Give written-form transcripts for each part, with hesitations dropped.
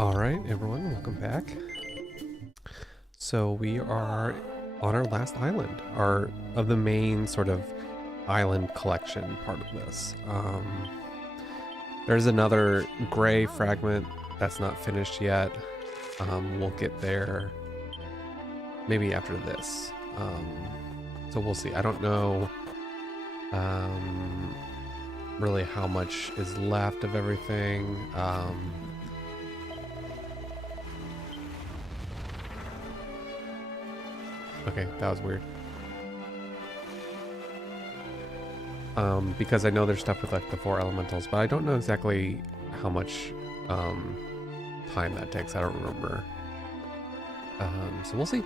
All right, everyone, welcome back. So we are on our last island, of the main sort of island collection part of this. There's another gray fragment that's not finished yet. We'll get there maybe after this. So we'll see. I don't know really how much is left of everything. Okay, that was weird. Because I know there's stuff with like the 4 elementals, but I don't know exactly how much time that takes. I don't remember. So we'll see.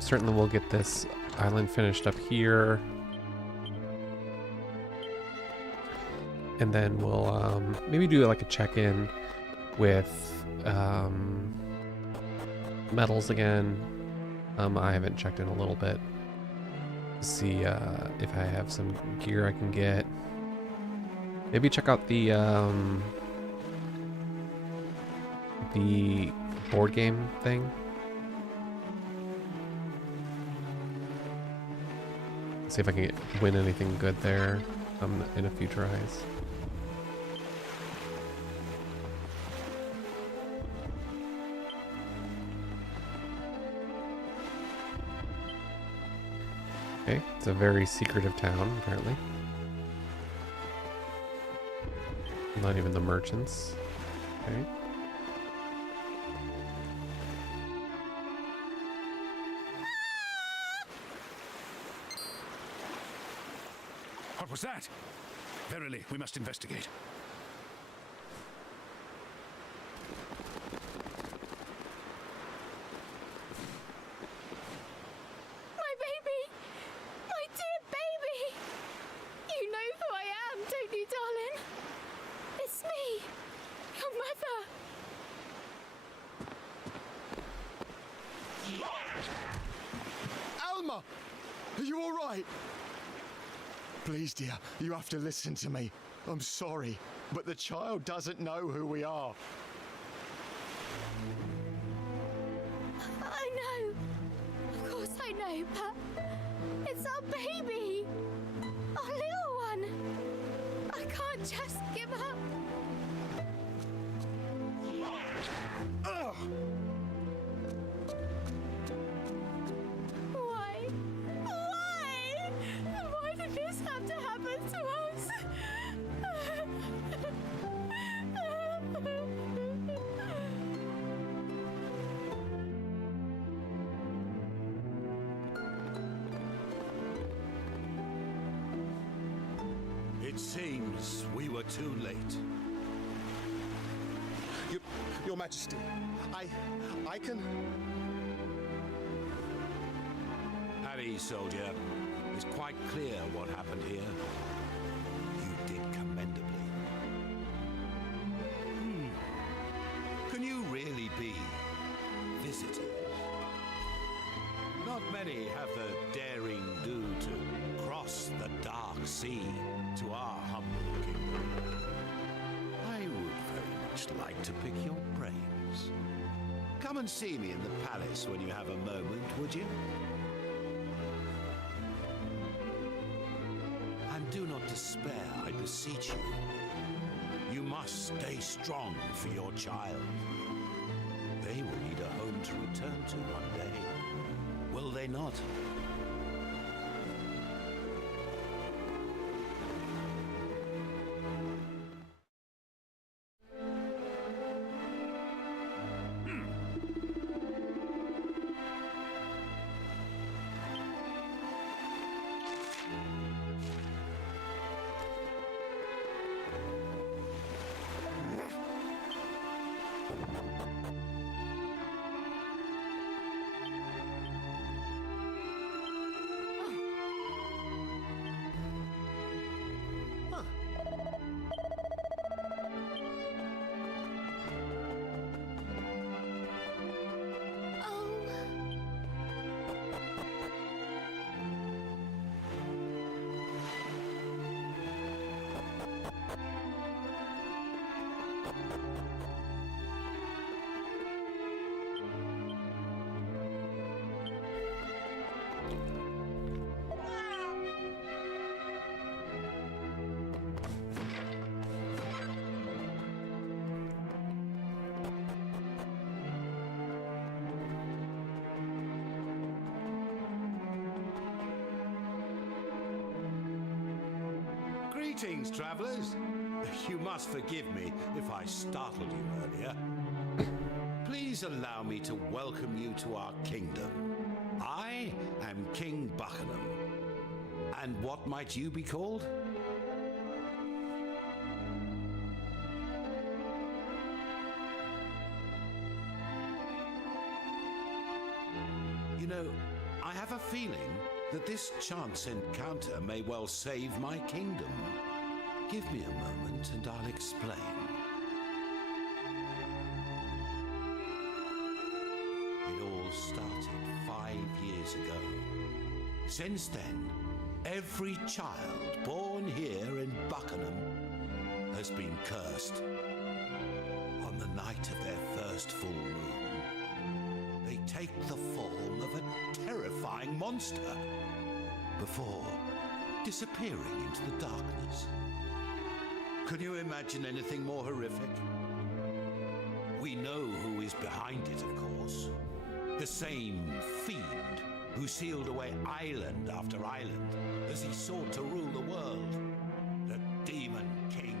Certainly we'll get this island finished up here. And then we'll maybe do like a check-in with metals again. I haven't checked in a little bit to see if I have some gear I can get. Maybe check out the board game thing. See if I can win anything good there in a few tries. Okay, it's a very secretive town, apparently. Not even the merchants. Okay. What was that? Verily, we must investigate. Are you all right? Please, dear, you have to listen to me. I'm sorry, but the child doesn't know who we are. I know. Of course I know, but it's our baby. Our little one. I can't just give up. Ugh. Why did this have to happen to us? It seems we were too late. Your Majesty, I can... At ease, soldier. It's quite clear what happened here. You did commendably. Can you really be visitors? Not many have the daring do to cross the dark sea to our humble kingdom. I would very much like to pick your brains. Come and see me in the palace when you have a moment, would you? And do not despair, I beseech you. You must stay strong for your child. They will need a home to return to one day. Will they not? Greetings, travellers. You must forgive me if I startled you earlier. Please allow me to welcome you to our kingdom. I am King Buccanham. And what might you be called? You know, I have a feeling that this chance encounter may well save my kingdom. Give me a moment and I'll explain. It all started 5 years ago. Since then, every child born here in Buccanham has been cursed. On the night of their first full moon, they take the form of a terrifying monster before disappearing into the darkness. Can you imagine anything more horrific? We know who is behind it, of course. The same fiend who sealed away island after island as he sought to rule the world. The Demon King.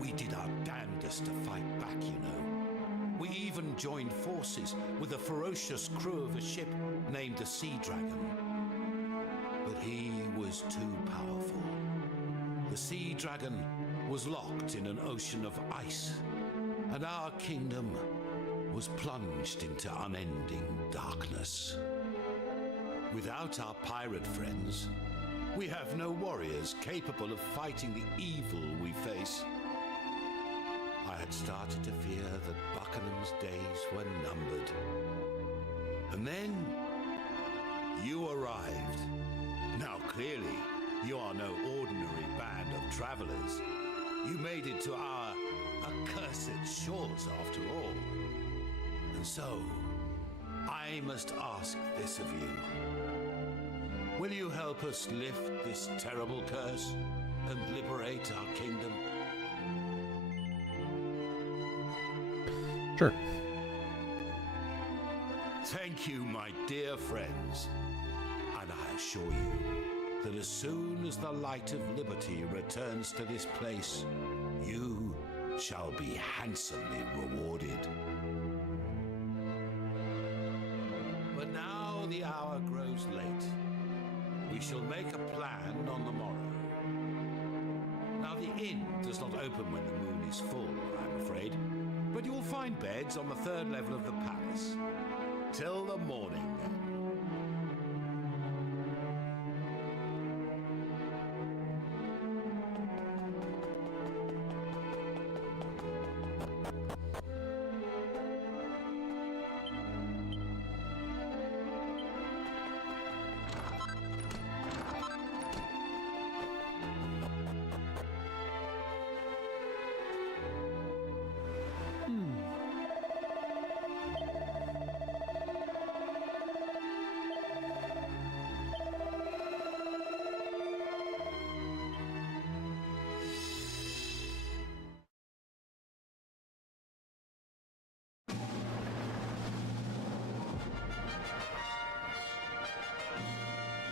We did our damnedest to fight back, you know. We even joined forces with the ferocious crew of a ship named the Sea Dragon. But he was too powerful. The Sea Dragon was locked in an ocean of ice, and our kingdom was plunged into unending darkness. Without our pirate friends, we have no warriors capable of fighting the evil we face. I had started to fear that Buckingham's days were numbered. And then you arrived. Now clearly, you are no ordinary band of travelers. You made it to our accursed shores after all. And so, I must ask this of you. Will you help us lift this terrible curse and liberate our kingdom? Sure. Thank you, my dear friends. And I assure you that as soon as the light of liberty returns to this place, you shall be handsomely rewarded. But now the hour grows late. We shall make a plan on the morrow. Now the inn does not open when the moon is full, I'm afraid, but you will find beds on the third level of the palace. Till the morning, then.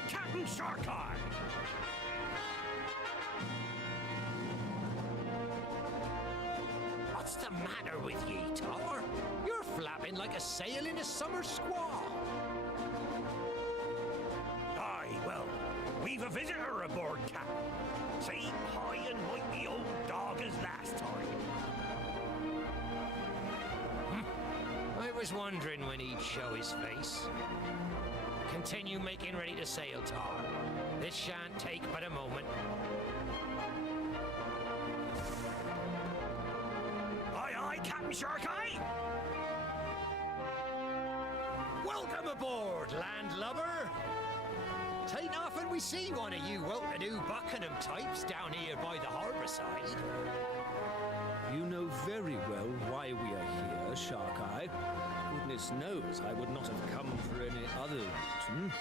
Captain Sharkeye! What's the matter with ye, Tor? You're flapping like a sail in a summer squall. Aye, well, we've a visitor aboard, Cap. Same high and mighty old dog as last time. I was wondering when he'd show his face. Continue making ready to sail, Tar. This shan't take but a moment. Aye, aye, Captain Sharkeye! Welcome aboard, landlubber! Tain't often we see one of you well-to-do Buccanham types down here by the harbour side. You know very well why we are here, Sharkeye. Goodness knows I would not have come for any other reason.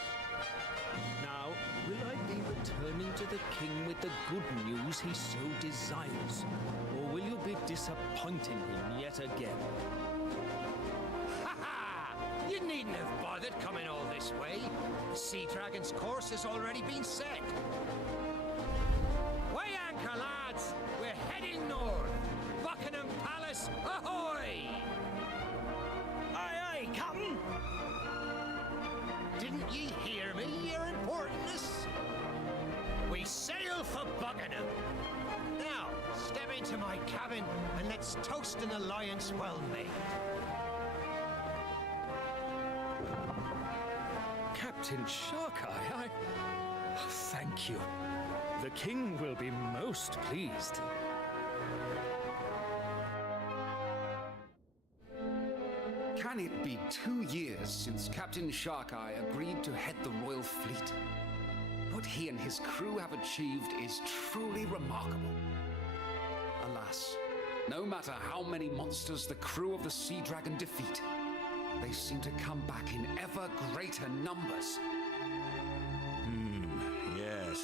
Now, will I be returning to the king with the good news he so desires? Or will you be disappointing him yet again? Ha ha! You needn't have bothered coming all this way. The Sea Dragon's course has already been set. Buccanham. Now, step into my cabin and let's toast an alliance well made. Captain Sharkeye, thank you. The king will be most pleased. Can it be 2 years since Captain Sharkeye agreed to head the royal fleet? What he and his crew have achieved is truly remarkable. Alas, no matter how many monsters the crew of the Sea Dragon defeat, they seem to come back in ever greater numbers. Yes.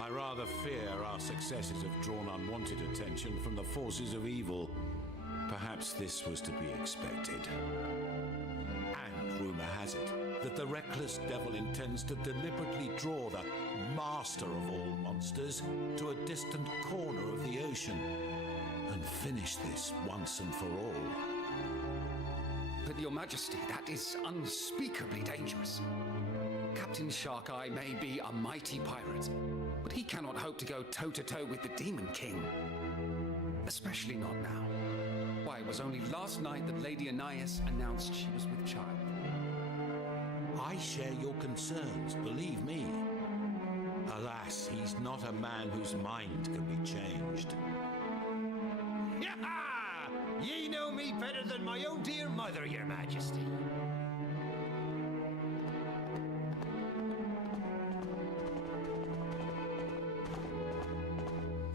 I rather fear our successes have drawn unwanted attention from the forces of evil. Perhaps this was to be expected. And rumor has it that the reckless devil intends to deliberately draw the master of all monsters to a distant corner of the ocean and finish this once and for all. But Your Majesty, that is unspeakably dangerous. Captain Sharkeye may be a mighty pirate, but he cannot hope to go toe-to-toe with the Demon King. Especially not now. Why, it was only last night that Lady Anais announced she was with child. I share your concerns, believe me. Alas, he's not a man whose mind can be changed. Yaha! Ye know me better than my own dear mother, Your Majesty.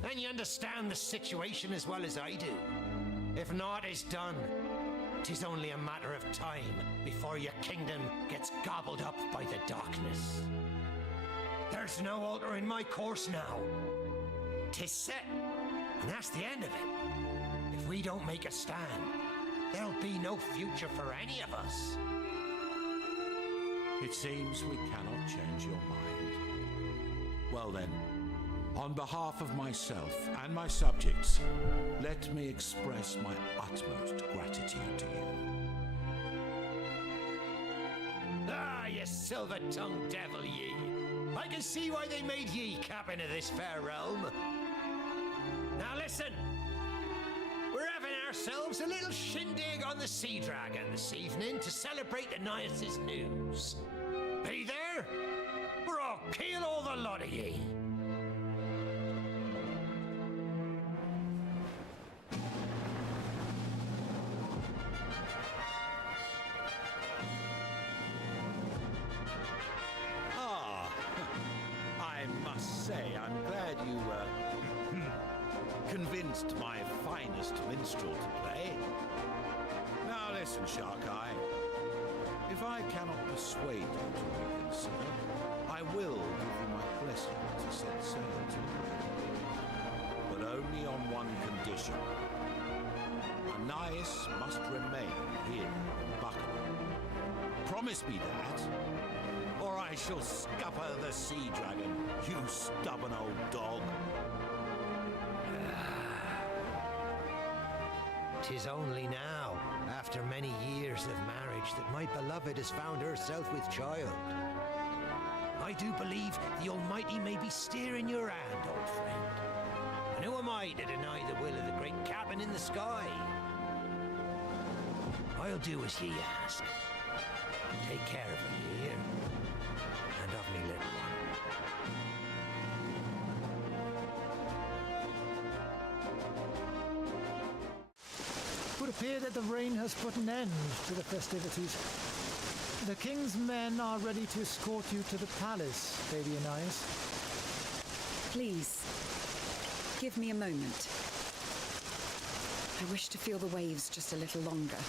And you understand the situation as well as I do. If naught is done, 'tis only a matter of time before your kingdom gets gobbled up by the darkness. There's no altering my course now. 'Tis set, and that's the end of it. If we don't make a stand, there'll be no future for any of us. It seems we cannot change your mind. Well then, on behalf of myself and my subjects, let me express my utmost gratitude to you. Ah, you silver-tongued devil, ye. I can see why they made ye captain of this fair realm. Now listen. We're having ourselves a little shindig on the Sea Dragon this evening to celebrate Anais' news. Be there, or I'll kill all the lot of ye. I must say, I'm glad you convinced my finest minstrel to play. Now listen, Sharkeye. If I cannot persuade you to reconsider, I will give you my blessing to set sail tonight. But only on one condition. Anais must remain here in Buccanham. Promise me that, or I shall scupper the Sea Dragon, you stubborn old dog. 'Tis only now, after many years of marriage, that my beloved has found herself with child. I do believe the Almighty may be steering your hand, old friend. And who am I to deny the will of the great cabin in the sky? I'll do as ye ask. Take care of her, ye hear? And of me little one. It would appear that the rain has put an end to the festivities. The king's men are ready to escort you to the palace, Lady Anais. Please, give me a moment. I wish to feel the waves just a little longer.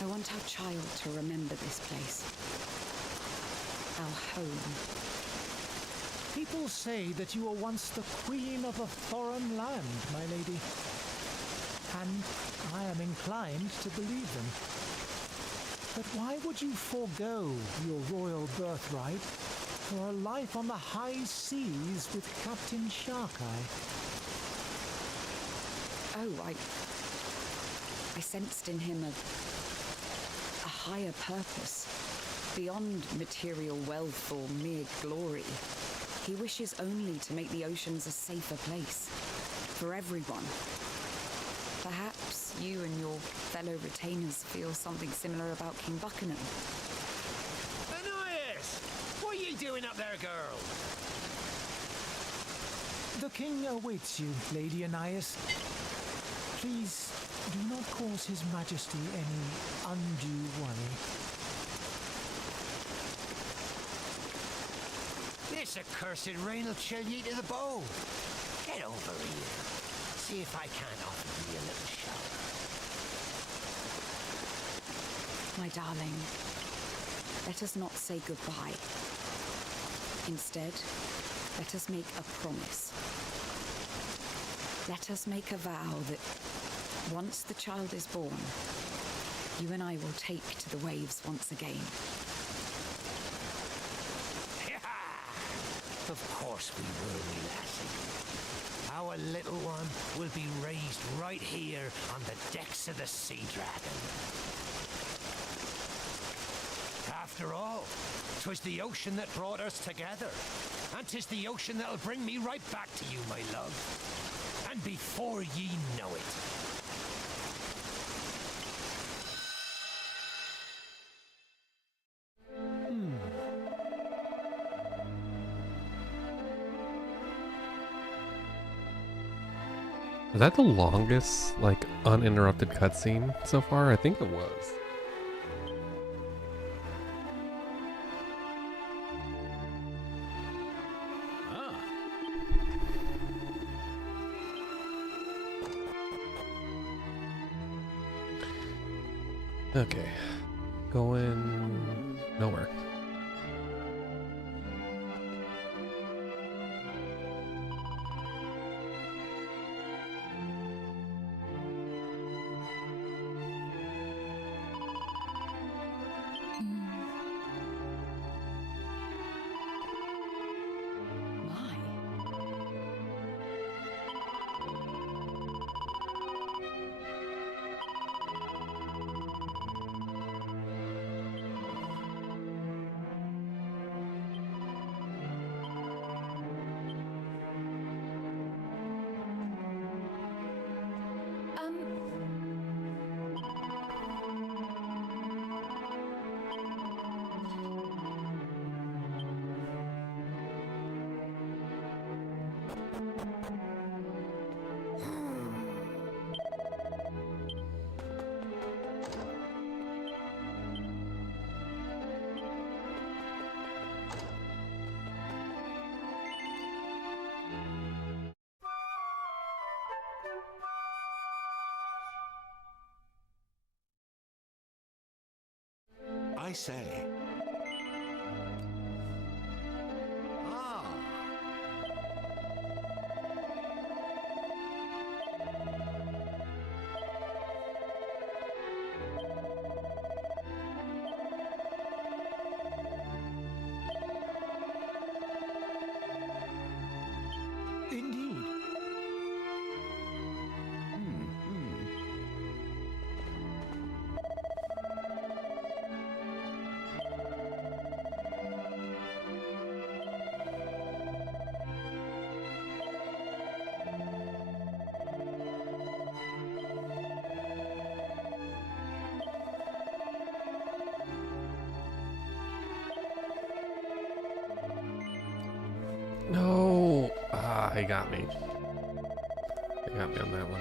I want our child to remember this place. Our home. People say that you were once the queen of a foreign land, my lady. And I am inclined to believe them. But why would you forego your royal birthright for a life on the high seas with Captain Sharkeye? Oh, I sensed in him a higher purpose, beyond material wealth or mere glory. He wishes only to make the oceans a safer place for everyone. Perhaps you and your fellow retainers feel something similar about King Buccanham. Anais! What are you doing up there, girl? The king awaits you, Lady Anais. Please do not cause His Majesty any undue worry. This accursed rain will chill ye to the bone. Get over here. See if I can't offer you a little shower. My darling, let us not say goodbye. Instead, let us make a promise. Let us make a vow that once the child is born, you and I will take to the waves once again. Of course we will, me lassie. Our little one will be raised right here on the decks of the Sea Dragon. After all, 'twas the ocean that brought us together. And 'tis the ocean that'll bring me right back to you, my love. And before ye know it. Was that the longest, like, uninterrupted cutscene so far? I think it was. Okay. Going nowhere. My. I say. Ah. Indeed. No! Ah, he got me. He got me on that one.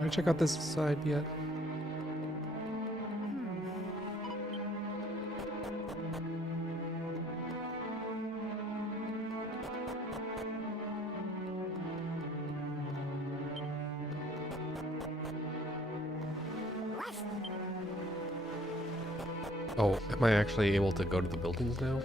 Did I check out this side yet? Oh, am I actually able to go to the buildings now?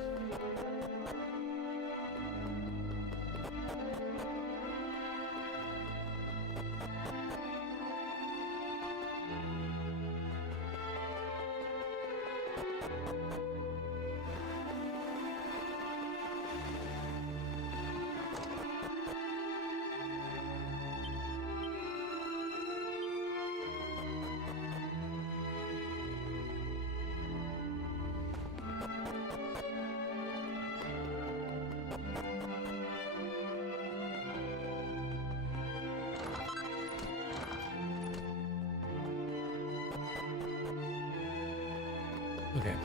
Okay.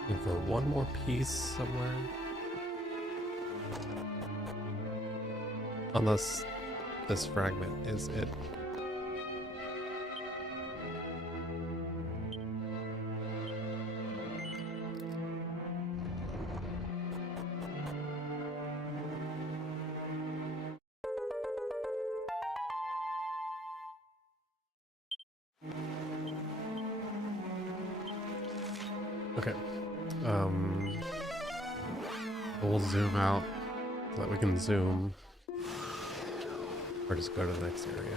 Looking for one more piece somewhere. Unless this fragment is it. Okay. We'll zoom out so that we can zoom. Or just go to the next area.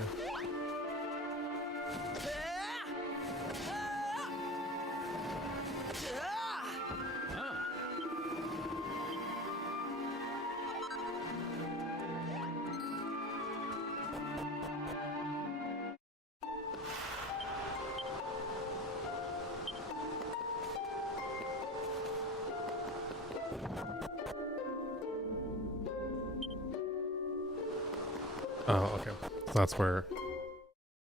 Oh, okay. So that's where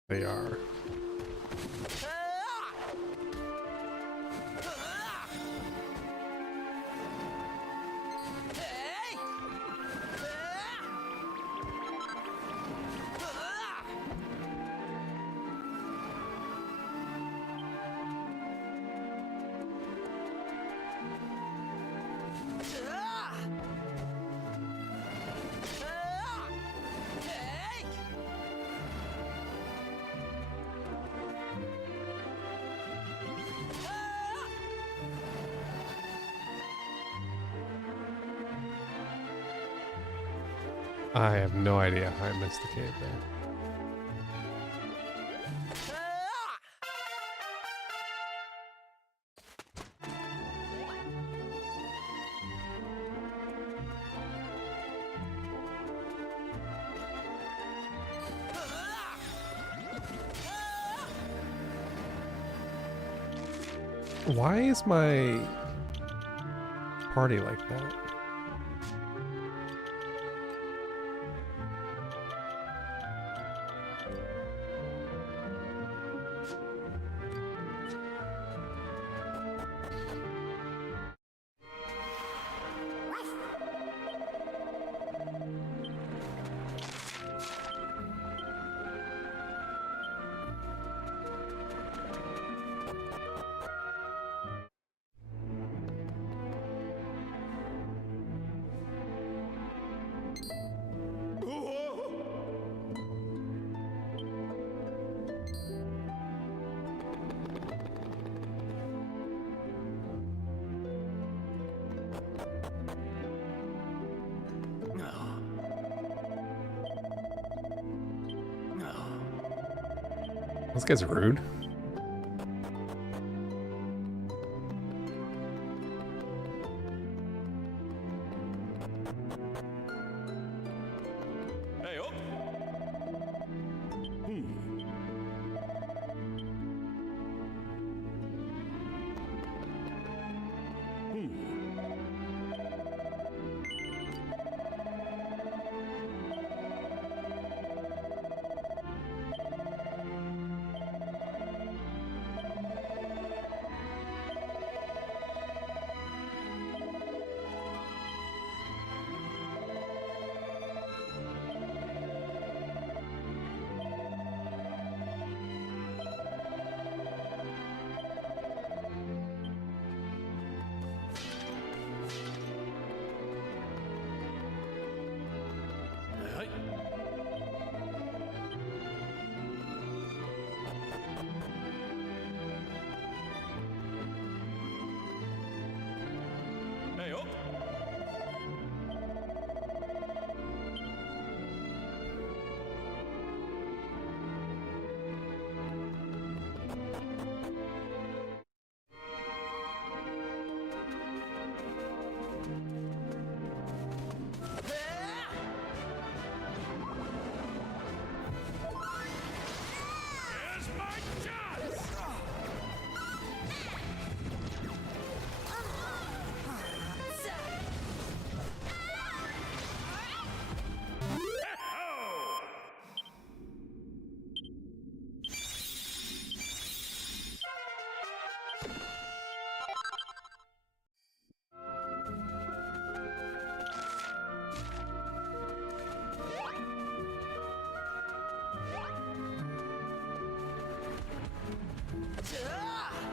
they are. I have no idea how I missed the cave there. Why is my party like that? This guy's rude. Hey, up!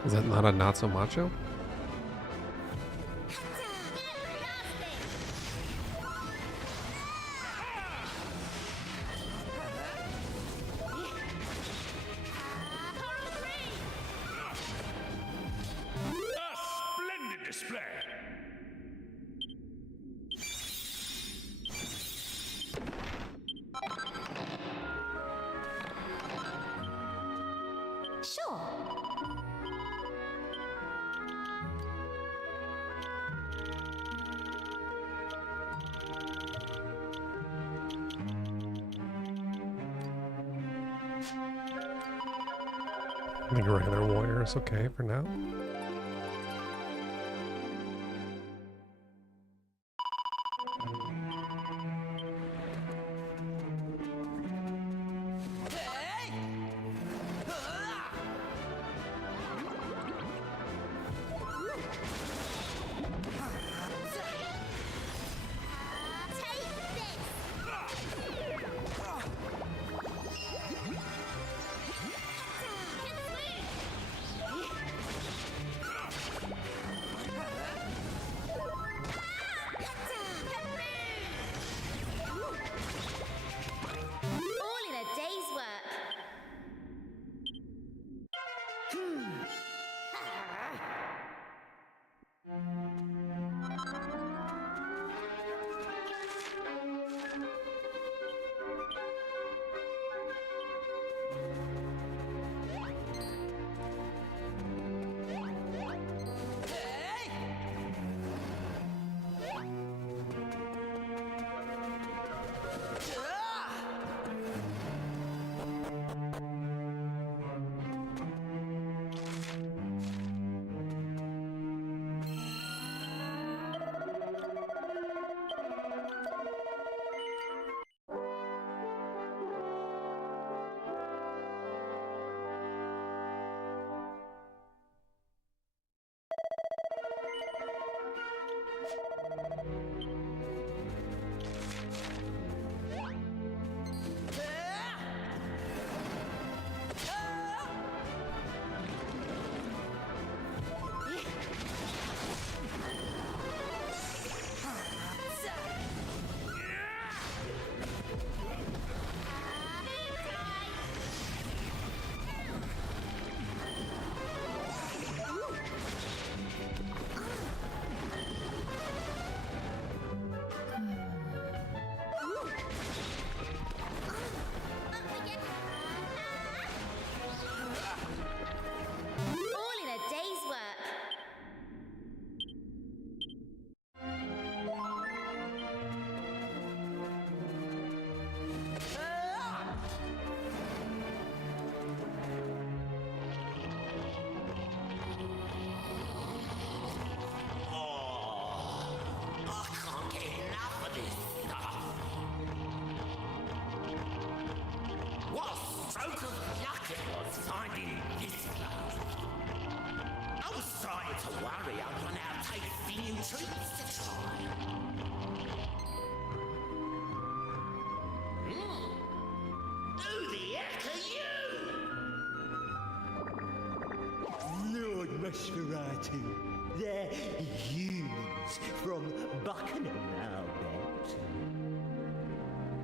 Is that not a not so macho? Splendid display. Sure. I think a regular warrior is okay for now. Nosferatu. They're humans from Buccanham, I'll bet.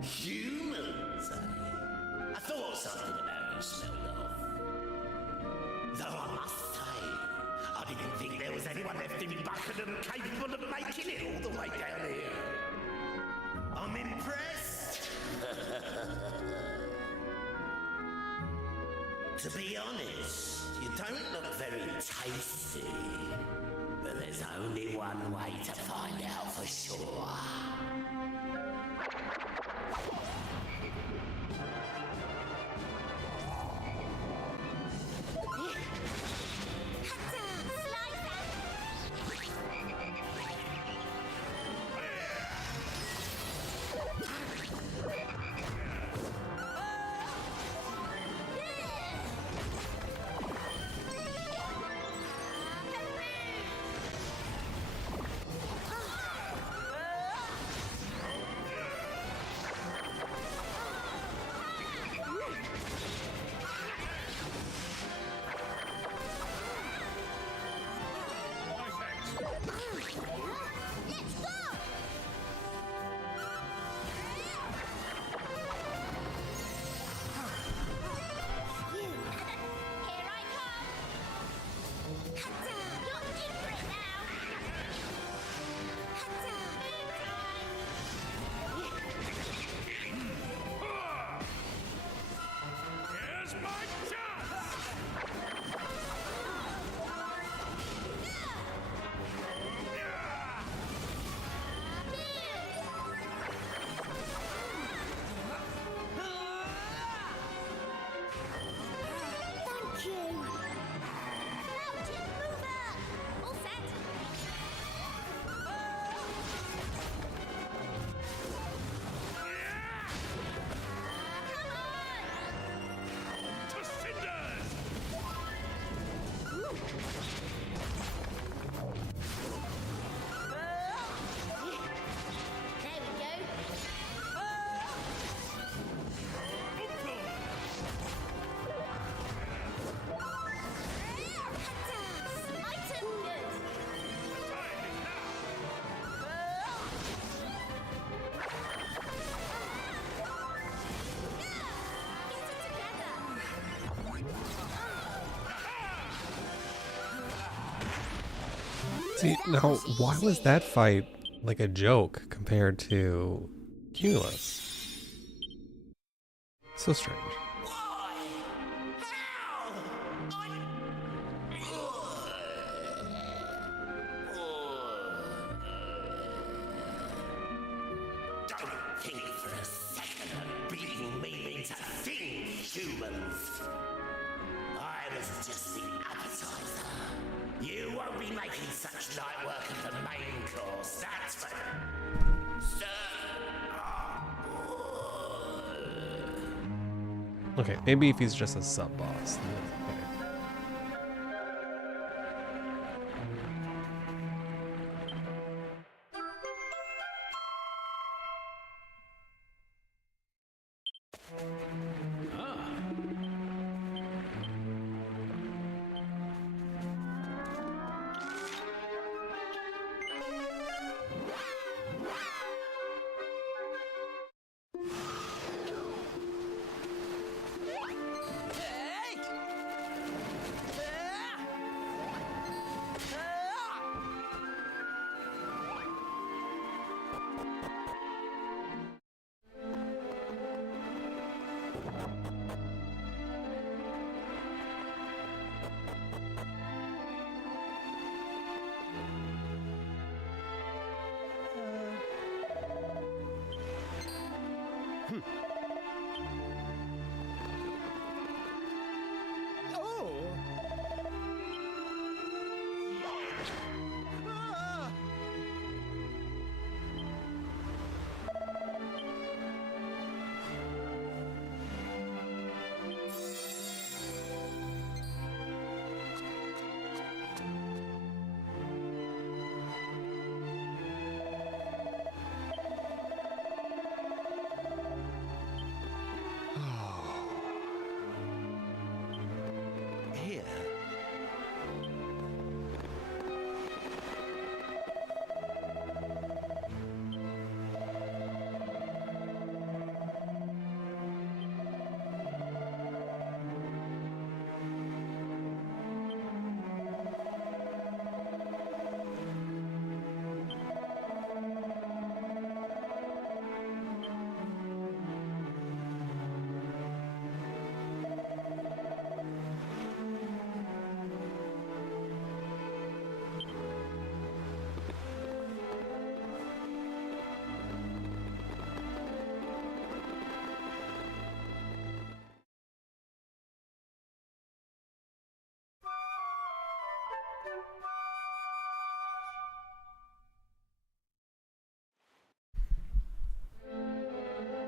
Humans, eh? I thought something about you smelled off. Though I must say, I didn't think there was anyone left in Buccanham capable of making it all the way down here. I'm impressed. To be honest, you don't look very tasty. But there's only one way to find out for sure. See, now, why was that fight like a joke compared to Cumulus? So strange. Don't think for a second of bleeding me means a thing, humans. I was just the appetizer. You won't be making such light work of the main course, that's for Okay, maybe if he's just a sub-boss. Then okay. Here.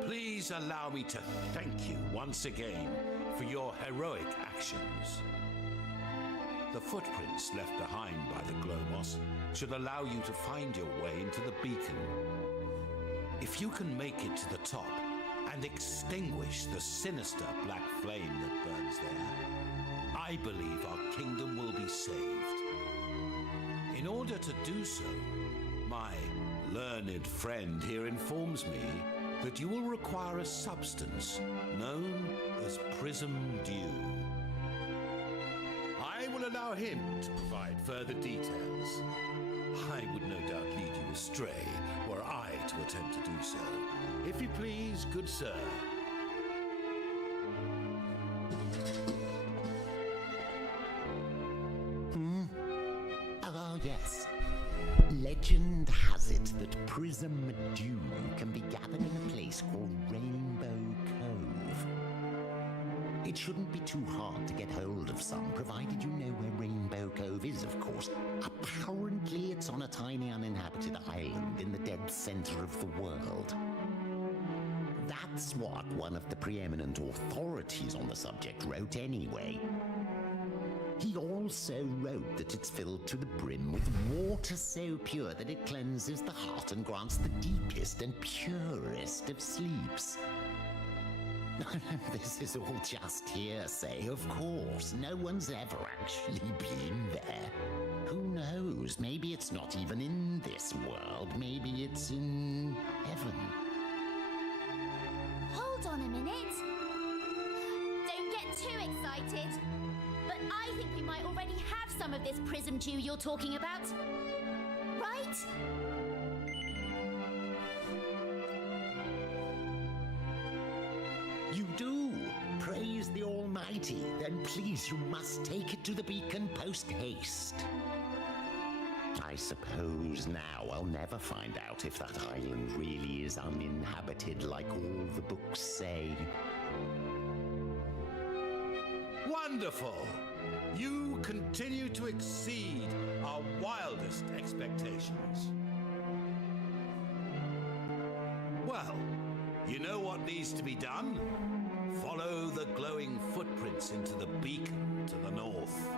Please allow me to thank you once again for your heroic actions. The footprints left behind by the Glomos should allow you to find your way into the beacon. If you can make it to the top and extinguish the sinister black flame that burns there, I believe our kingdom will be saved. In order to do so, my learned friend here informs me that you will require a substance known as Prism Dew. I will allow him to provide further details. I would no doubt lead you astray were I to attempt to do so. If you please, good sir. Oh, yes. Legend has it that Prism Dew can be gathered in a place called Rainbow Cove. It shouldn't be too hard to get hold of some, provided you know where Rainbow Cove is, of course. Apparently, it's on a tiny uninhabited island in the dead center of the world. That's what one of the preeminent authorities on the subject wrote anyway. He also wrote that it's filled to the brim with water so pure that it cleanses the heart and grants the deepest and purest of sleeps. This is all just hearsay, of course. No one's ever actually been there. Who knows? Maybe it's not even in this world. Maybe it's in heaven. Hold on a minute. Don't get too excited. But I think we might already have some of this prism dew you're talking about. Right? You do? Praise the Almighty. Then please, you must take it to the beacon post-haste. I suppose now I'll never find out if that island really is uninhabited like all the books say. Wonderful! You continue to exceed our wildest expectations. Well, you know what needs to be done? Follow the glowing footprints into the beacon to the north.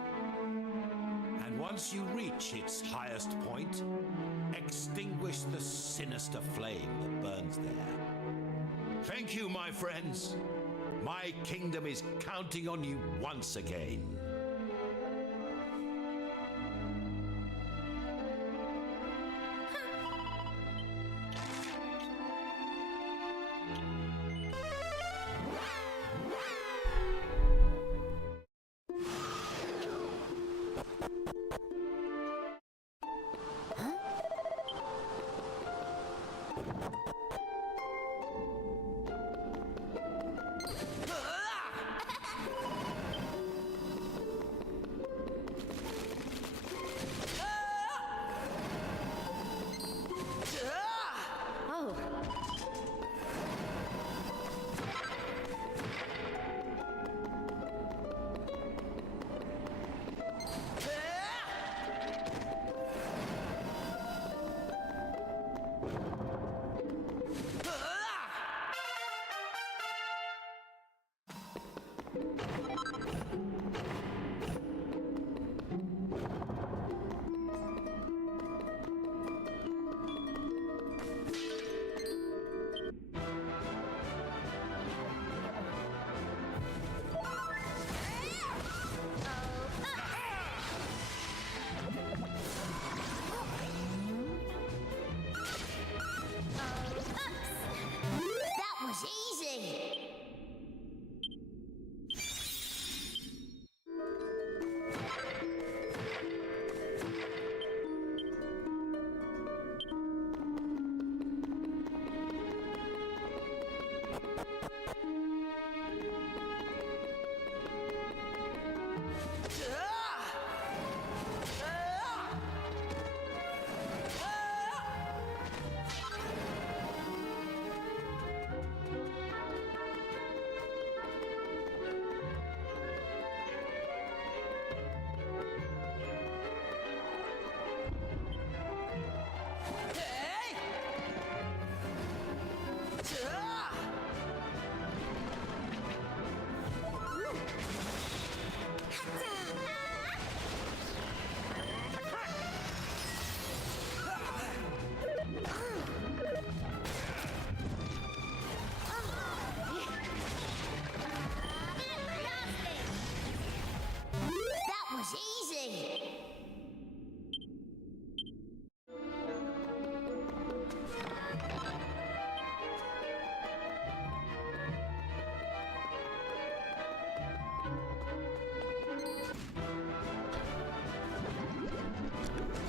And once you reach its highest point, extinguish the sinister flame that burns there. Thank you, my friends. My kingdom is counting on you once again.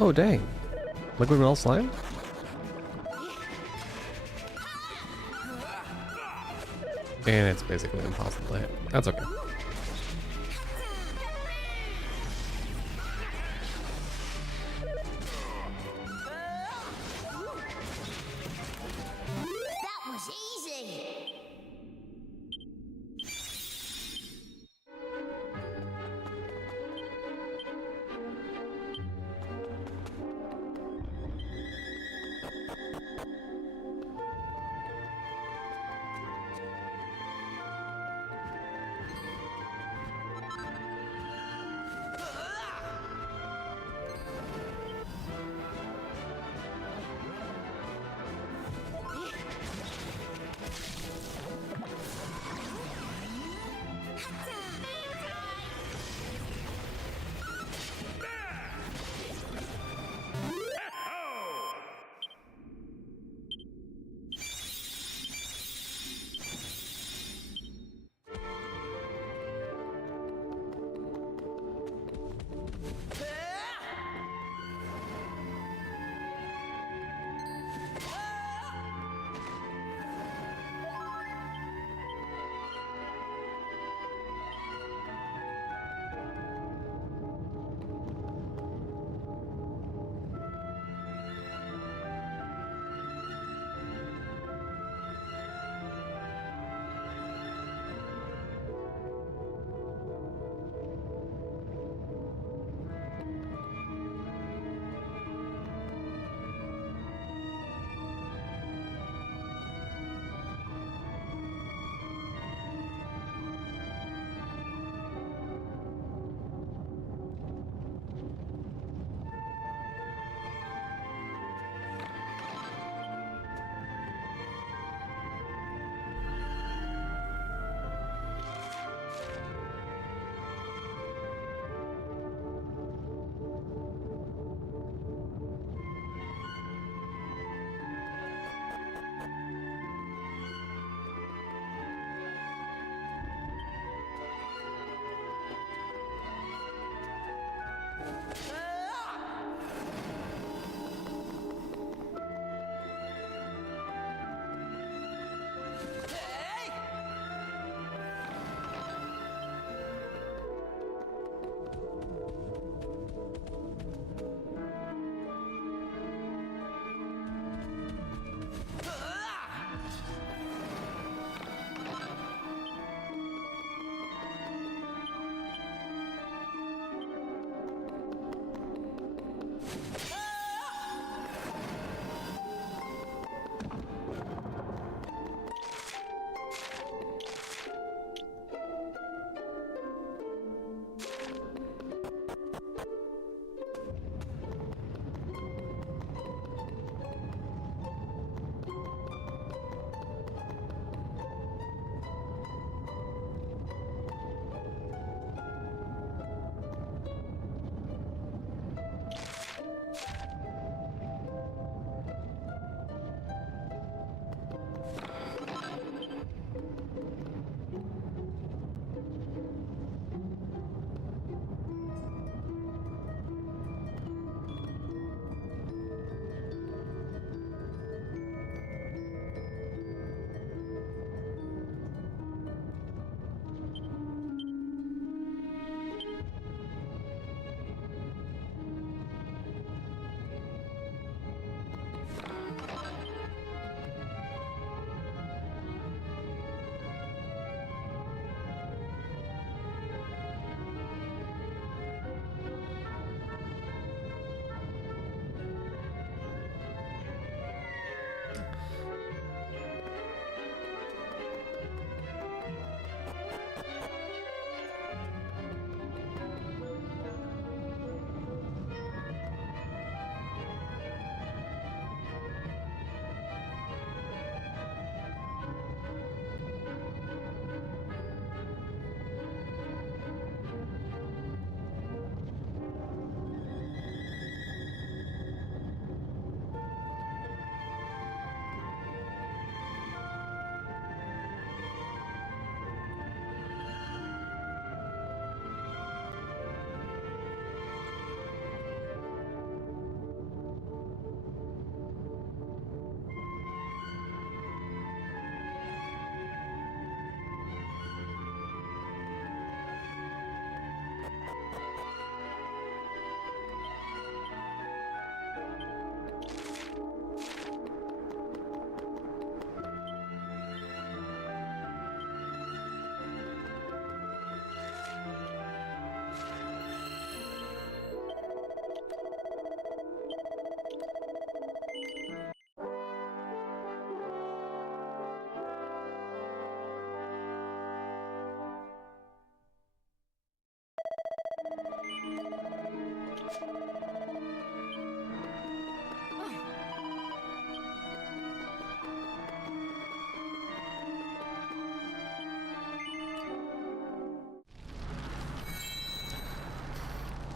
Oh, dang. Liquid metal slime? And it's basically impossible to hit. That's okay. That was easy!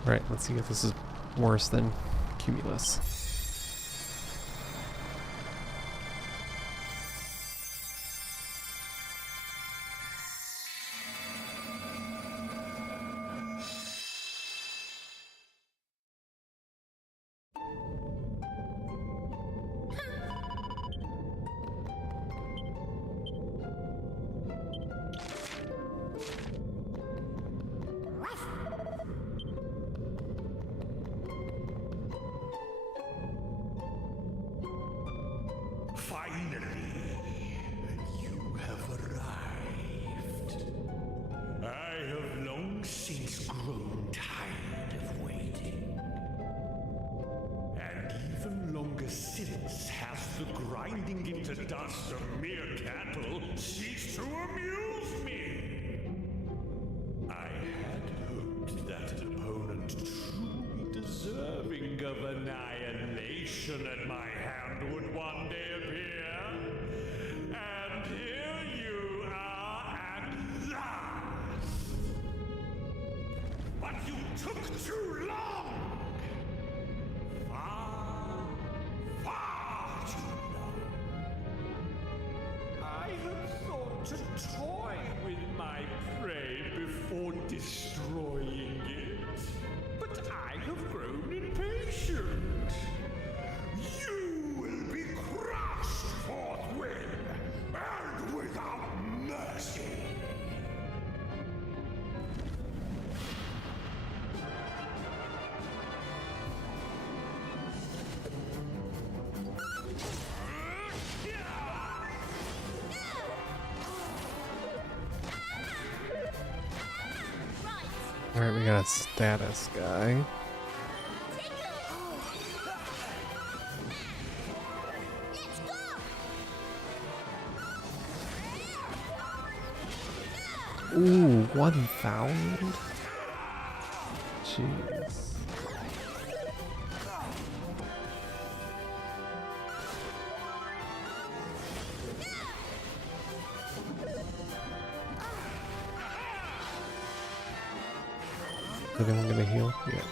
Right, let's see if this is worse than Cumulus. Finally, you have arrived. I have long since grown tired of waiting. And even longer since has the grinding into dust of mere cattle ceased to amuse me. I had hoped that an opponent truly deserving of annihilation at my hand would one day appear. And here you are at last. But you took too long. Far too long. I had thought to toy with my prey before destroying it. But I have grown impatient. You will be crushed forthwith and without mercy. Alright, we got a status guy. Ooh, 1,000? Jeez. Is anyone gonna heal? Yeah.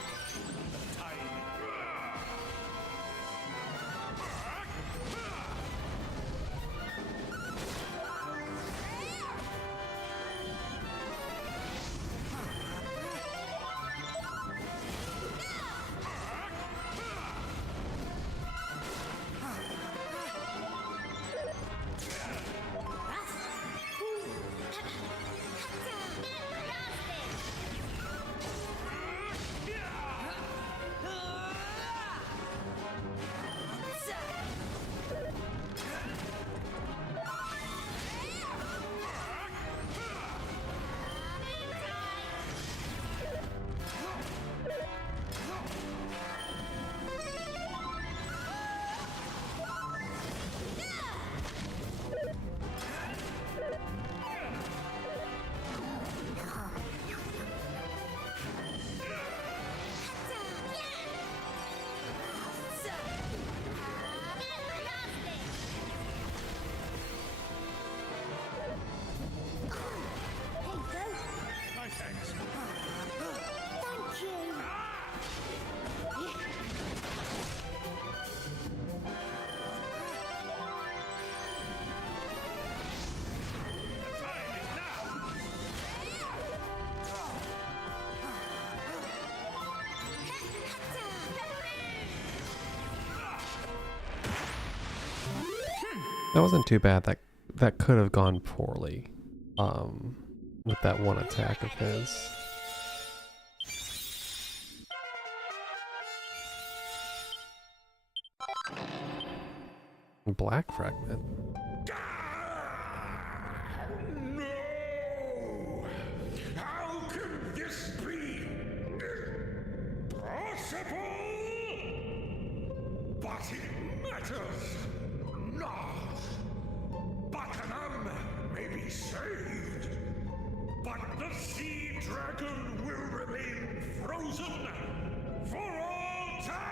That wasn't too bad. That could have gone poorly. With that one attack of his. Black fragment. No! How can this be possible? But it matters not. Buccanham may be saved, but the sea dragon will remain frozen for all time!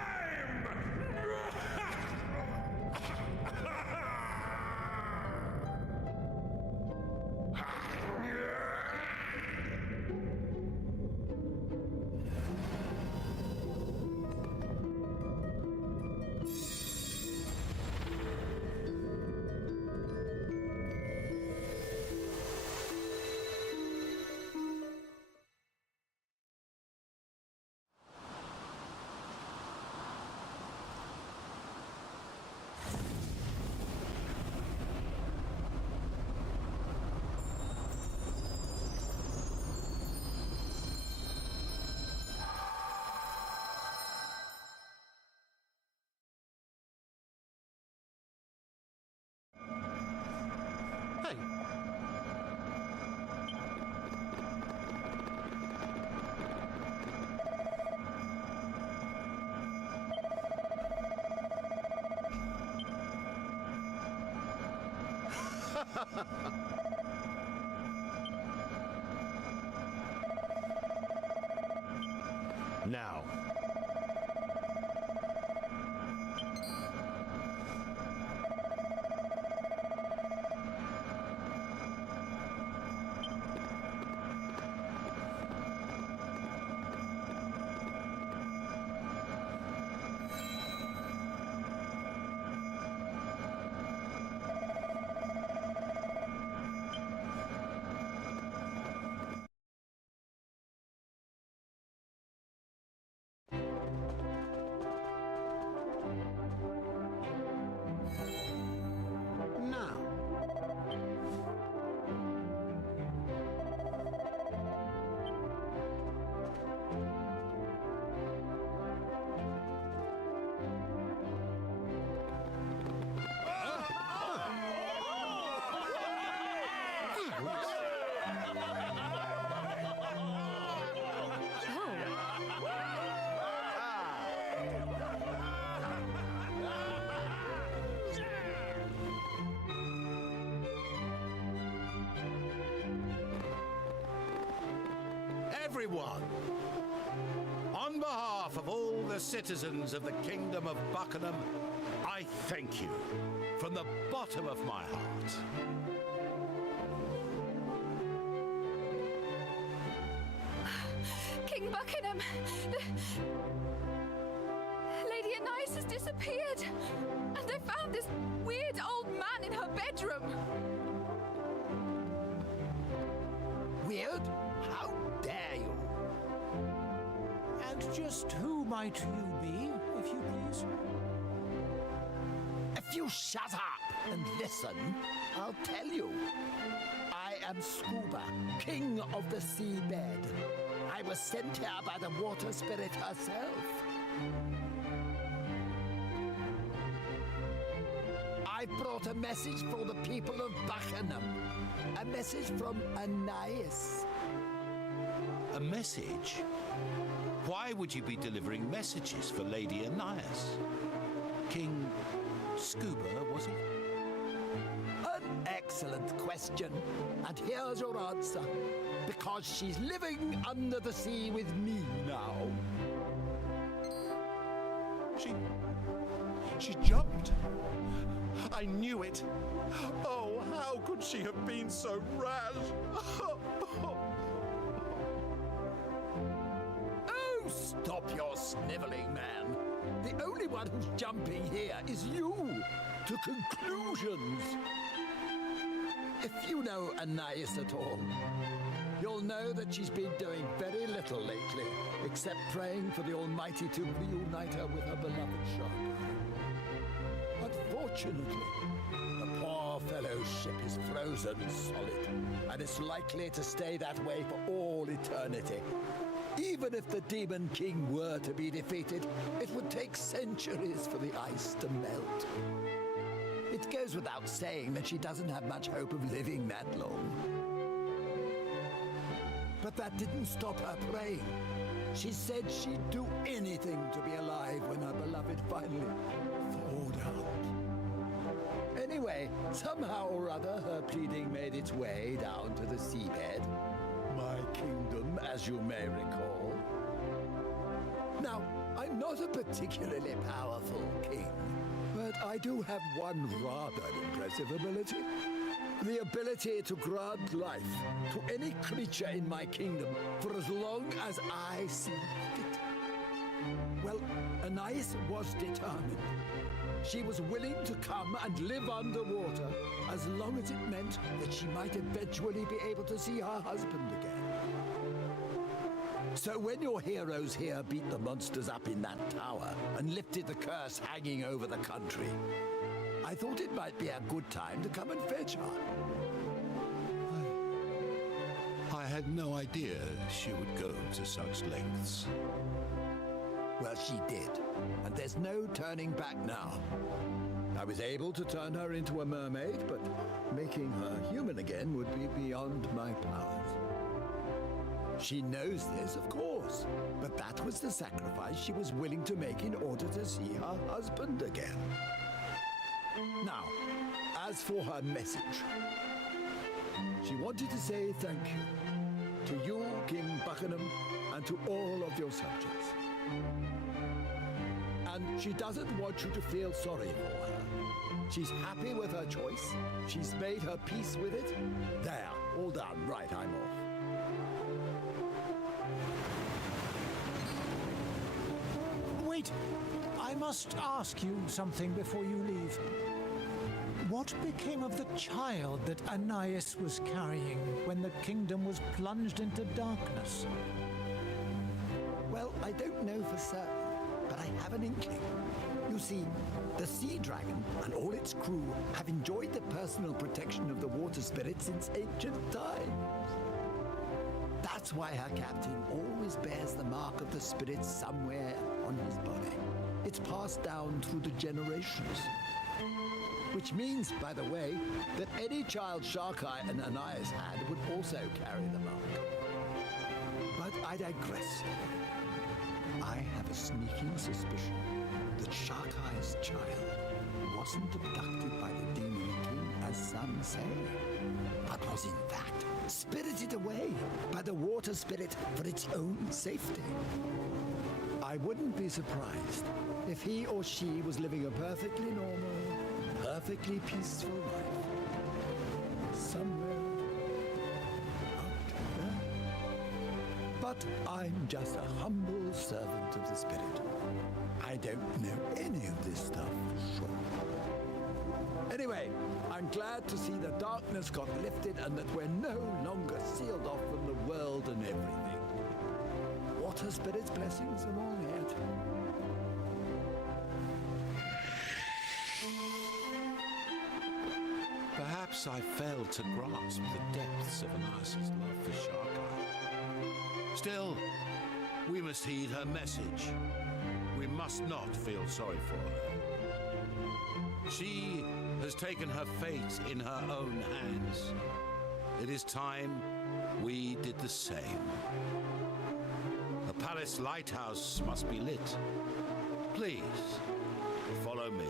Now, everyone. On behalf of all the citizens of the Kingdom of Buccanham, I thank you from the bottom of my heart. King Buccanham! Lady Anais has disappeared! And I found this weird old man in her bedroom! Weird? How dare you? And just who might you be, if you please? If you shut up and listen, I'll tell you. I am Scuba, king of the seabed. I was sent here by the water spirit herself. I brought a message for the people of Buccanham. A message from Anais. A message? Why would you be delivering messages for Lady Anais? King Scuba, was it? An excellent question. And here's your answer. Because she's living under the sea with me now. She jumped. I knew it. Oh, how could she have been so rash? Oh, stop your sniveling, man. The only one who's jumping here is you. To conclusions. If you know Anais at all, you'll know that she's been doing very little lately, except praying for the Almighty to reunite her with her beloved Shark. Unfortunately, the poor fellow's ship is frozen solid, and it's likely to stay that way for all eternity. Even if the Demon King were to be defeated, it would take centuries for the ice to melt. It goes without saying that she doesn't have much hope of living that long. But that didn't stop her praying. She said she'd do anything to be alive when her beloved finally thawed out. Anyway, somehow or other, her pleading made its way down to the seabed. My kingdom, as you may recall. Now, I'm not a particularly powerful king, but I do have one rather impressive ability. The ability to grant life to any creature in my kingdom for as long as I see fit. Well, Anais was determined. She was willing to come and live underwater as long as it meant that she might eventually be able to see her husband again. So when your heroes here beat the monsters up in that tower and lifted the curse hanging over the country, I thought it might be a good time to come and fetch her. I had no idea she would go to such lengths. Well, she did, and there's no turning back now. I was able to turn her into a mermaid, but making her human again would be beyond my powers. She knows this, of course, but that was the sacrifice she was willing to make in order to see her husband again. Now, as for her message, she wanted to say thank you to you, King Buccanham, and to all of your subjects. And she doesn't want you to feel sorry for her. She's happy with her choice. She's made her peace with it. There, all done. Right, I'm off. Wait, I must ask you something before you leave. What became of the child that Anais was carrying when the kingdom was plunged into darkness? Well, I don't know for certain, but I have an inkling. You see, the Sea Dragon and all its crew have enjoyed the personal protection of the water spirit since ancient times. That's why her captain always bears the mark of the spirit somewhere on his body. It's passed down through the generations. Which means, by the way, that any child Sharkai and Anais had would also carry the mark. But I digress. I have a sneaking suspicion that Sharkai's child wasn't abducted by the Demon King, as some say, but was in fact spirited away by the water spirit for its own safety. I wouldn't be surprised if he or she was living a perfectly normal, perfectly peaceful life somewhere out there. But I'm just a humble servant of the spirit. I don't know any of this stuff for sure. Anyway, I'm glad to see the darkness got lifted and that we're no longer sealed off from the world and everything. Water spirit's blessings are all it. Perhaps I failed to grasp the depths of Anas's love for Sharkeye. Still, we must heed her message. We must not feel sorry for her. She has taken her fate in her own hands. It is time we did the same. The palace lighthouse must be lit. Please, follow me.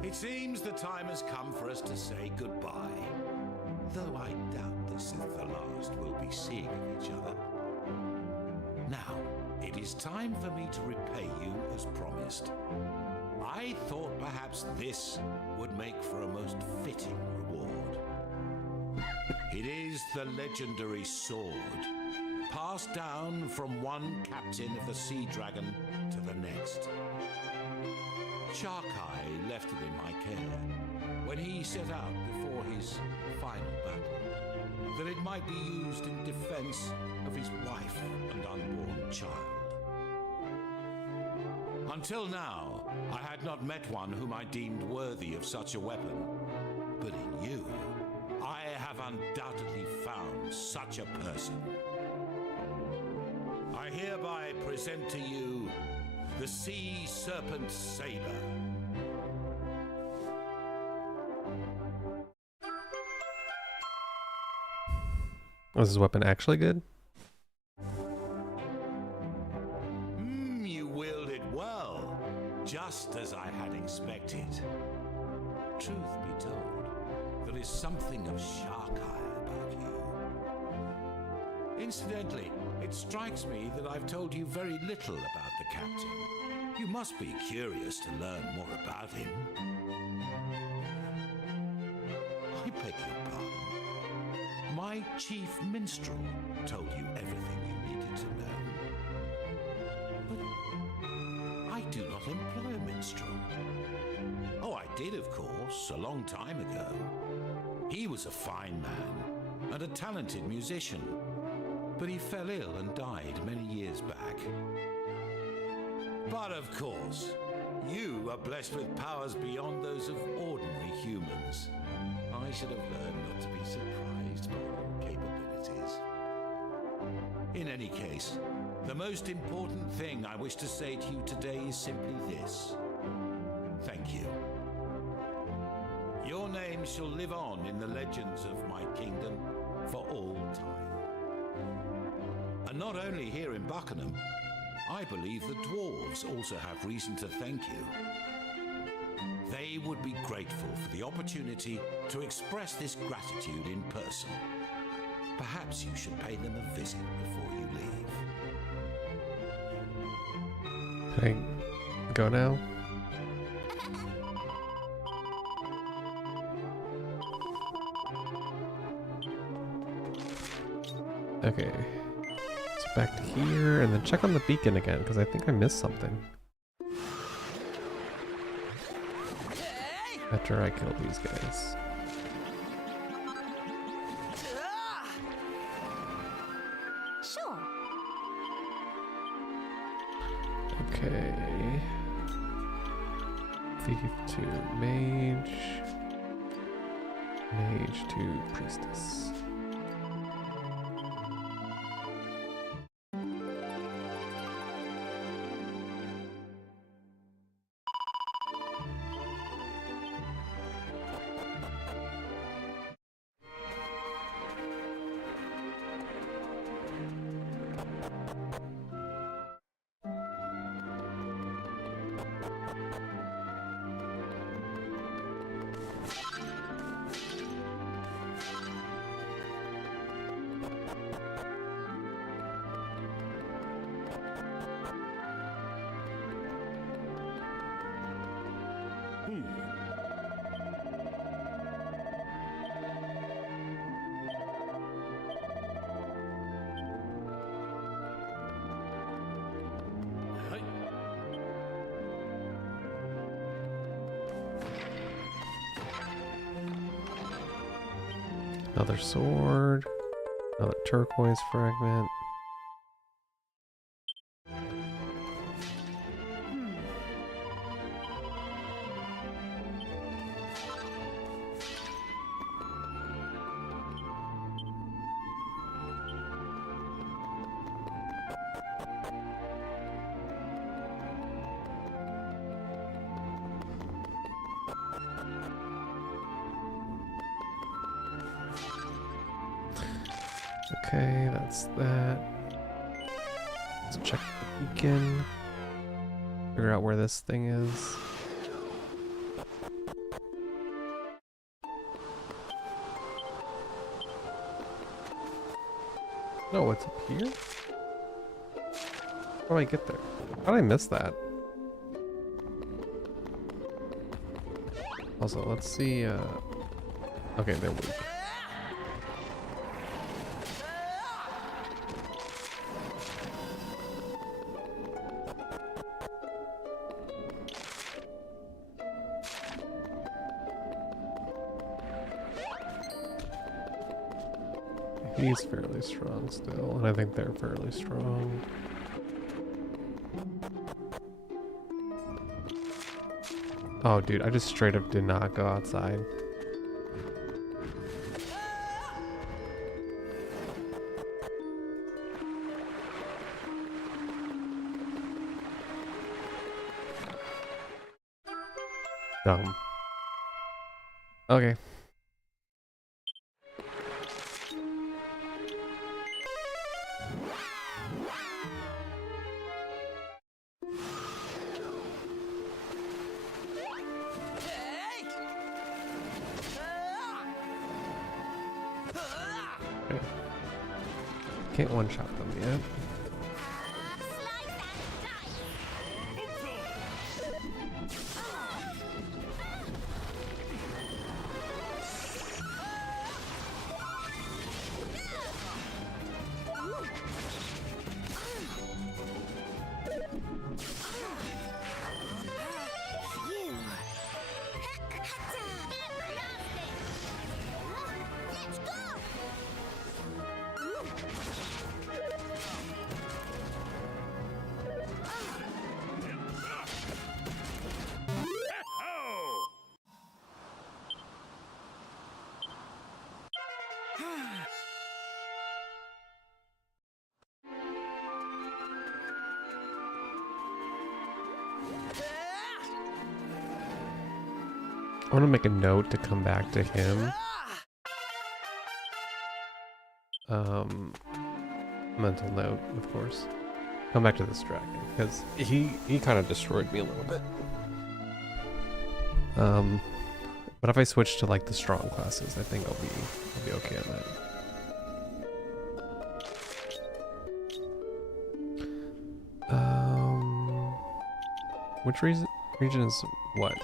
It seems the time has come for us to say goodbye, though I doubt this is the last we'll be seeing of each other. Now, it is time for me to repay you as promised. I thought perhaps this would make for a most fitting reward. It is the legendary sword, passed down from one captain of the Sea Dragon to the next. Sharkeye left it in my care when he set out before his final battle, that it might be used in defense of his wife and unborn child. Until now, I had not met one whom I deemed worthy of such a weapon, but in you, I have undoubtedly found such a person. I hereby present to you the Sea Serpent Saber. Was his weapon actually good? You wield it well, just as I had expected. Truth be told, there is something of Sharkeye about you. Incidentally, it strikes me that I've told you very little about the captain. You must be curious to learn more about him. I beg your pardon. My chief minstrel told you everything you needed to know. But I do not employ a minstrel. Oh, I did, of course, a long time ago. He was a fine man and a talented musician, but he fell ill and died many years back. But of course, you are blessed with powers beyond those of ordinary humans. I should have learned not to be surprised by your capabilities. In any case, the most important thing I wish to say to you today is simply this. Thank you. Your name shall live on in the legends of my kingdom for all time. And not only here in Buccanham, I believe the dwarves also have reason to thank you. They would be grateful for the opportunity to express this gratitude in person. Perhaps you should pay them a visit before you leave. Can I go now? Okay. So back to here, and then check on the beacon again, because I think I missed something. After I kill these guys. Sure. Okay. Thief to mage. Mage to priestess. Another sword. Another turquoise fragment. Okay, that's that. Let's check the beacon. Figure out where this thing is. No, it's up here? How do I get there? How did I miss that? Also, let's see, okay, they're weak. He's fairly strong still, and I think they're fairly strong. Oh, dude, I just straight up did not go outside. Dumb. Okay. Can't one-shot them yet. I want to make a note to come back to him. Mental note, of course. Come back to this dragon, because he kind of destroyed me a little bit. But if I switch to like the strong classes, I think I'll be okay on that. Which region is what?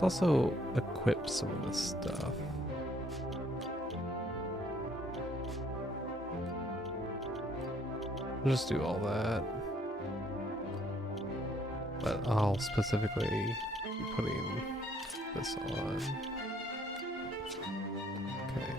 Let's also equip some of this stuff. We'll just do all that. But I'll specifically be putting this on. Okay.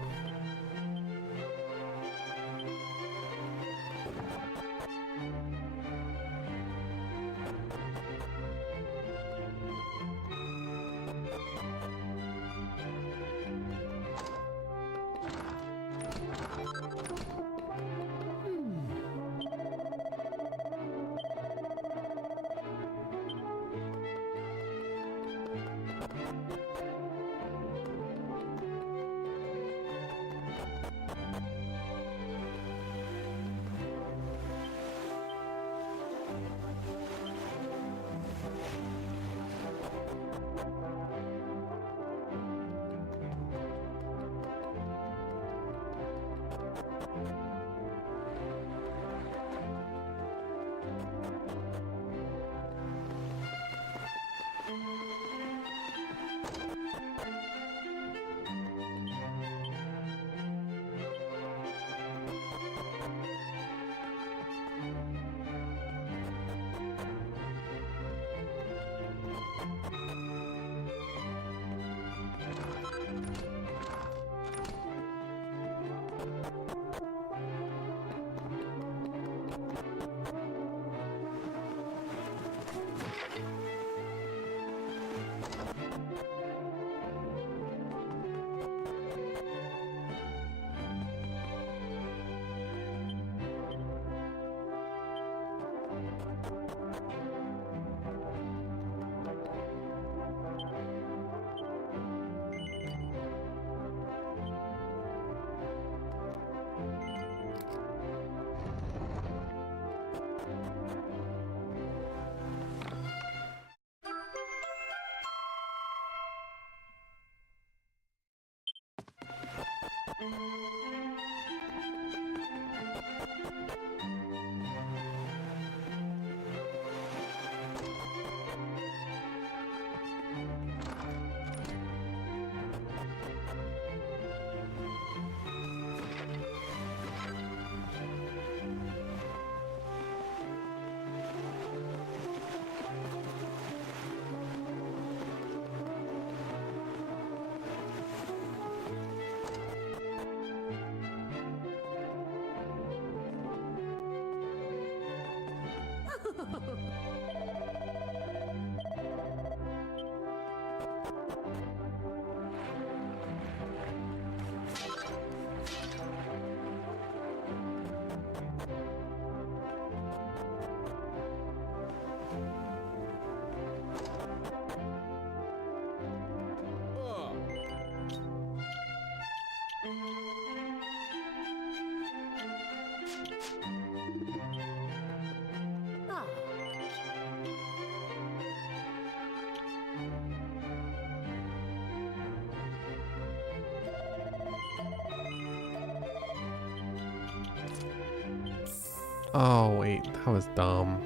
Oh wait, that was dumb.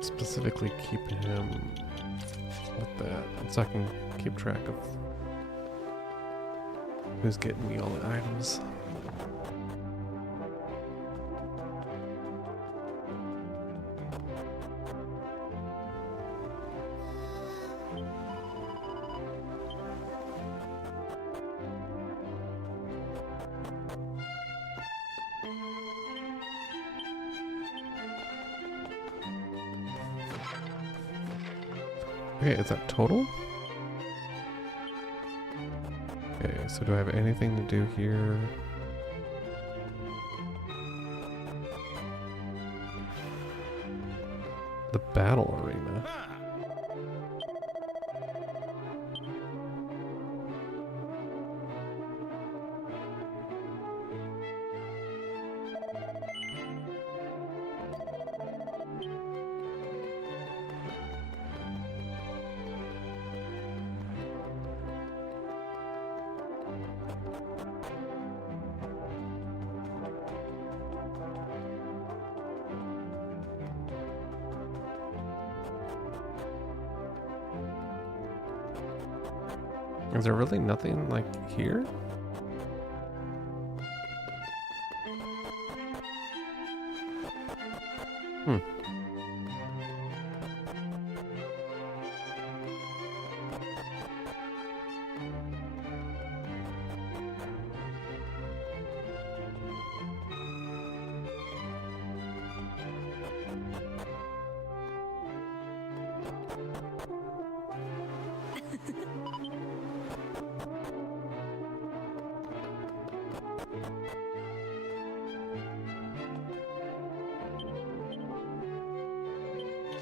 Specifically keeping him with that, so I can keep track of who's getting me all the items. Okay, is that total? Okay, so do I have anything to do here? The battle arena. Is there really nothing like here? Hmm.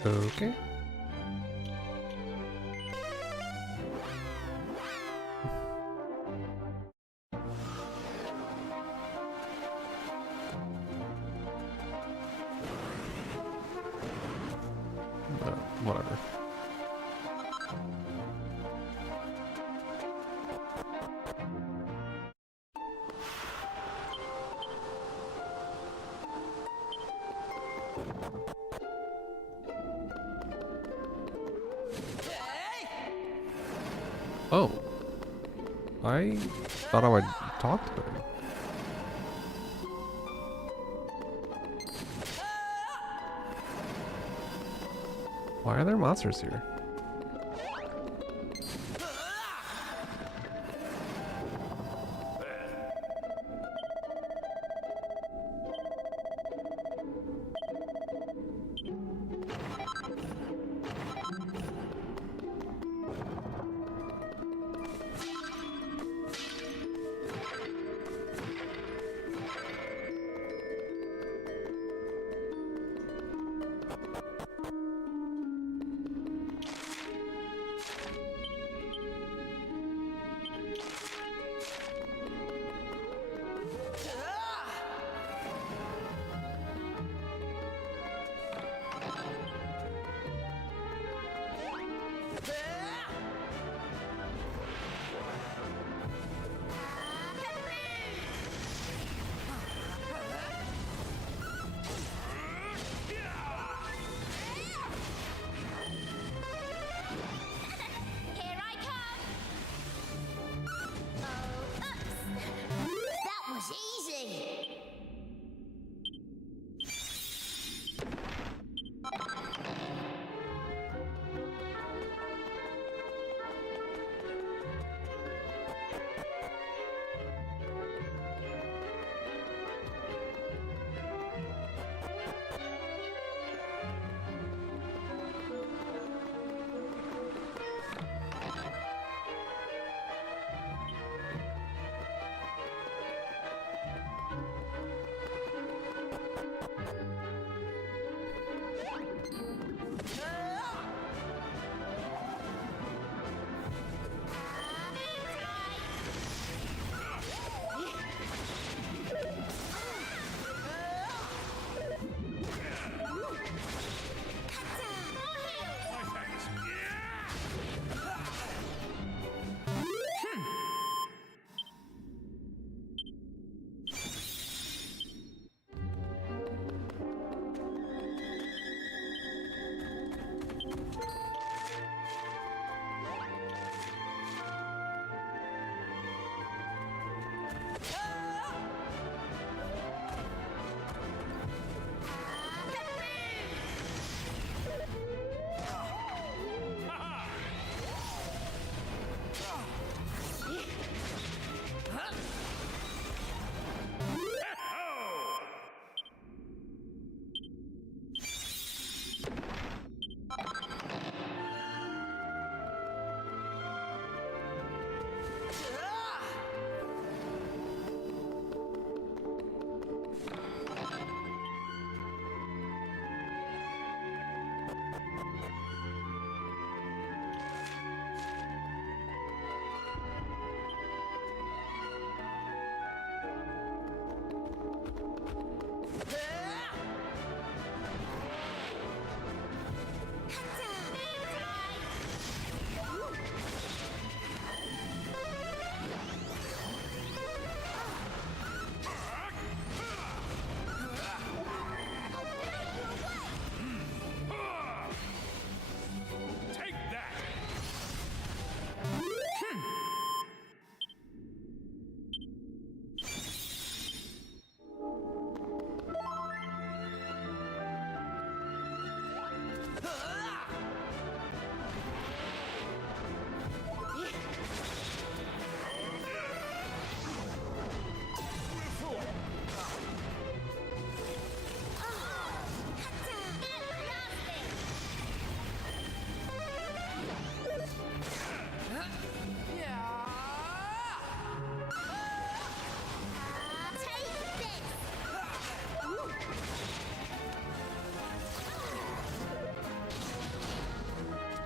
Okay. Whatever. Oh. I thought I would talk to him. Why are there monsters here? Take that!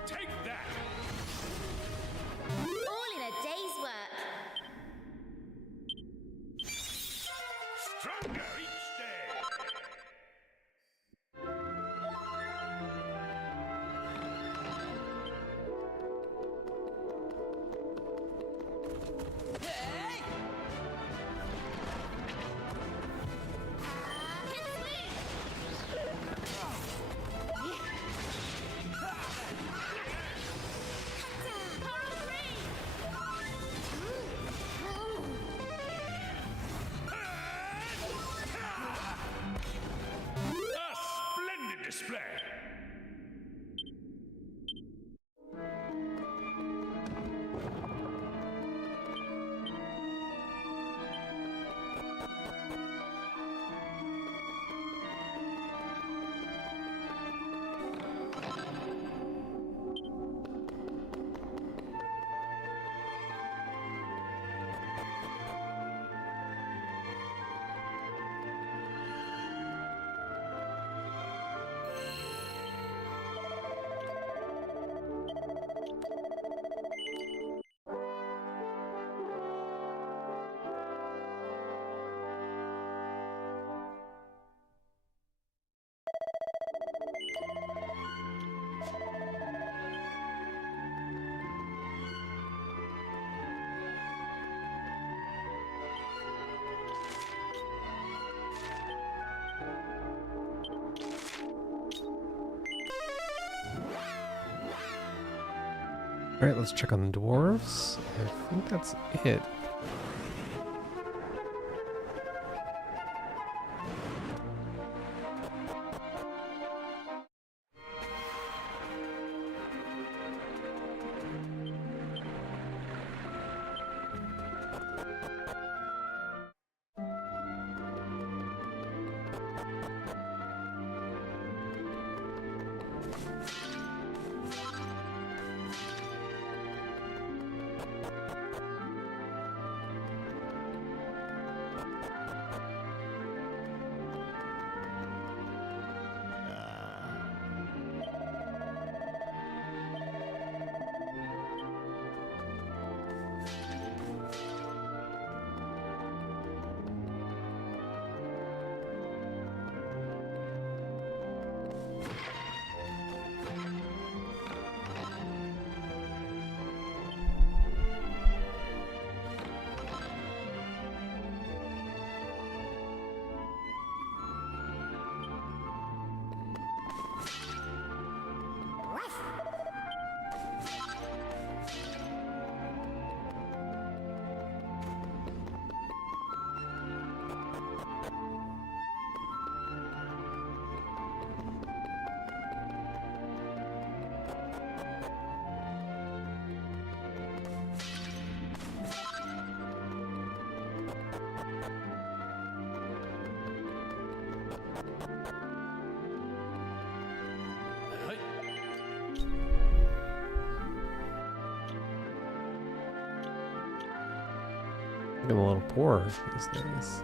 Take that! All in a day's work. Stronger each day! A splendid display! Alright, let's check on the dwarves. I think that's it. I'm a little poor these days.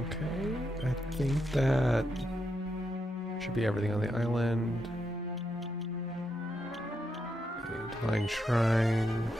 Okay, I think that should be everything on the island. A Divine Shrine.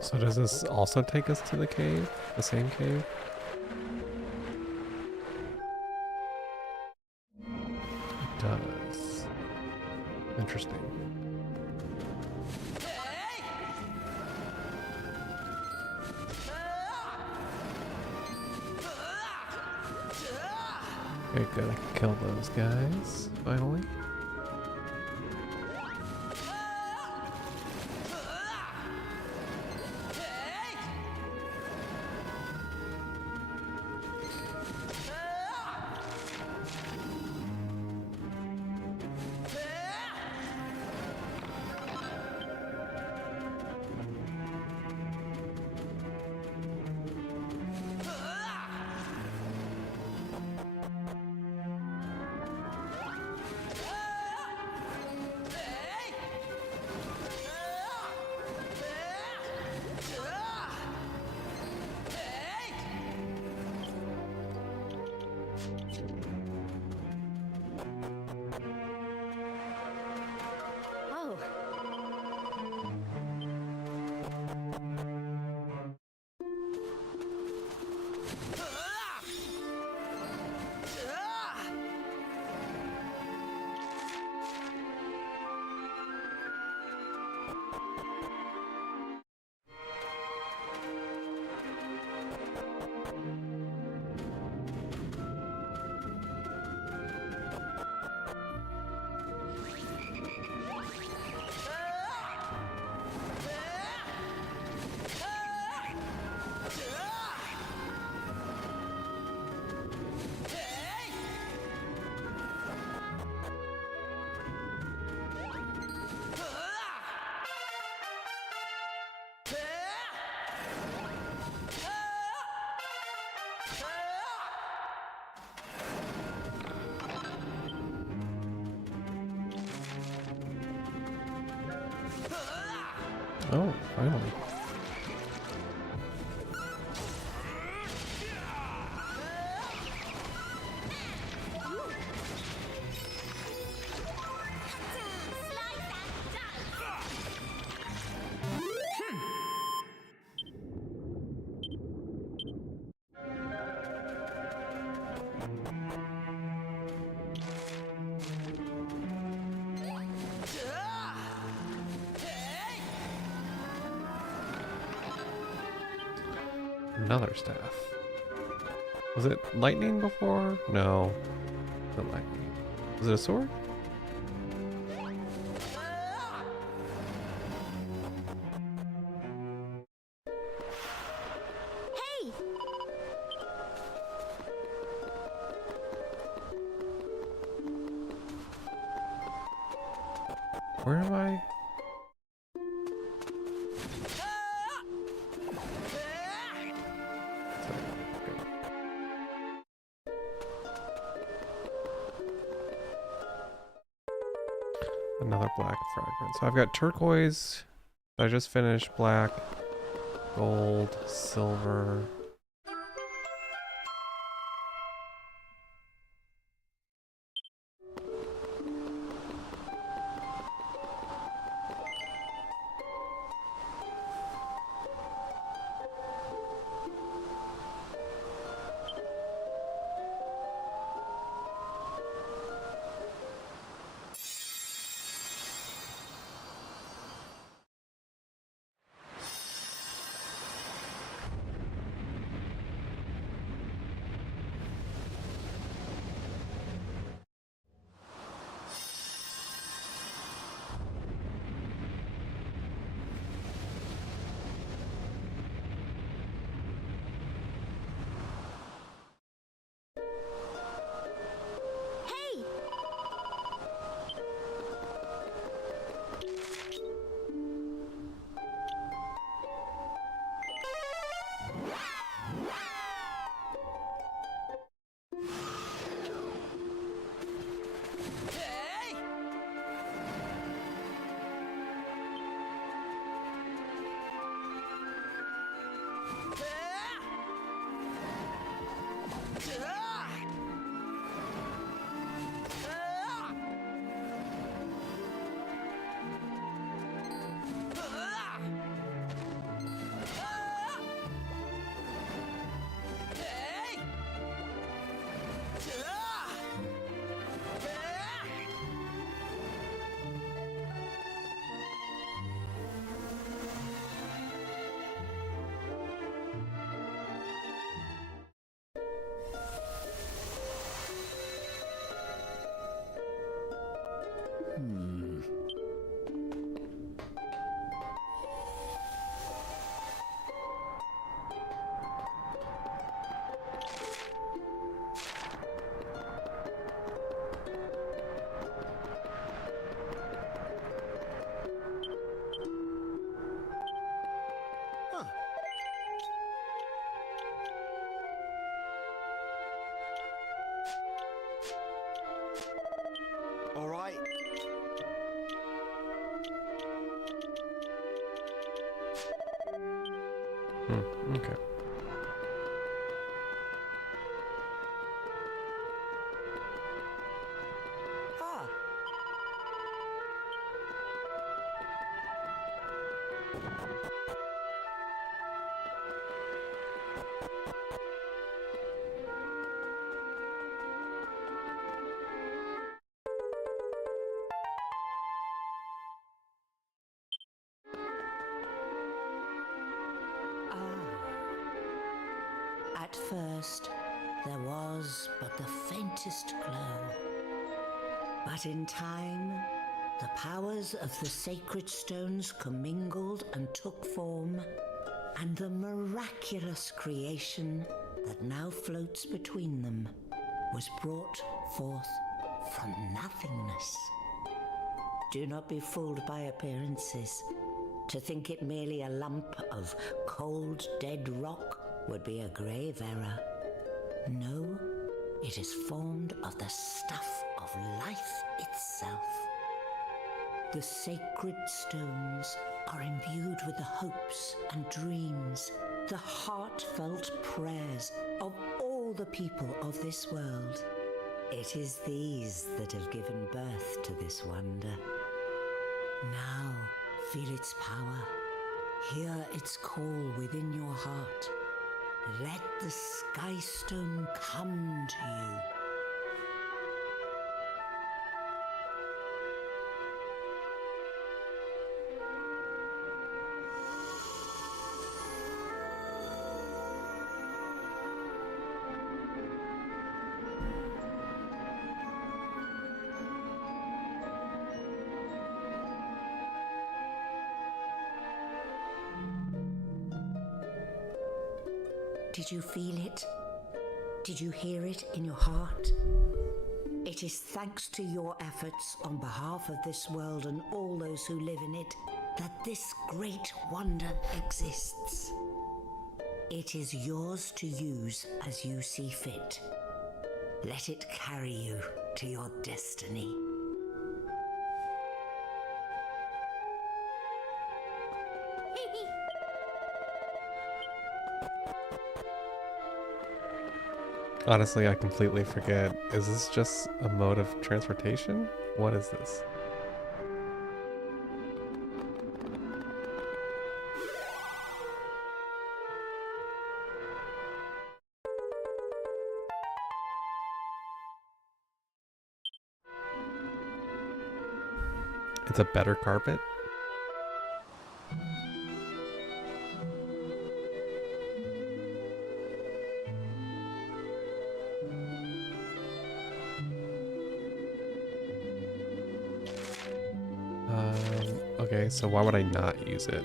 So does this also take us to the cave? The same cave? It does. Interesting. Okay, good. I can kill those guys, finally. Oh. Oh, finally. Another staff. Was it lightning before? No. The lightning. Was it a sword? Hey! Where am I? Another black fragment. So I've got turquoise. I just finished black, gold, silver. Hey! All right. Okay. At first, there was but the faintest glow. But in time, the powers of the sacred stones commingled and took form, and the miraculous creation that now floats between them was brought forth from nothingness. Do not be fooled by appearances. To think it merely a lump of cold, dead rock would be a grave error. No, it is formed of the stuff of life itself. The sacred stones are imbued with the hopes and dreams, the heartfelt prayers of all the people of this world. It is these that have given birth to this wonder. Now, feel its power. Hear its call within your heart. Let the Sky Stone come to you. Did you feel it? Did you hear it in your heart? It is thanks to your efforts on behalf of this world and all those who live in it that this great wonder exists. It is yours to use as you see fit. Let it carry you to your destiny. Honestly, I completely forget. Is this just a mode of transportation? What is this? It's a better carpet? Okay, so why would I not use it?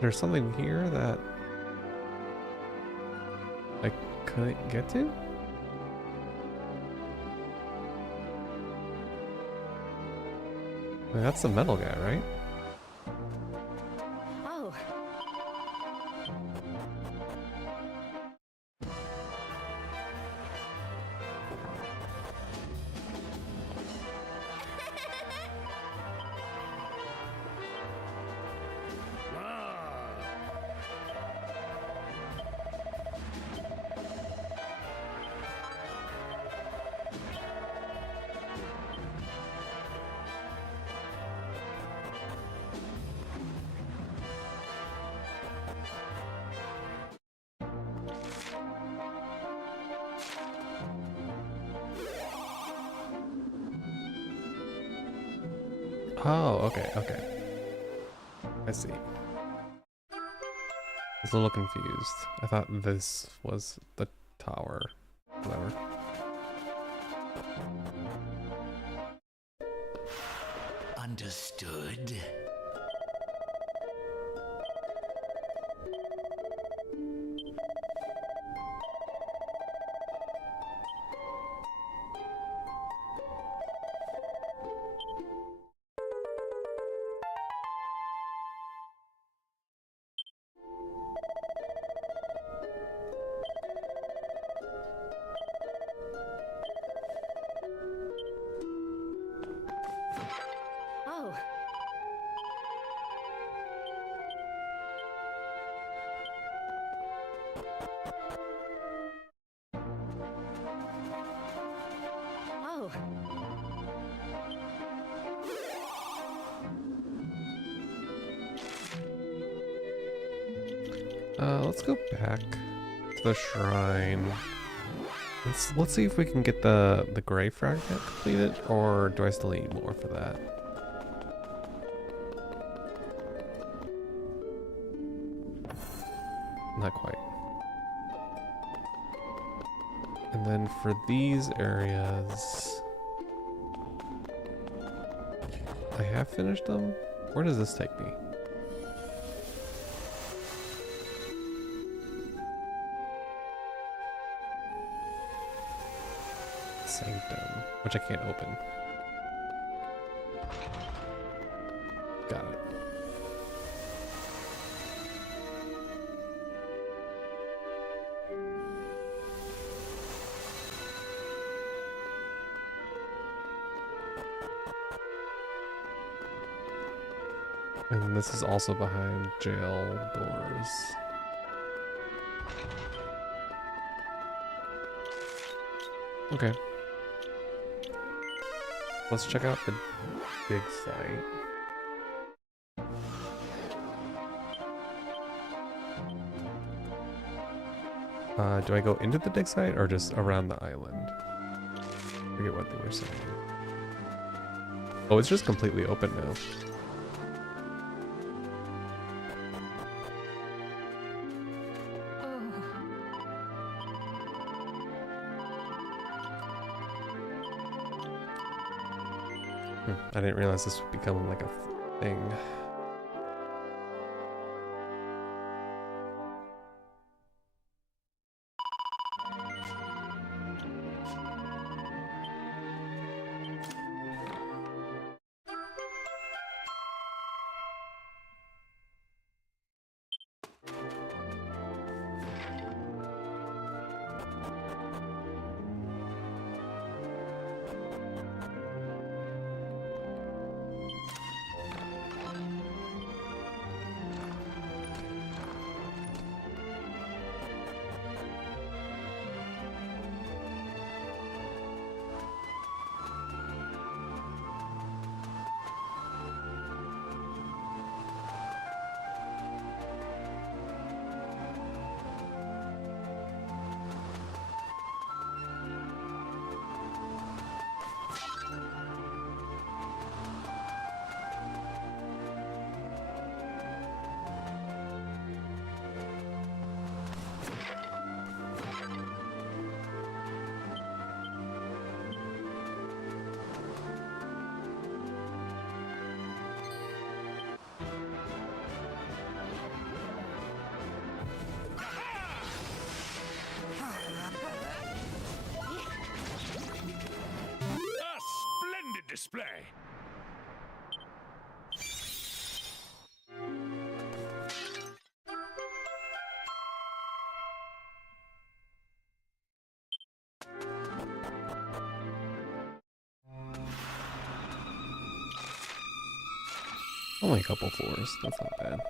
There's something here that I couldn't get to? I mean, that's the metal guy, right? Oh. Oh, okay, okay. I see. I was a little confused. I thought this was the tower. Whatever. Understood. Oh. Oh. Let's go back to the shrine. Let's see if we can get the gray fragment completed, or do I still need more for that? Not quite. And then for these areas, I have finished them. Where does this take me? Sanctum, which I can't open. Got it. And this is also behind jail doors. Okay. Let's check out the big site. Do I go into the dig site or just around the island? I forget what they were saying. Oh, it's just completely open now. I didn't realize this would become like a thing. Display. Only a couple floors, that's not bad.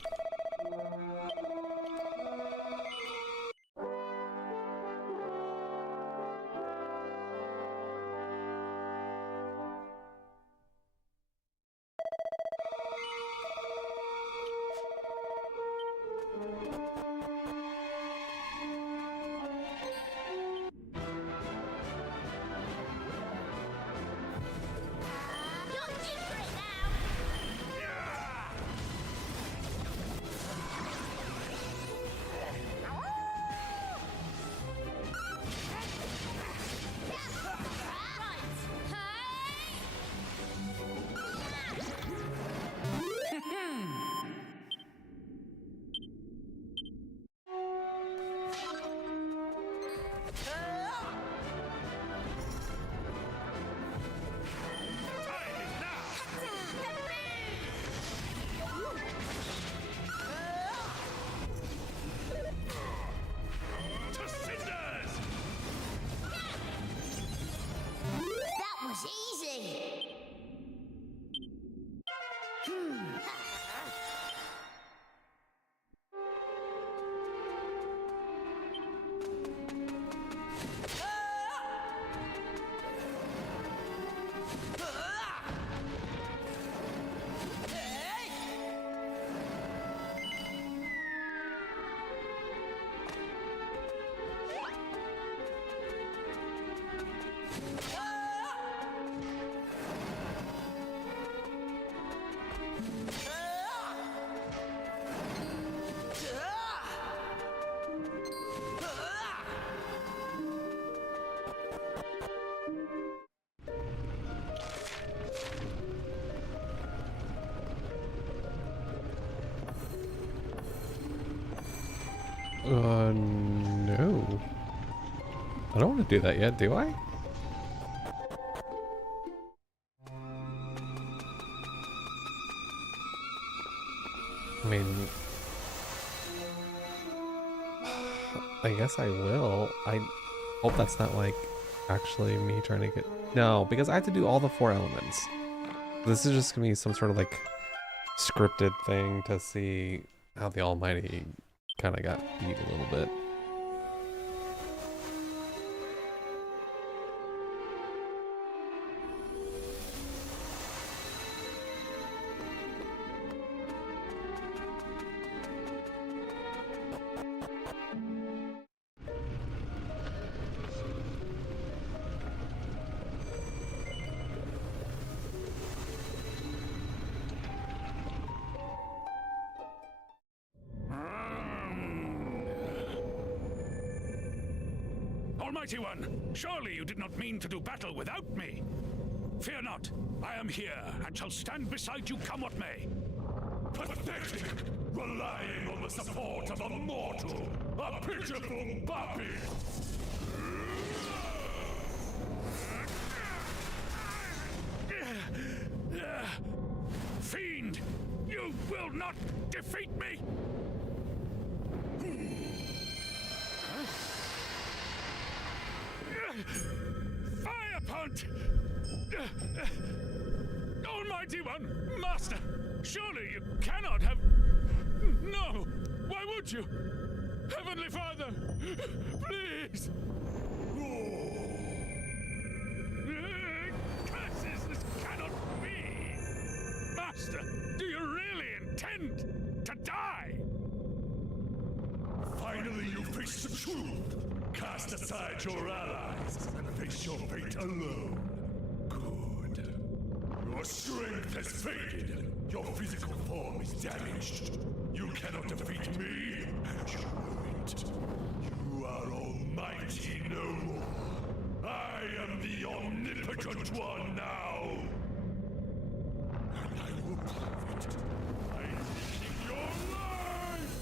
No. I don't want to do that yet, do I? I mean, I guess I will. I hope that's not like actually me trying to get... No, because I have to do all the 4 elements. This is just gonna be some sort of like scripted thing to see how the Almighty kind of got beat a little bit. Almighty One, surely you did not mean to do battle without me. Fear not, I am here and shall stand beside you come what may. Pathetic! Relying on the support of a mortal! A pitiful puppy! Fiend! You will not defeat me! Fire punt! Almighty One, Master! Surely you cannot have... No! Why would you? Heavenly Father! Please! Curses! This cannot be! Master, do you really intend to die? Finally you face the truth! Cast aside your allies and face your fate alone. Good. Your strength has faded. Your physical form is damaged. You cannot defeat me, and you know it. You are almighty no more. I am the omnipotent one now. And I will prove it by taking your life!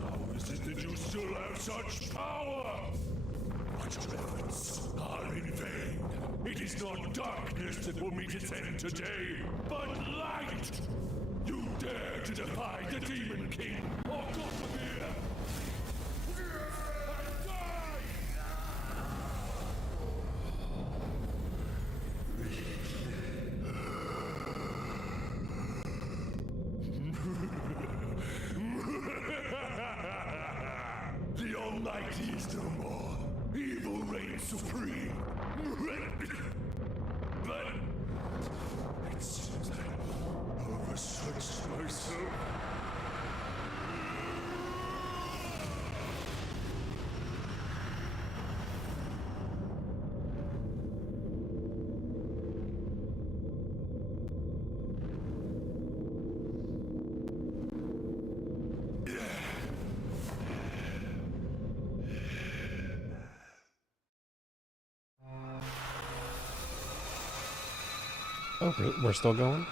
How is it that you still have such power? But your efforts are in vain. It is not darkness that will meet its end today, but light! You dare to defy the Demon King or Buccanham! The Almighty is no more. Evil reigns supreme. But it seems I overstretched myself. Oh, we're still going?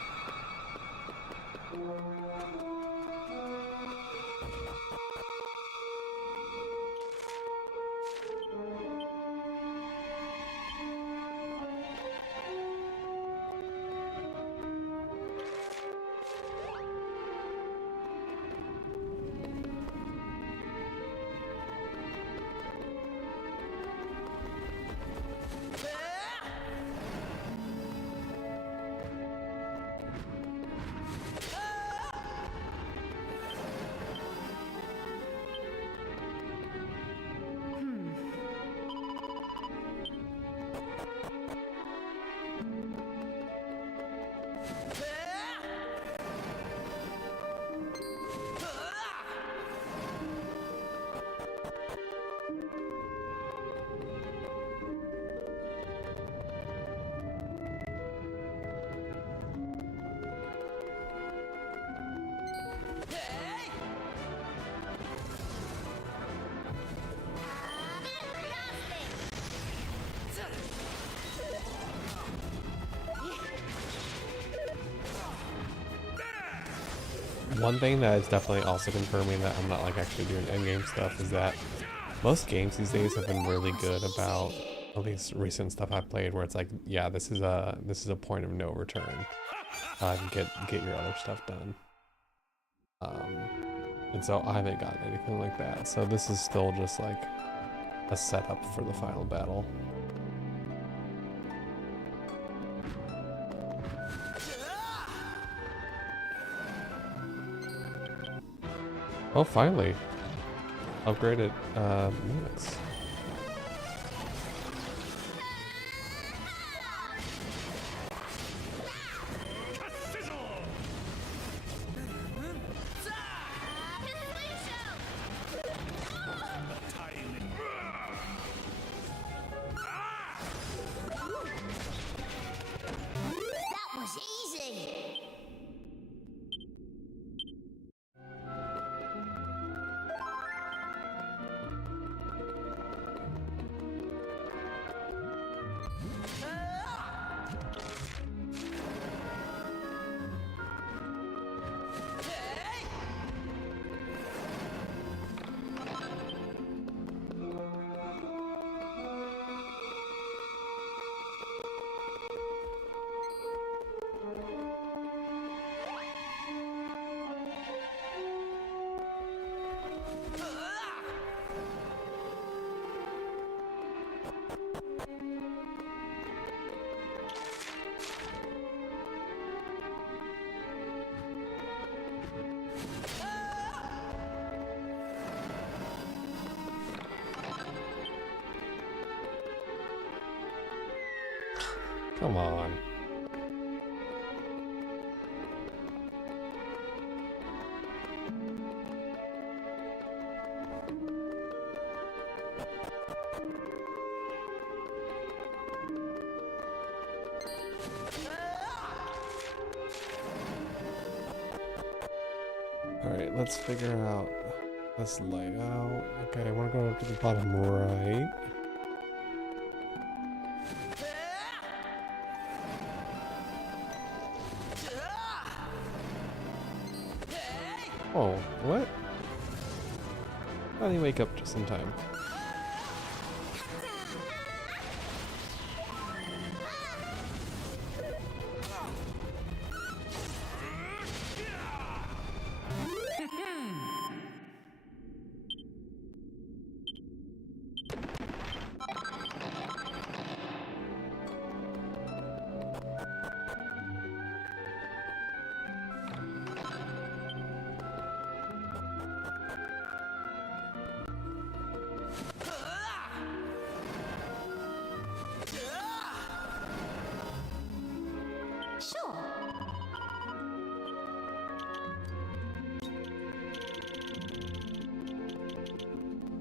One thing that is definitely also confirming that I'm not like actually doing endgame stuff is that most games these days have been really good about, at least recent stuff I've played, where it's like, yeah, this is a point of no return. Get your other stuff done. And so I haven't gotten anything like that. So this is still just like a setup for the final battle. Oh, finally. Upgraded mimics. Come on. Alright, let's figure out this layout. Okay, I want to go up to the bottom right. Oh, what? How do you wake up just in time?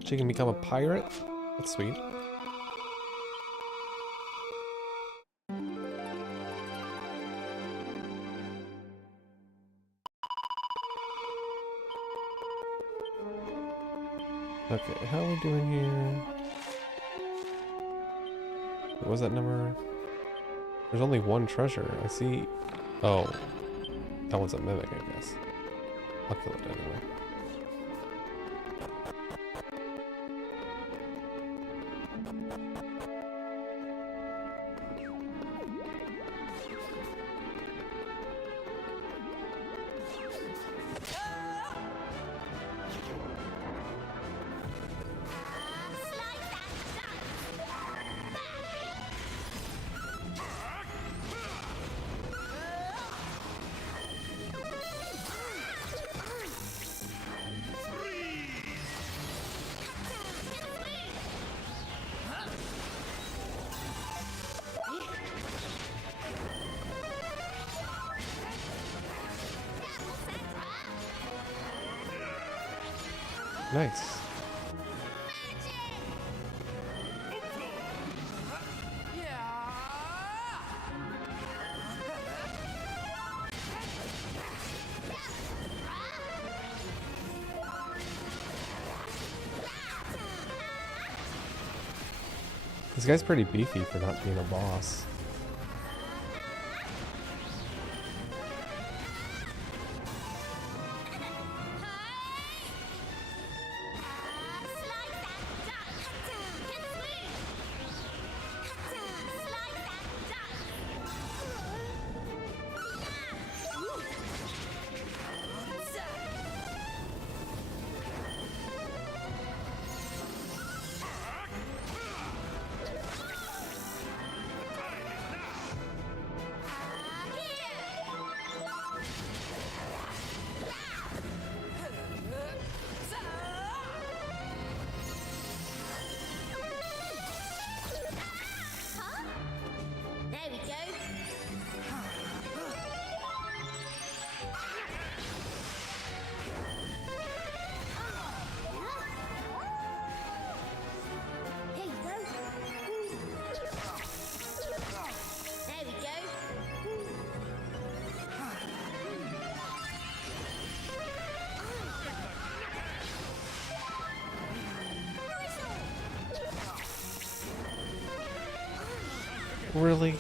She can become a pirate? That's sweet. Okay, how are we doing here? What was that number? There's only one treasure. I see. Oh. That one's a mimic, I guess. I'll kill it anyway. Nice. This guy's pretty beefy for not being a boss. Really?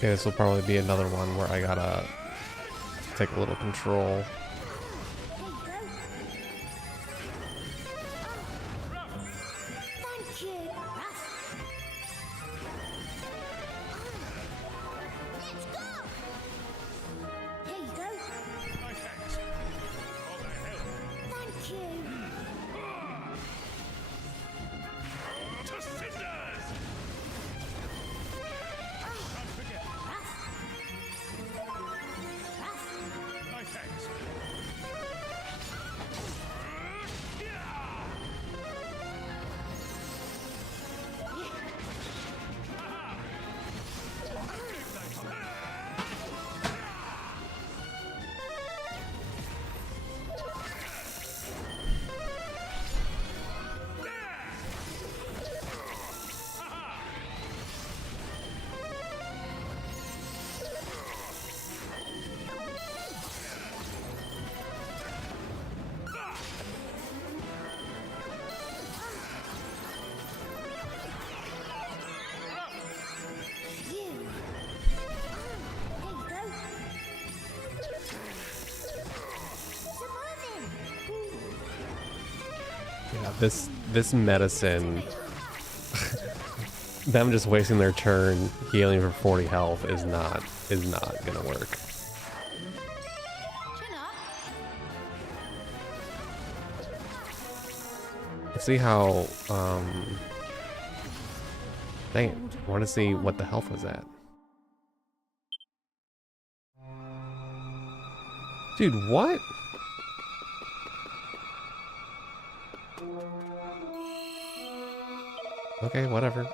Okay, this will probably be another one where I gotta take a little control. Thank you. Let's go. Here you go. My thanks. All the help. Thank you. To cinders! Don't forget. My thanks. You. Here you go. Surviving. Yeah, this medicine, them just wasting their turn healing for 40 health is not gonna work. Chin up. Let's see how dang it, I want to see what the health was at. Dude, what? Okay, whatever.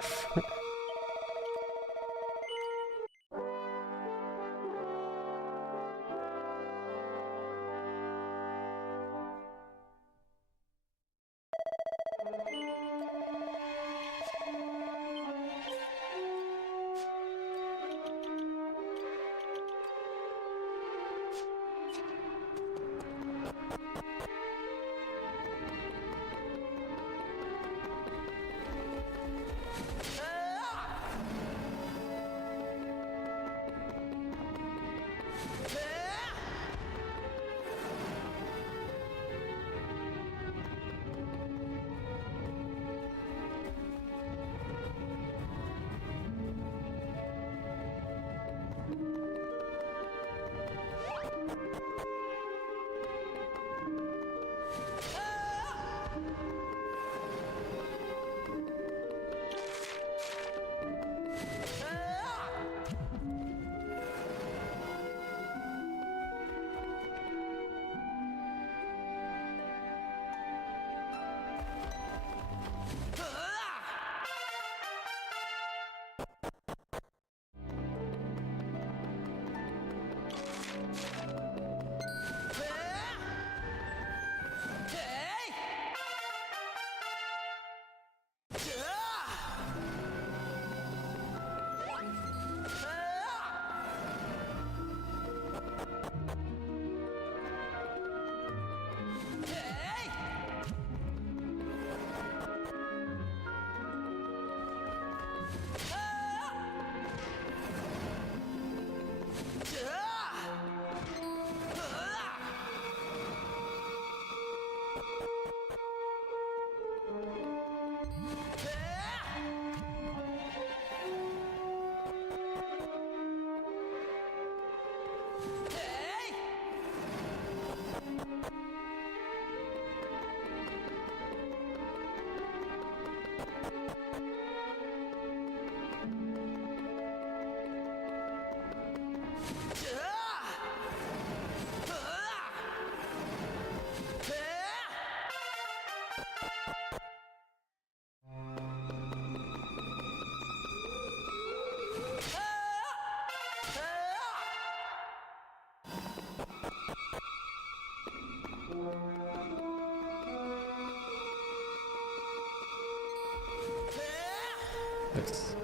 Nice.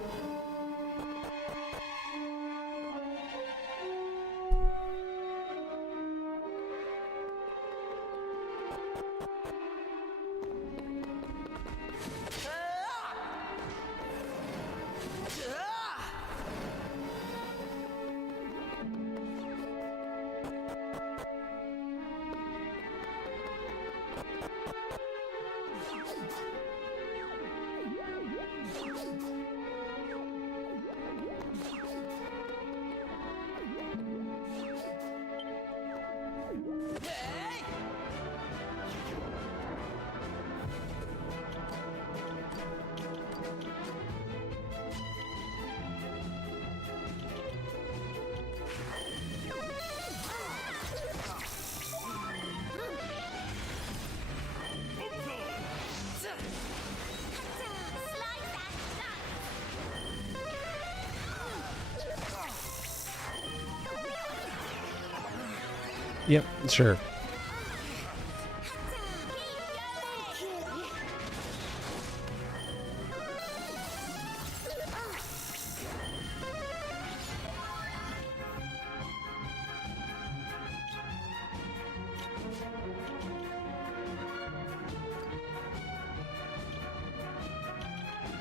Yep, sure.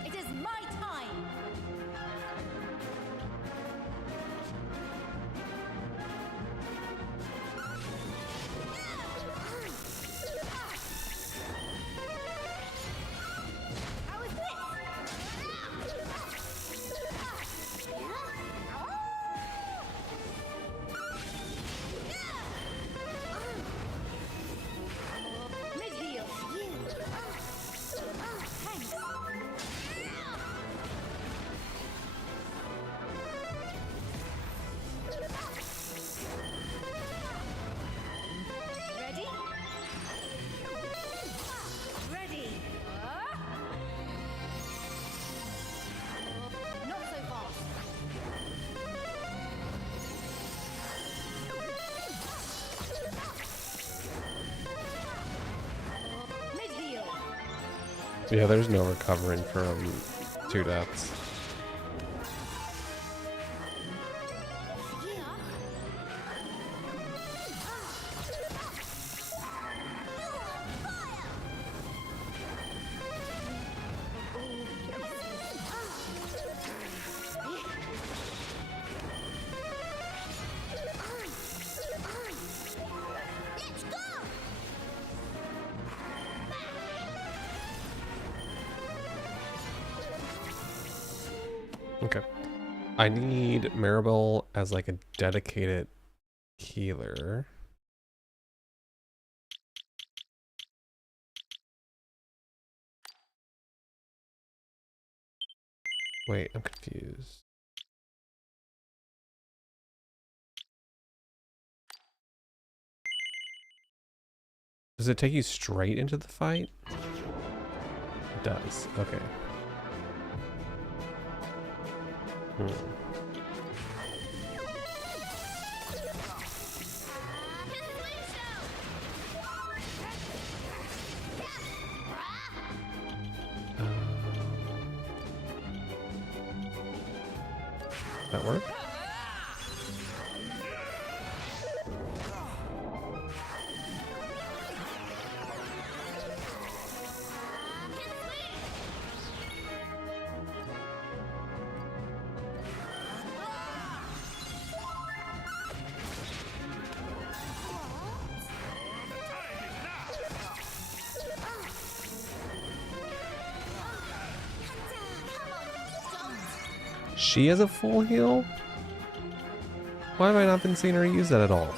It is my time! How is this? Mid-heel! Thanks! Ready? Ready! Not so fast! Mid-heel! Yeah, there's no recovering from 2 deaths. Let's go! Okay. I need Maribel as like a dedicated healer. Wait, I'm confused. Does it take you straight into the fight? It does. Okay. That work? She has a full heal? Why have I not been seeing her use that at all?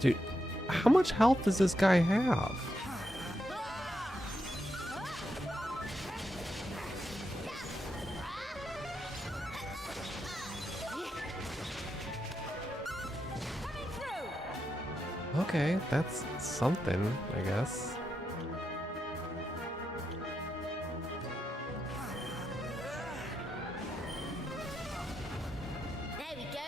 Dude, how much health does this guy have? Okay, that's something, I guess. There we go.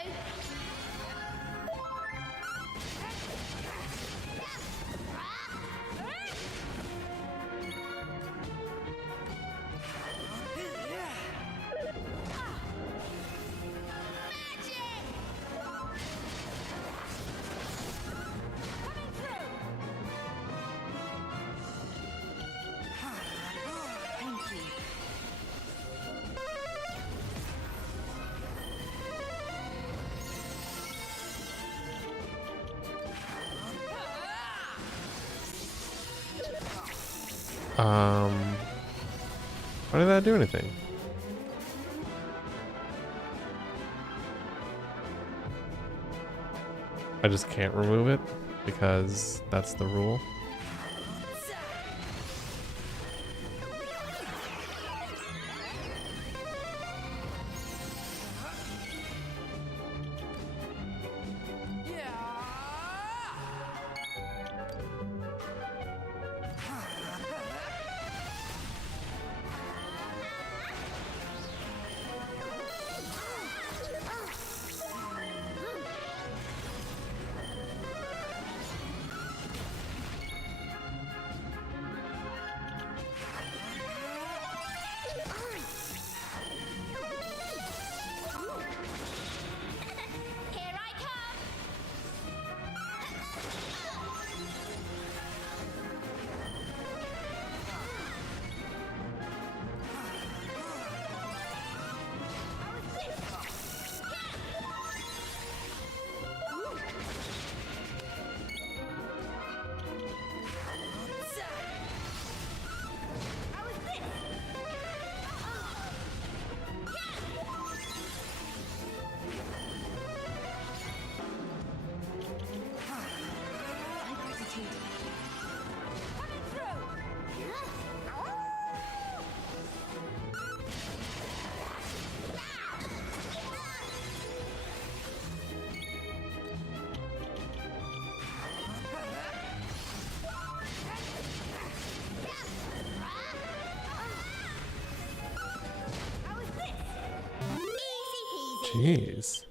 Why did that do anything? I just can't remove it because that's the rule. Here I come. Jeez.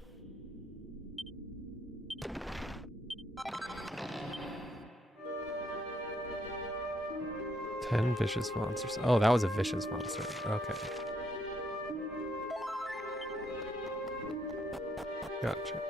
Ten vicious monsters. Oh, that was a vicious monster. Okay. Gotcha.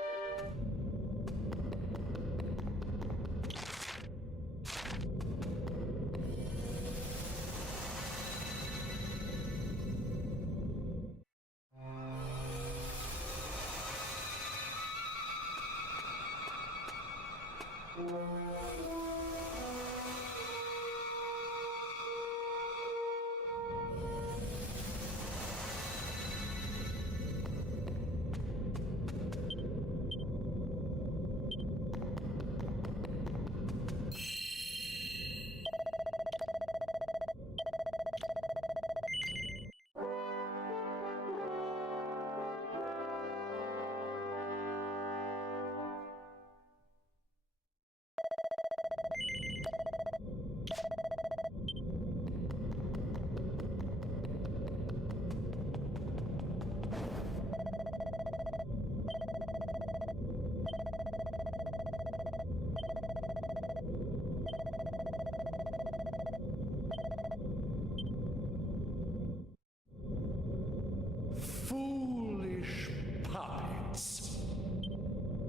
Foolish puppets.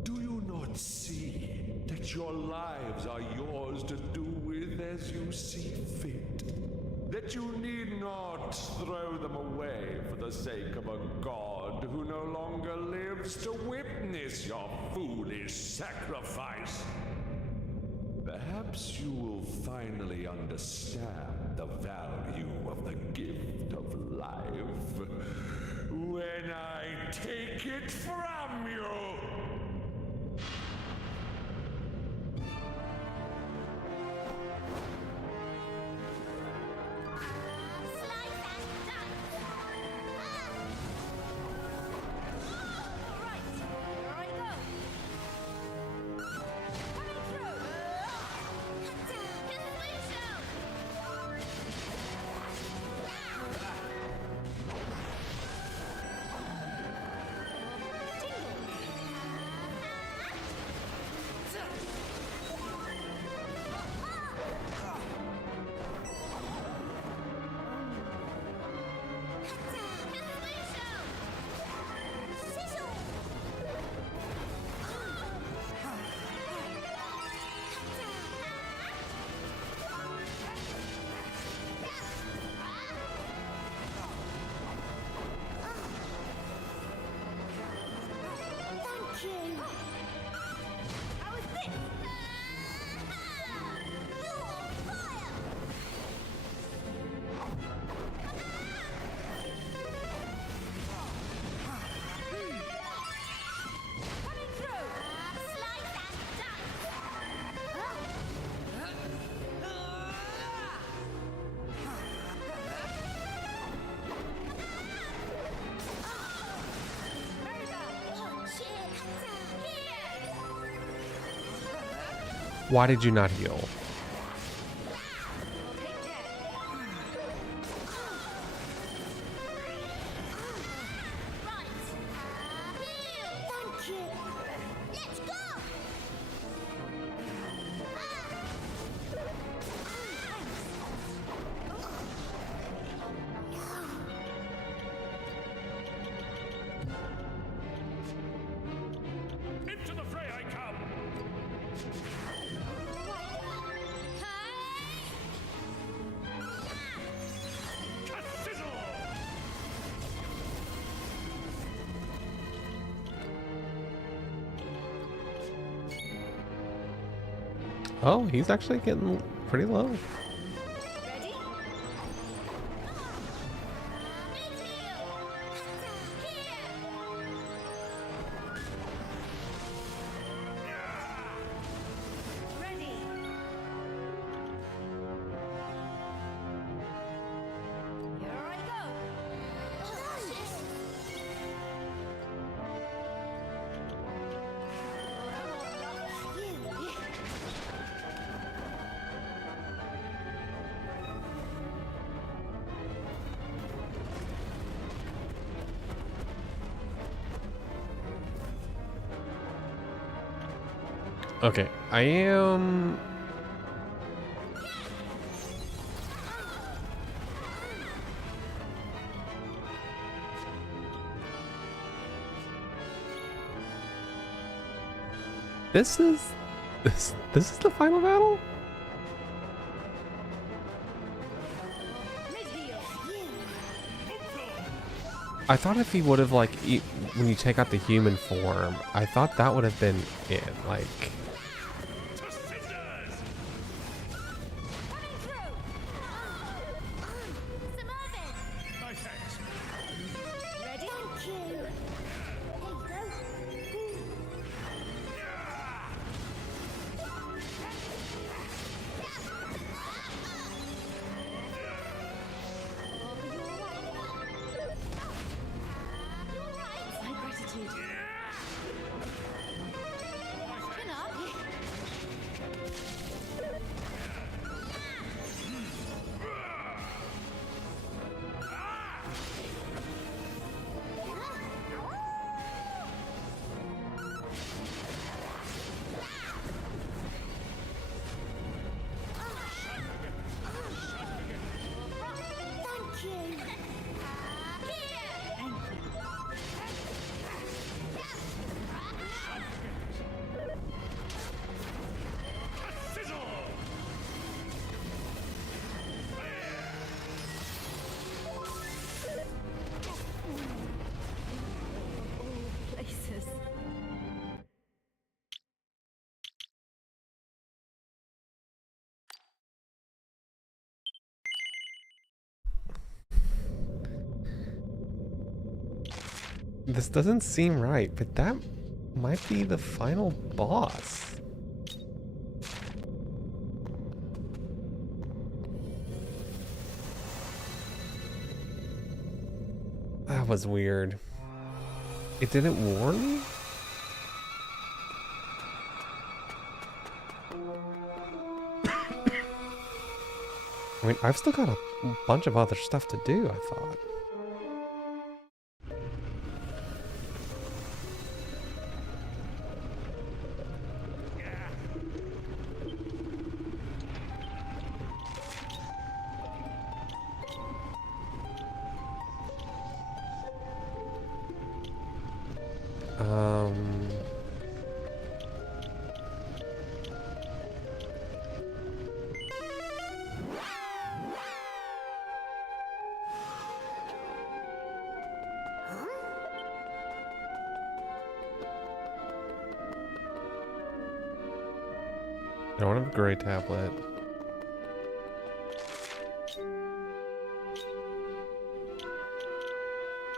Do you not see that your lives are yours to do with as you see fit? That you need not throw them away for the sake of a god who no longer lives to witness your foolish sacrifice? Perhaps you will finally understand the value of the gift of life when I take it from you. Why did you not heal? Thank you. Let's go. Into the fray I come! Sizzle! Oh, he's actually getting pretty low. Ready? Ready. Here I go. Okay, I am. This is this is the final battle? I thought if he would have like when you take out the human form, I thought that would have been it. Like, My thanks. Ready? Thank you. Here you go. My gratitude. Chin up. Thank you. Thank you. Sizzle! Places. this doesn't seem right, but that might be the final boss. That was weird. It didn't warn me? I mean, I've still got a bunch of other stuff to do, I thought. I don't have a gray tablet.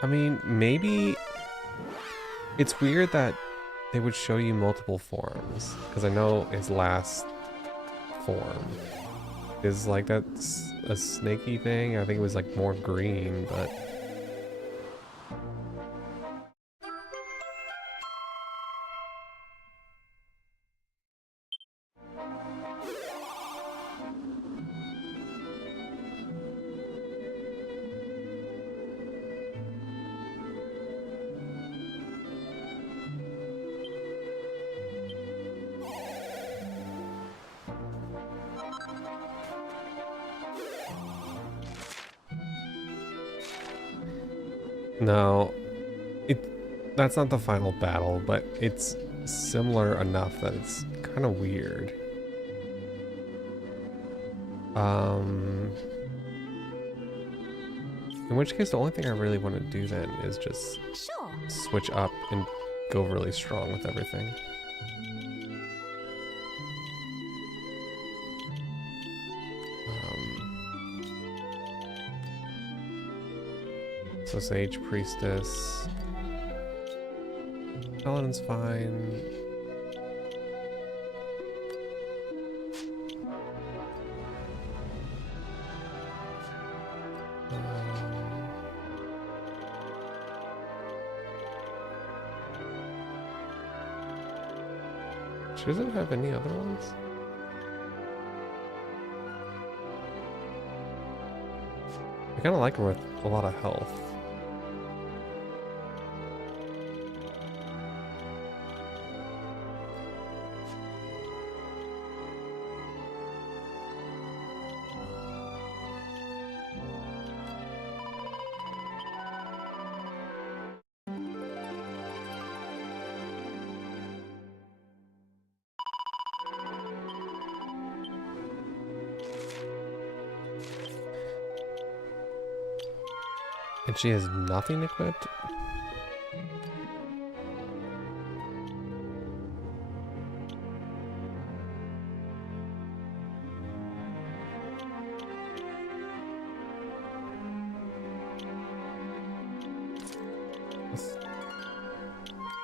I mean, maybe it's weird that they would show you multiple forms, because I know his last form is like that's a snaky thing. I think it was like more green, but No, that's not the final battle, but it's similar enough that it's kind of weird. In which case, the only thing I really want to do then is just switch up and go really strong with everything. So Sage Priestess. Paladin's fine. She doesn't have any other ones? I kind of like her with a lot of health. And she has nothing equipped? That's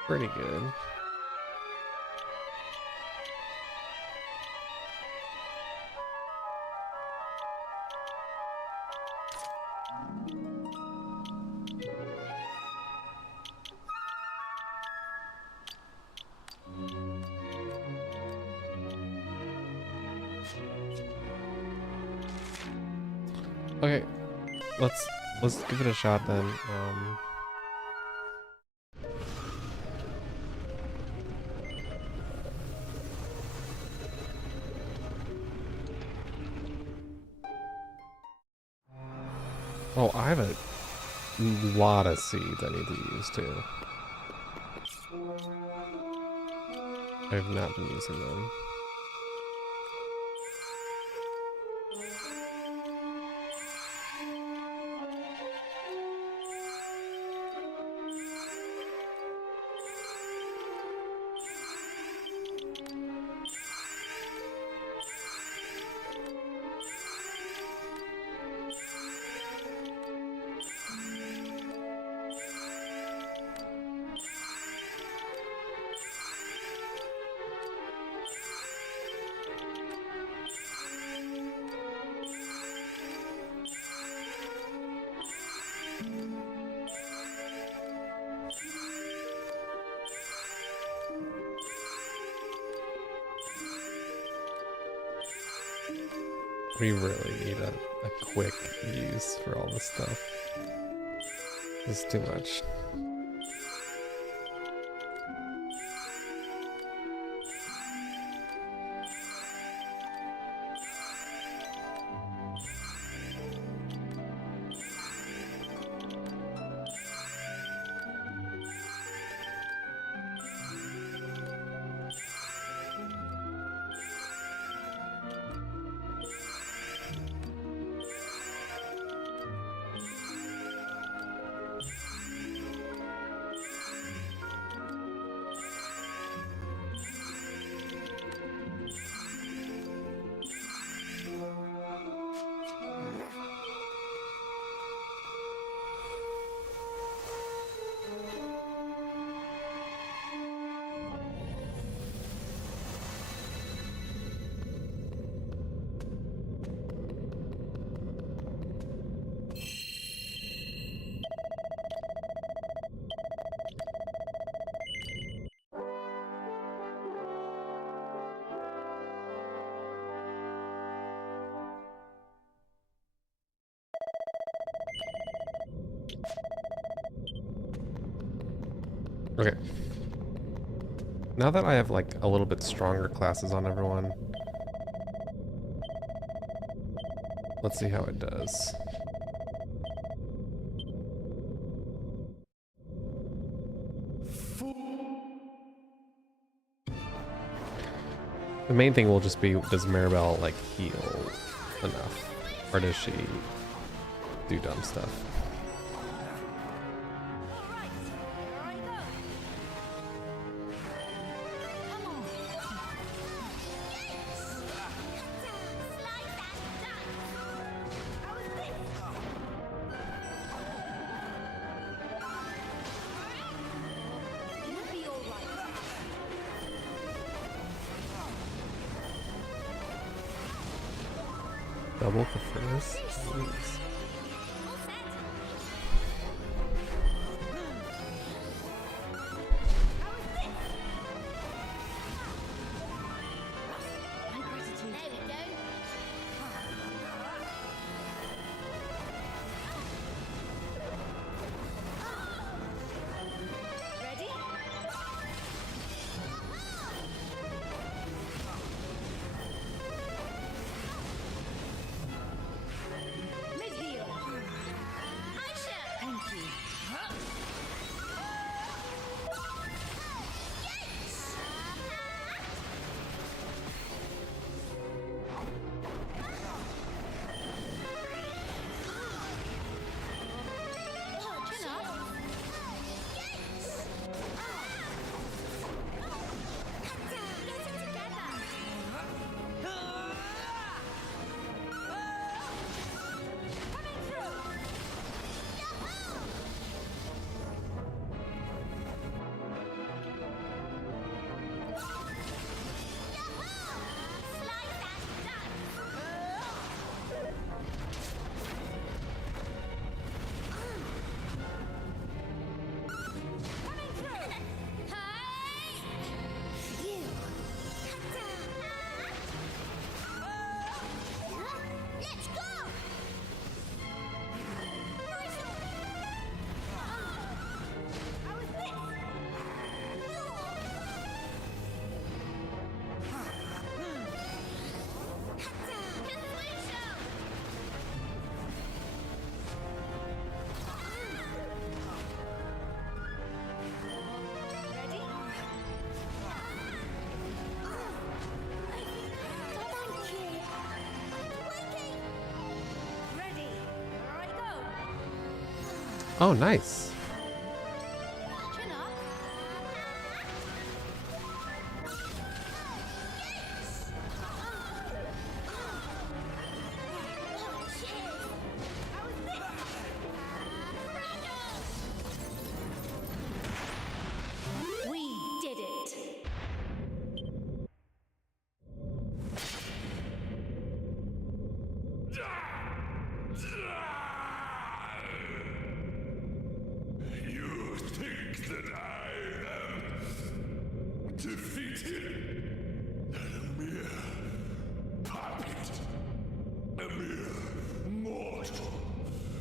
pretty good. Okay, let's give it a shot then. Oh, I have a lot of seeds I need to use too. I have not been using them. We really need a quick use for all this stuff. This is too much. Okay. Now that I have like a little bit stronger classes on everyone, let's see how it does. The main thing will just be, does Maribel like heal enough, or does she do dumb stuff? Double prefers. Jeez. Oh, nice. We did it. You think that I am defeated? A mere puppet, a mere mortal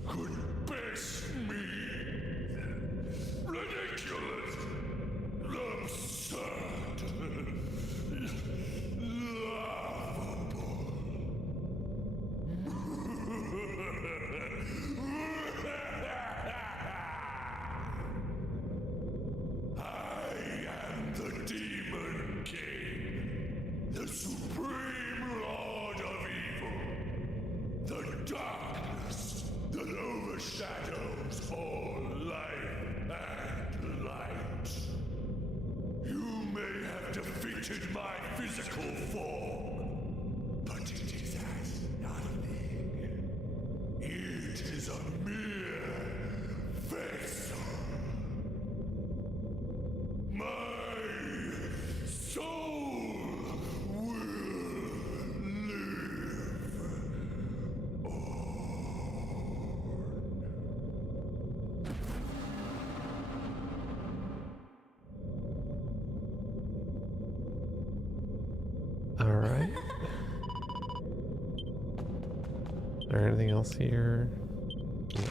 could best me. Ridiculous, absurd, laughable. I am the Demon King, the Supreme Lord of Evil, the darkness that overshadows all life and light. You may have defeated my physical form, but it is as nothing. It is a mere vessel. My soul will live All right. Is there anything else here? No.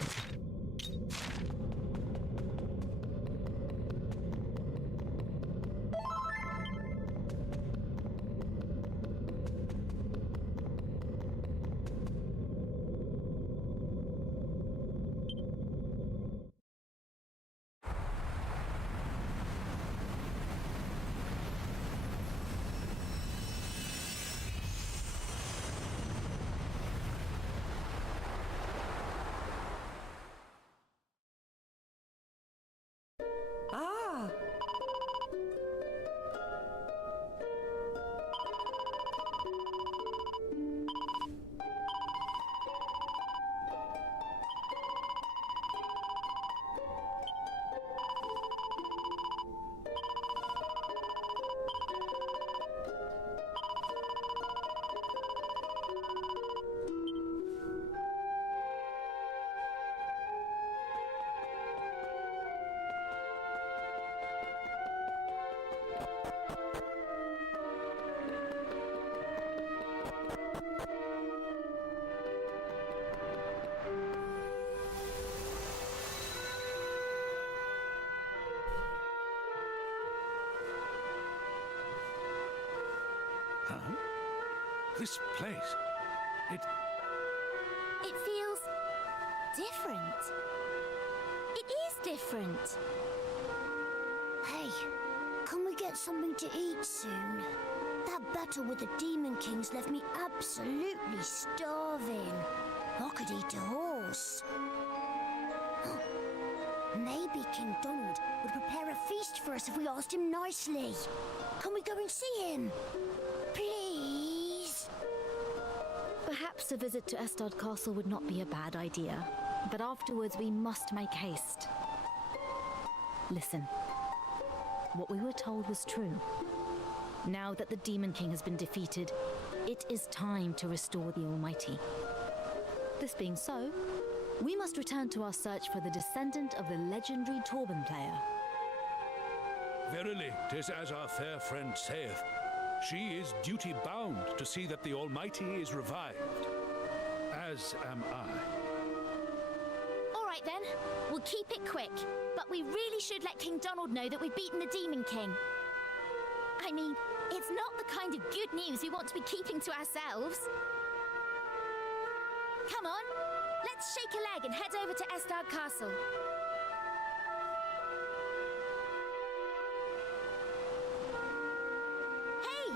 Huh? This place. It feels different. It is different. Hey, can we get something to eat soon? That battle with the Demon Kings left me absolutely starving. I could eat a horse. Maybe King Donald would prepare a feast for us if we asked him nicely. Can we go and see him? Please? Perhaps a visit to Estard Castle would not be a bad idea, but afterwards we must make haste. Listen. What we were told was true. Now that the Demon King has been defeated, it is time to restore the Almighty. This being so, we must return to our search for the descendant of the legendary Torben player. Verily, 'tis as our fair friend saith. She is duty-bound to see that the Almighty is revived. As am I. All right then, we'll keep it quick. But we really should let King Donald know that we've beaten the Demon King. I mean, it's not the kind of good news we want to be keeping to ourselves. Come on, let's shake a leg and head over to Estard Castle. Hey!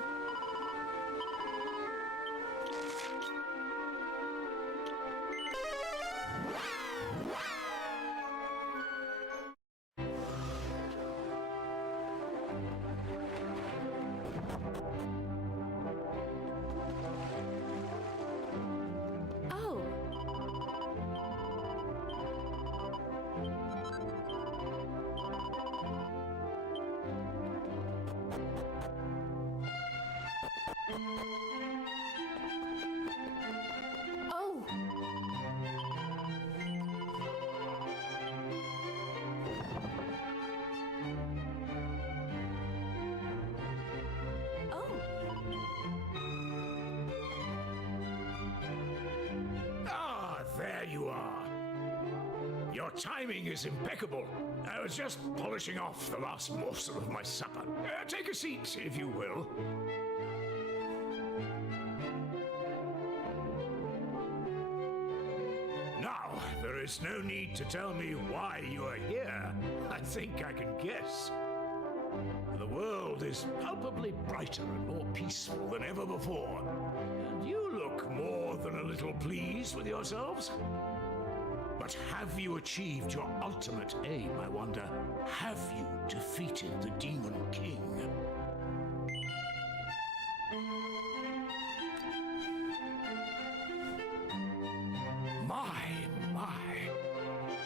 There you are. Your timing is impeccable. I was just polishing off the last morsel of my supper. Take a seat, if you will. Now, there is no need to tell me why you are here. I think I can guess. The world is palpably brighter and more peaceful than ever before. And you look more than a little pleased with yourselves. But have you achieved your ultimate aim, I wonder? Have you defeated the Demon King? My.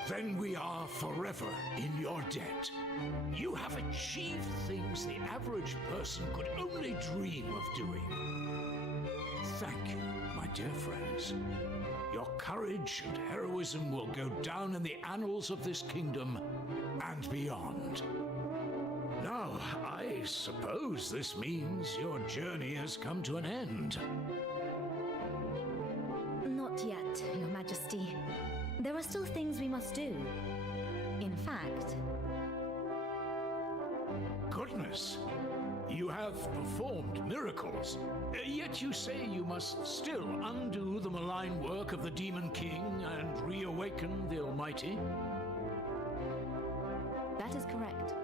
Then we are forever in your debt. You have achieved things the average person could only dream of doing. Thank you, my dear friends. Your courage and heroism will go down in the annals of this kingdom and beyond. Now, I suppose this means your journey has come to an end. Not yet, Your Majesty. There are still things we must do. In fact... Goodness! You have performed miracles, yet you say you must still undo the malign work of the Demon King and reawaken the Almighty? That is correct.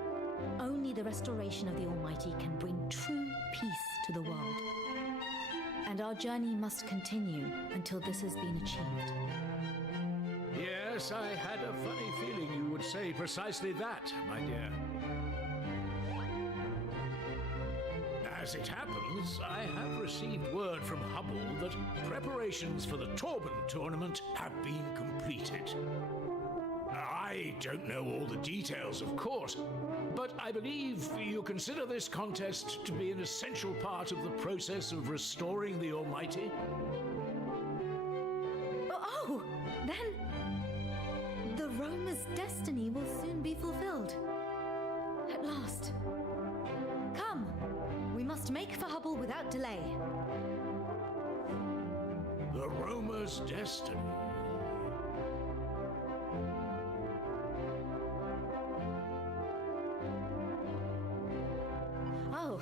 Only the restoration of the Almighty can bring true peace to the world. And our journey must continue until this has been achieved. Yes, I had a funny feeling you would say precisely that, my dear. As it happens, I have received word from Hubble that preparations for the Torben tournament have been completed. I don't know all the details, of course, but I believe you consider this contest to be an essential part of the process of restoring the Almighty? Oh, then... the Roma's destiny will soon be fulfilled. At last. Come, we must make for Hubble without delay. The Roma's destiny. Oh.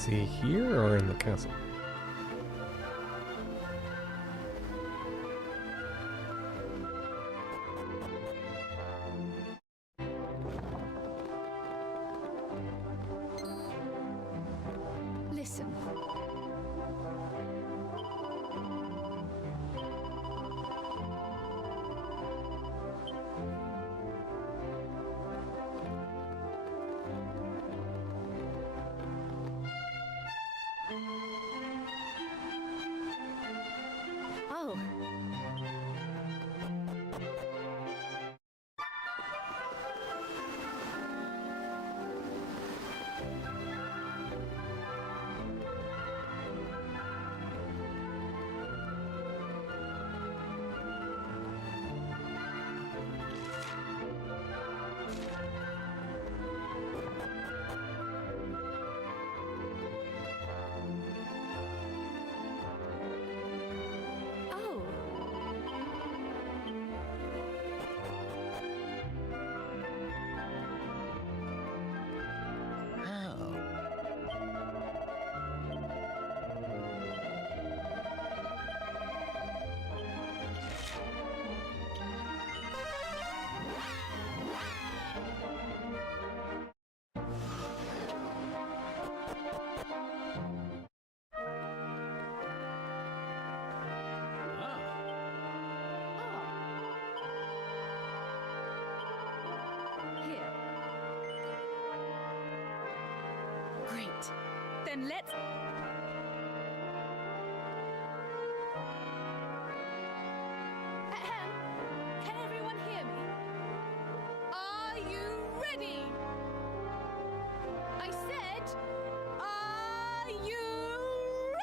Is he here or in the castle? Listen. Oh. Oh. Oh. Here. Great. Then let's... Ahem. Can everyone hear me? Are you ready? I said, are you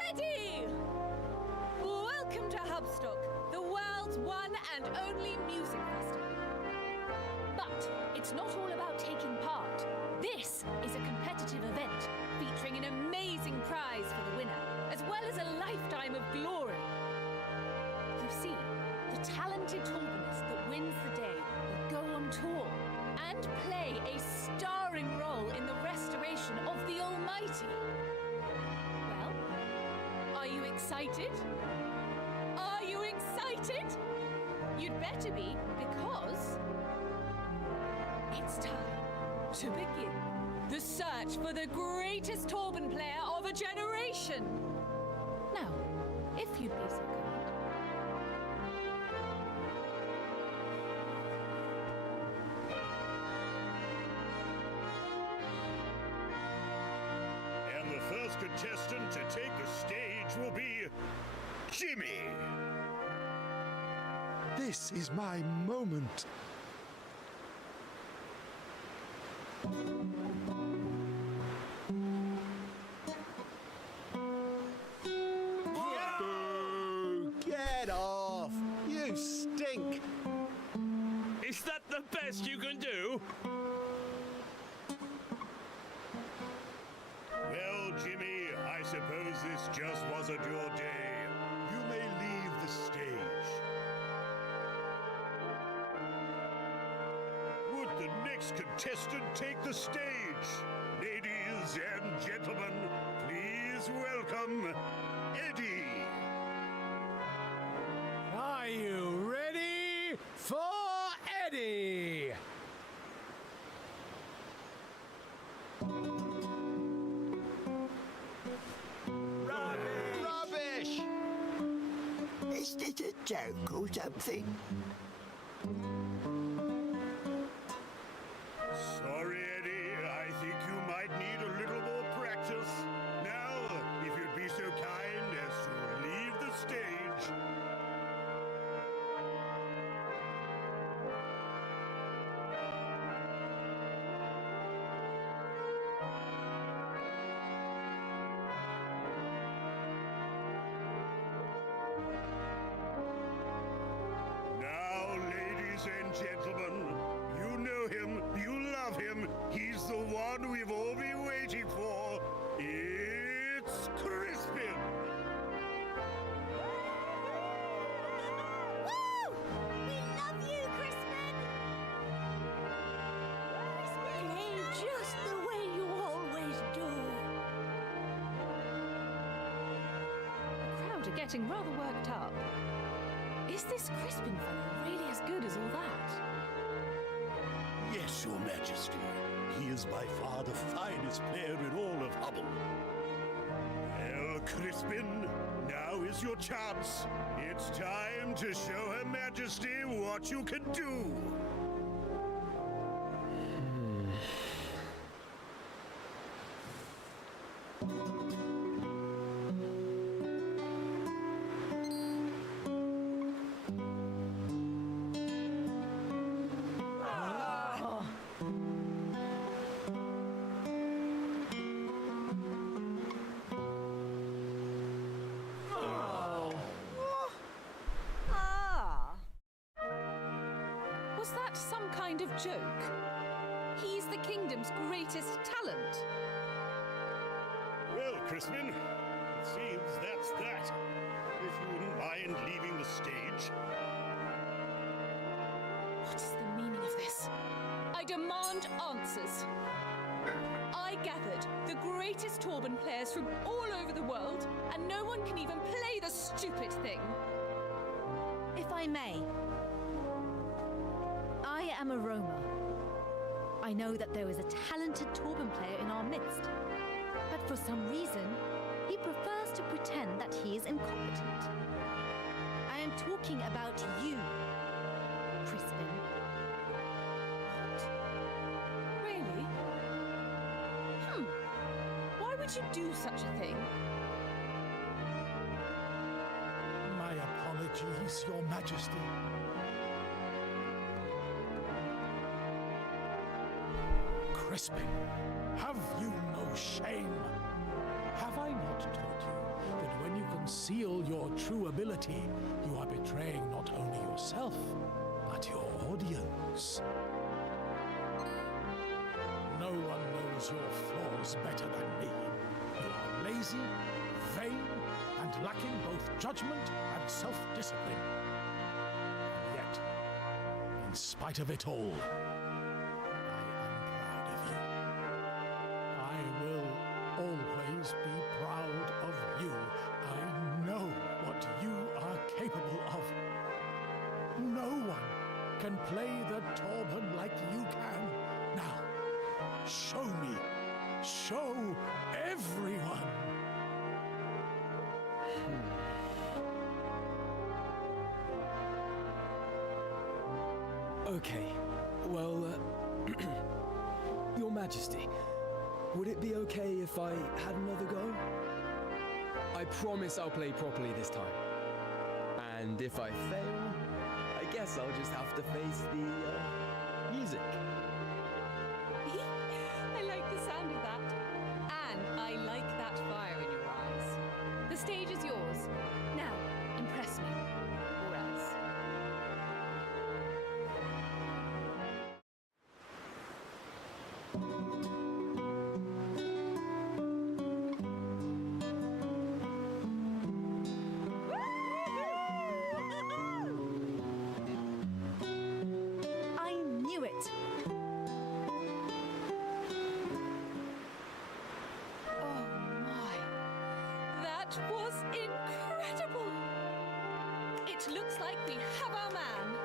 ready? Welcome to Hubstock, the world's one and only music festival. But it's not all about taking part. This is a competitive event featuring an amazing prize for the winner, as well as a lifetime of glory. You see, the talented Torbanist that wins the day will go on tour and play a starring role in the restoration of the Almighty. Well, are you excited? Are you excited? You'd better be, because it's time to begin the search for the greatest Torban player of a generation. Now, if you'd be so kind. And the first contestant to take the stage will be Jimmy. This is my moment. Boo! Get off! You stink! Is that the best you can do? Well, Jimmy, I suppose this just wasn't your day. You may leave the stage. Would the next contestant take the stage? Ladies and gentlemen, please welcome Eddie. Are you ready for Eddie? Rubbish! Is this a joke or something? Sorry, Eddie. I think you might need a little more practice. Now, if you'd be so kind as to leave the stage. Now, ladies and gentlemen, you know him, you love him. He's the one we've all been waiting for. It's Crispin. Woo! We love you, Crispin! Crispin! Play just the way you always do. after getting rather worked up. Is this Crispin fellow really as good as all that? Yes, Your Majesty. He is by far the finest player in all of Hubble. Well, Crispin, now is your chance. It's time to show Her Majesty what you can do. Was that some kind of joke? He's the kingdom's greatest talent. Well, Crispin, it seems that's that. If you wouldn't mind leaving the stage. What is the meaning of this? I demand answers. I gathered the greatest Torban players from all over the world, and no one can even play the stupid thing. If I may, I am a roamer. I know that there is a talented Torban player in our midst, but for some reason, he prefers to pretend that he is incompetent. I am talking about you, Crispin. Really? Why would you do such a thing? My apologies, Your Majesty. Crispin, have you no shame? Have I not taught you that when you conceal your true ability, you are betraying not only yourself, but your audience? No one knows your flaws better than me. You are lazy, vain, and lacking both judgment and self-discipline. And yet, in spite of it all, always be proud of you. I know what you are capable of. No one can play the Torban like you can. Now, show me. Show everyone. Okay, well, Your Majesty, would it be okay if I had another go? I promise I'll play properly this time. And if I fail, I guess I'll just have to face the music. I like the sound of that. And I like that fire in your eyes. The stage is yours. Now, impress me. Or else. That was incredible! It looks like we have our man.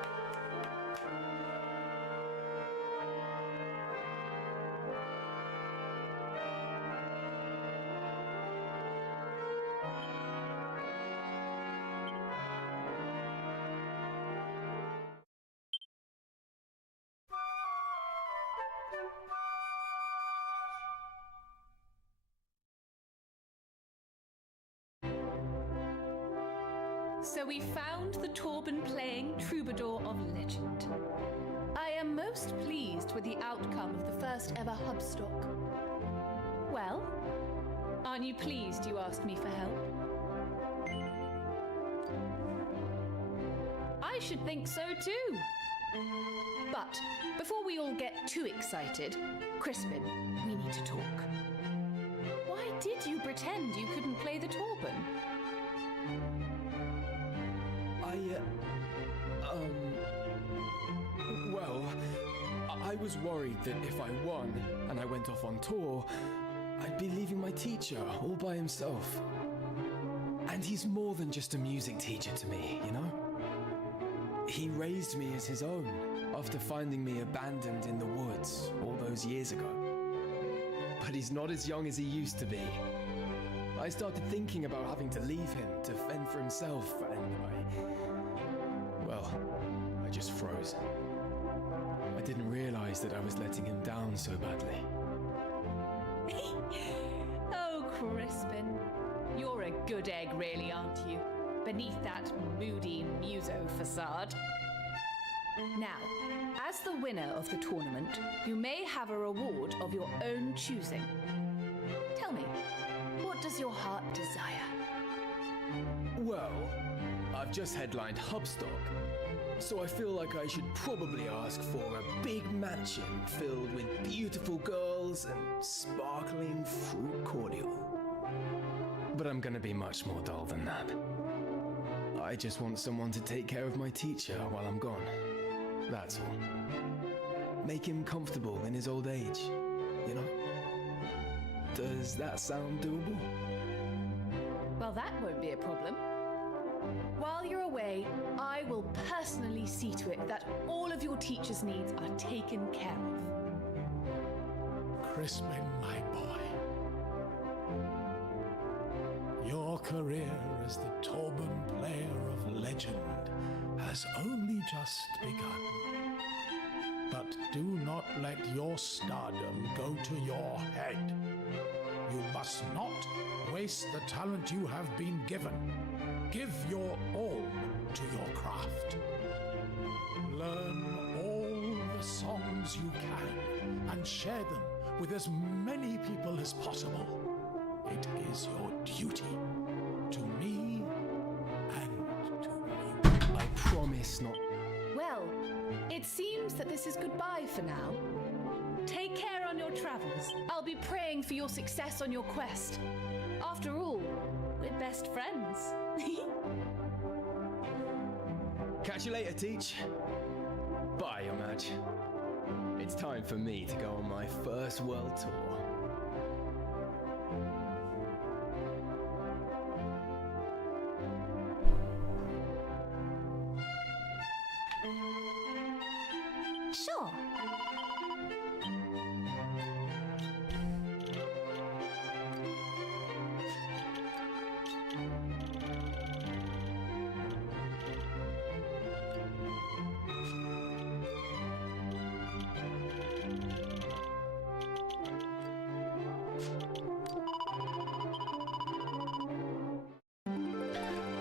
So we found the Torban-playing troubadour of legend. I am most pleased with the outcome of the first ever Hubstock. Well, aren't you pleased you asked me for help? I should think so too. But before we all get too excited, Crispin, we need to talk. Why did you pretend you couldn't play the Torban? Well, I was worried that if I won and I went off on tour, I'd be leaving my teacher all by himself. And And he's more than just a music teacher to me, you know? He raised me as his own after finding me abandoned in the woods all those years ago. But he's not as young as he used to be. I started thinking about having to leave him to fend for himself, and I just froze. I didn't realize that I was letting him down so badly. Oh, Crispin. You're a good egg, really, aren't you? Beneath that moody muso facade. Now, as the winner of the tournament, you may have a reward of your own choosing. Tell me, what does your heart desire? Well, I've just headlined Hubstock, so I feel like I should probably ask for a big mansion filled with beautiful girls and sparkling fruit cordial. But I'm gonna be much more dull than that. I just want someone to take care of my teacher while I'm gone. That's all. Make him comfortable in his old age, you know? Does that sound doable? Well, that won't be a problem. While you're away, I will personally see to it that all of your teacher's needs are taken care of. Crispin, my boy. Your career as the Torban player of legend has only just begun. But do not let your stardom go to your head. You must not waste the talent you have been given. Give your all to your craft. Learn all the songs you can and share them with as many people as possible. It is your duty to me and to you. I promise not. Well, it seems that this is goodbye for now. Take care on your travels. I'll be praying for your success on your quest. After all, we're best friends. Catch you later, Teach. Bye, Your Madge. It's time for me to go on my first world tour. Sure.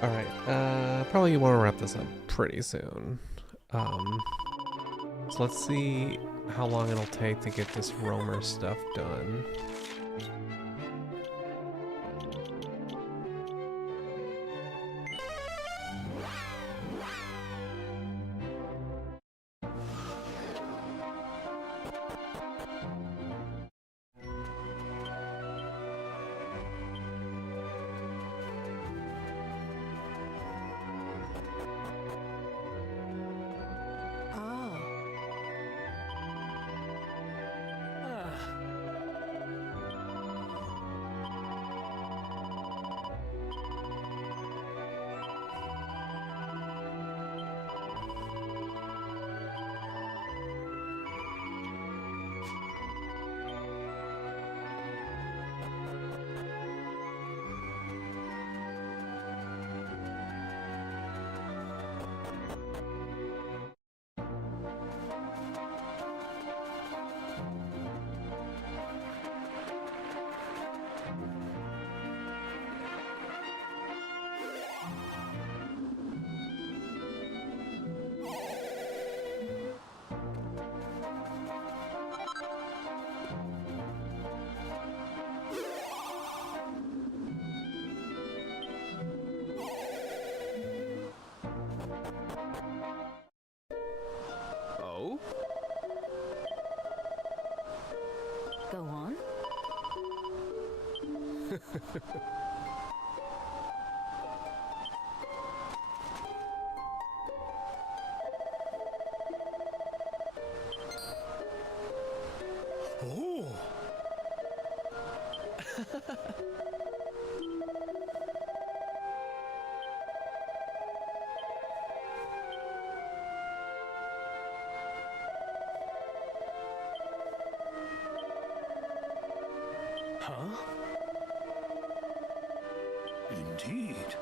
All right, probably want to wrap this up pretty soon. So let's see how long it'll take to get this roamer stuff done. Go on. Oh! Indeed.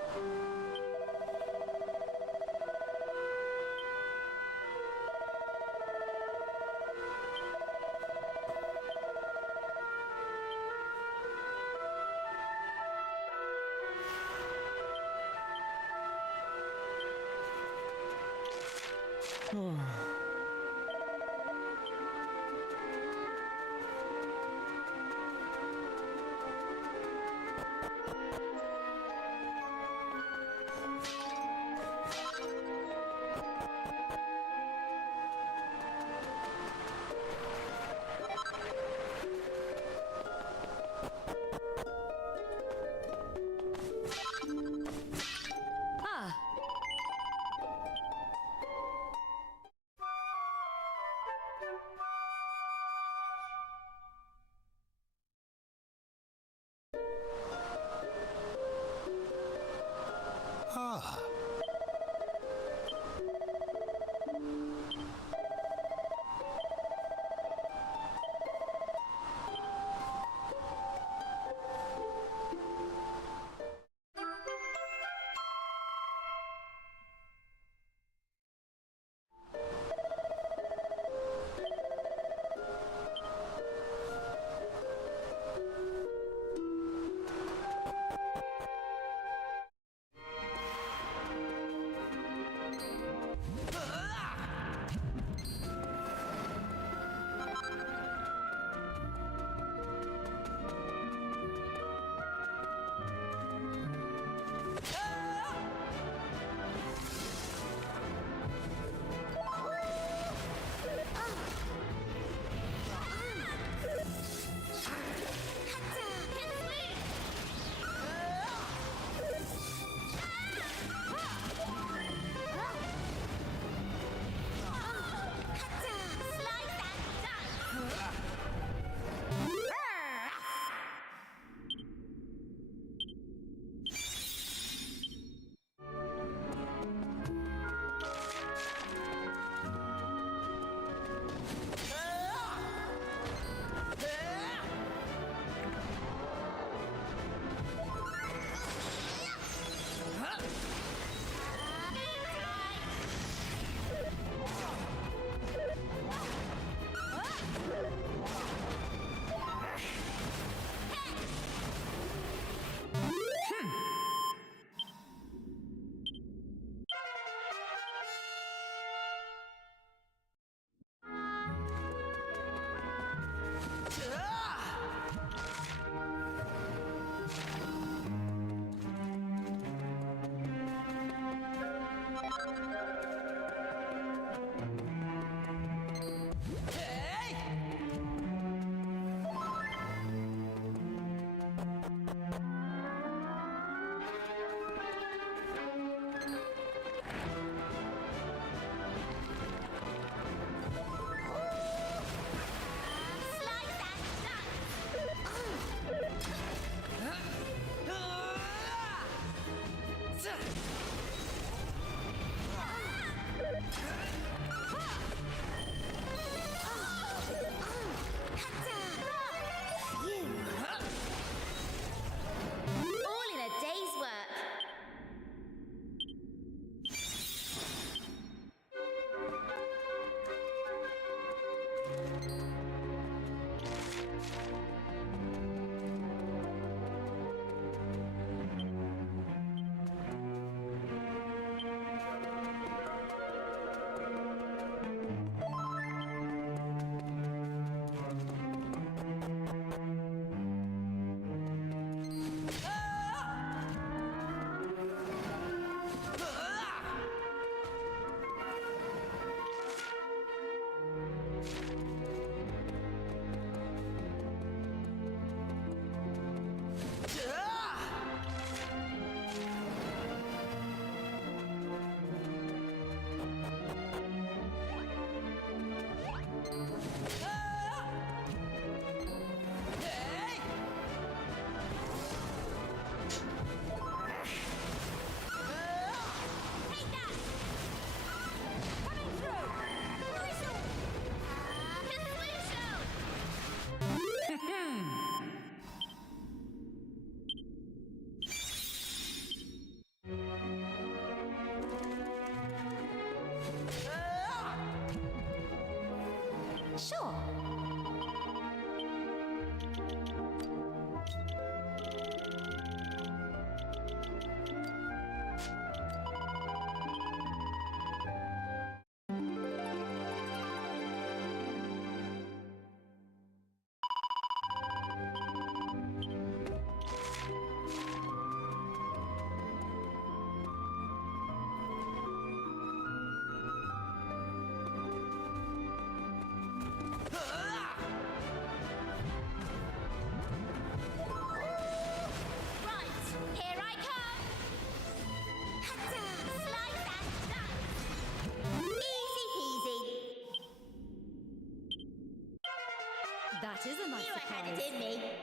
That is a nice Knew I had it surprise. in me. Nice.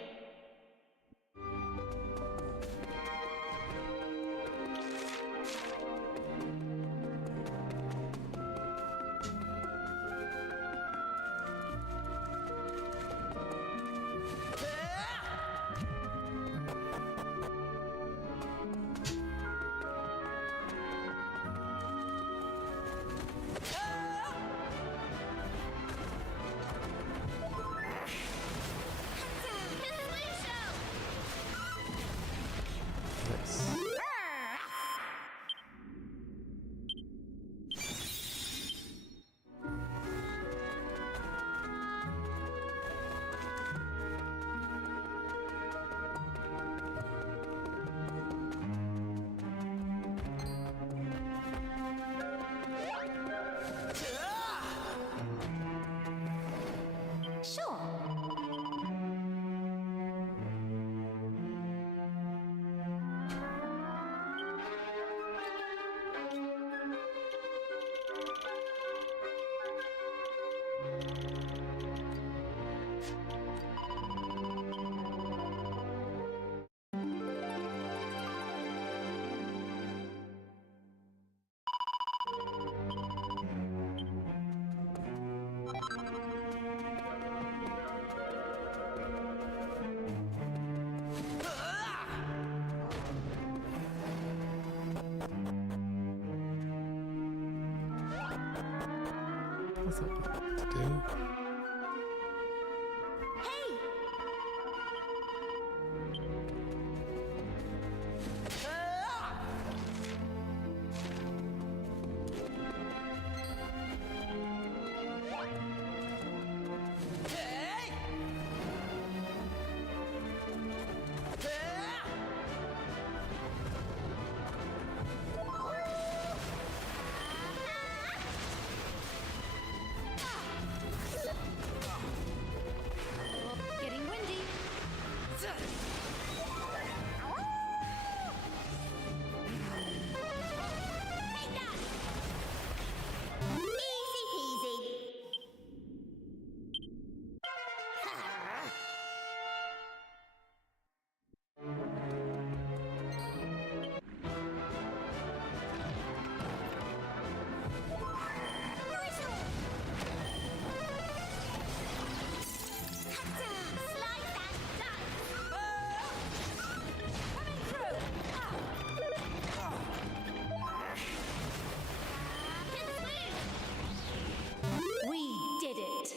Sure. What's that to do? Getting windy. Take that. Easy peasy. We did it.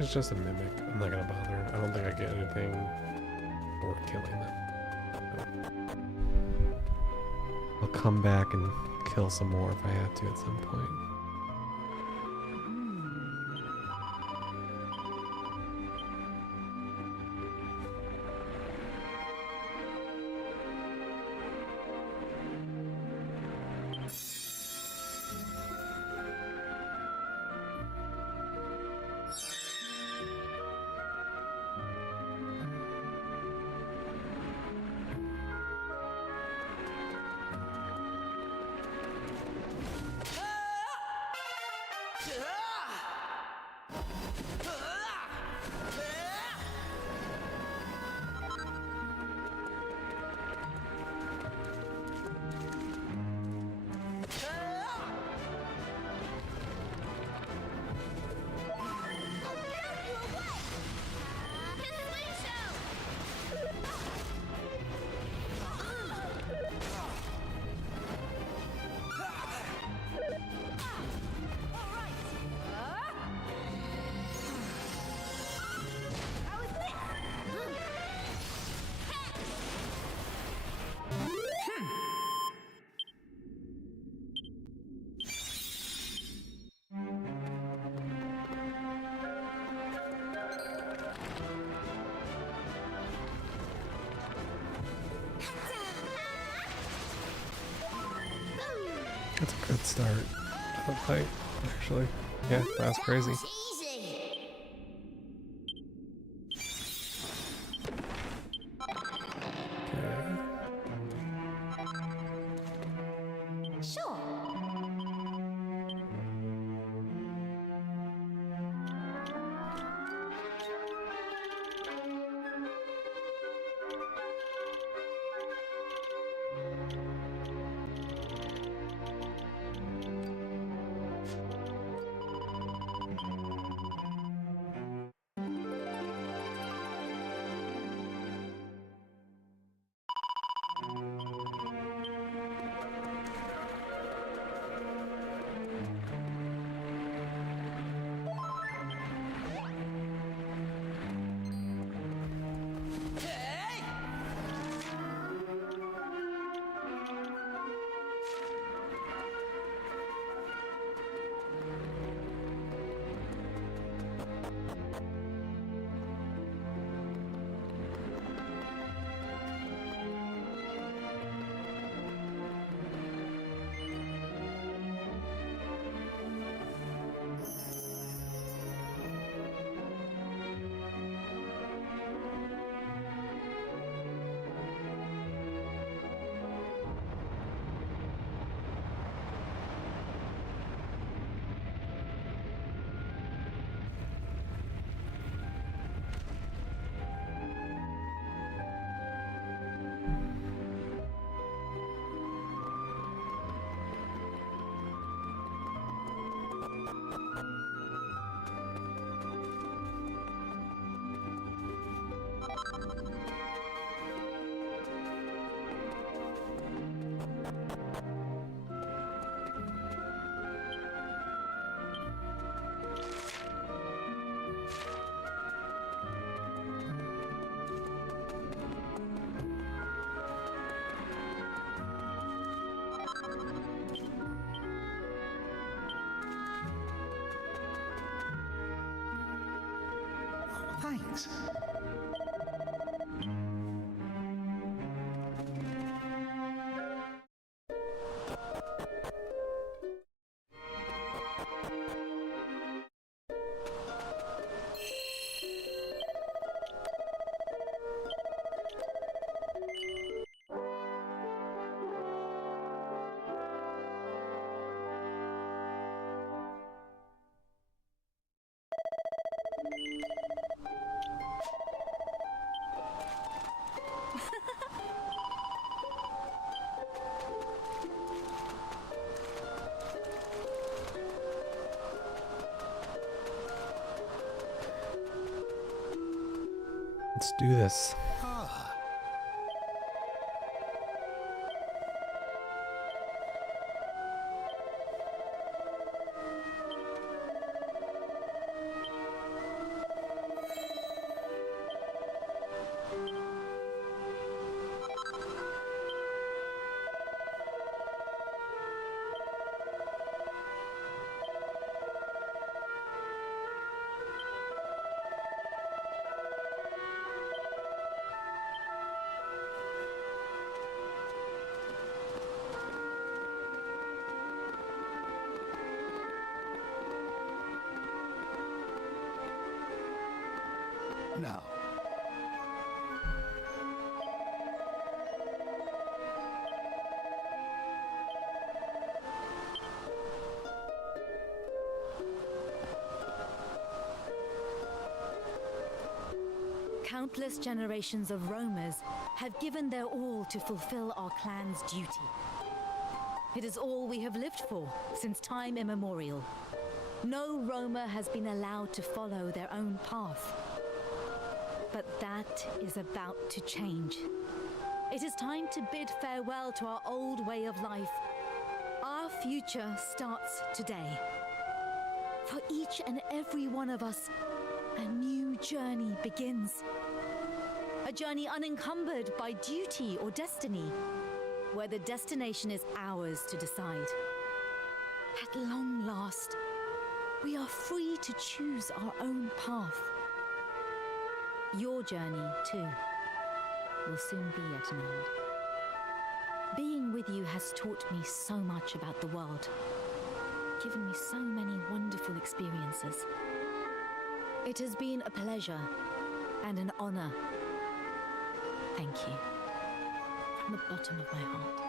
It's just a mimic. I'm not gonna bother. I don't think I get anything for killing them. I'll come back and kill some more if I have to at some point. That's a good start to the fight, actually. Yeah, that's crazy. Sure. Thanks. Let's do this. Now. Countless generations of roamers have given their all to fulfill our clan's duty. It is all we have lived for since time immemorial. No roamer has been allowed to follow their own path. But that is about to change. It is time to bid farewell to our old way of life. Our future starts today. For each and every one of us, a new journey begins. A journey unencumbered by duty or destiny, where the destination is ours to decide. At long last, we are free to choose our own path. Your journey, too, will soon be at an end. Being with you has taught me so much about the world. given me so many wonderful experiences. It has been a pleasure and an honor. Thank you. From the bottom of my heart.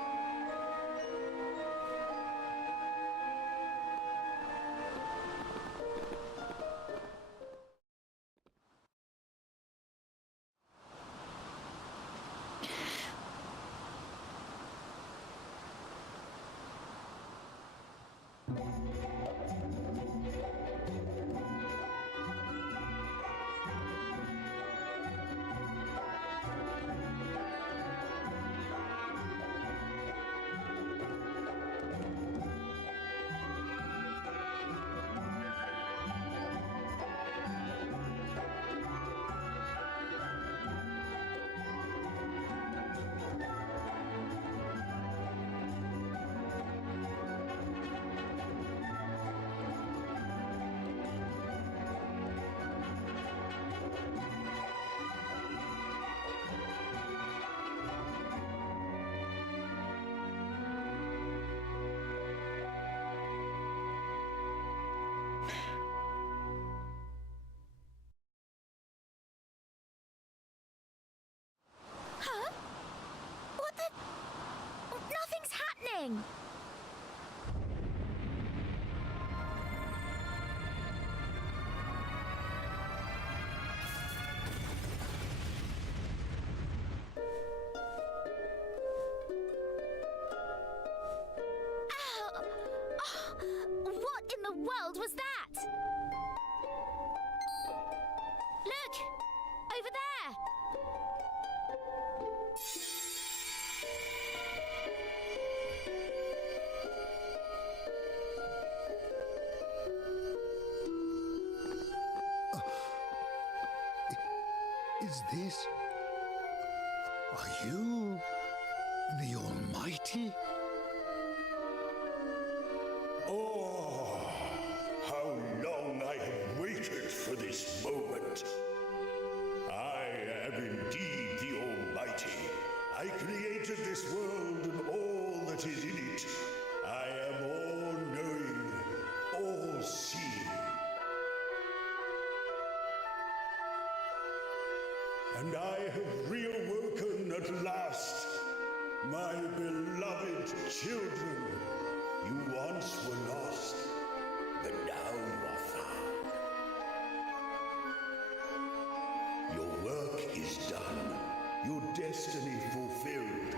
Huh? What the? Nothing's happening! Ow! Oh, what in the world was that? Look! Over there! Is this... Are you... the Almighty? Oh, how long I have waited for this moment. I am indeed the Almighty. I created this world and all that is in it. I am all-knowing, all-seeing. And I have reawoken at last. My beloved children, you once were lost, but now you are found. Your work is done, your destiny fulfilled.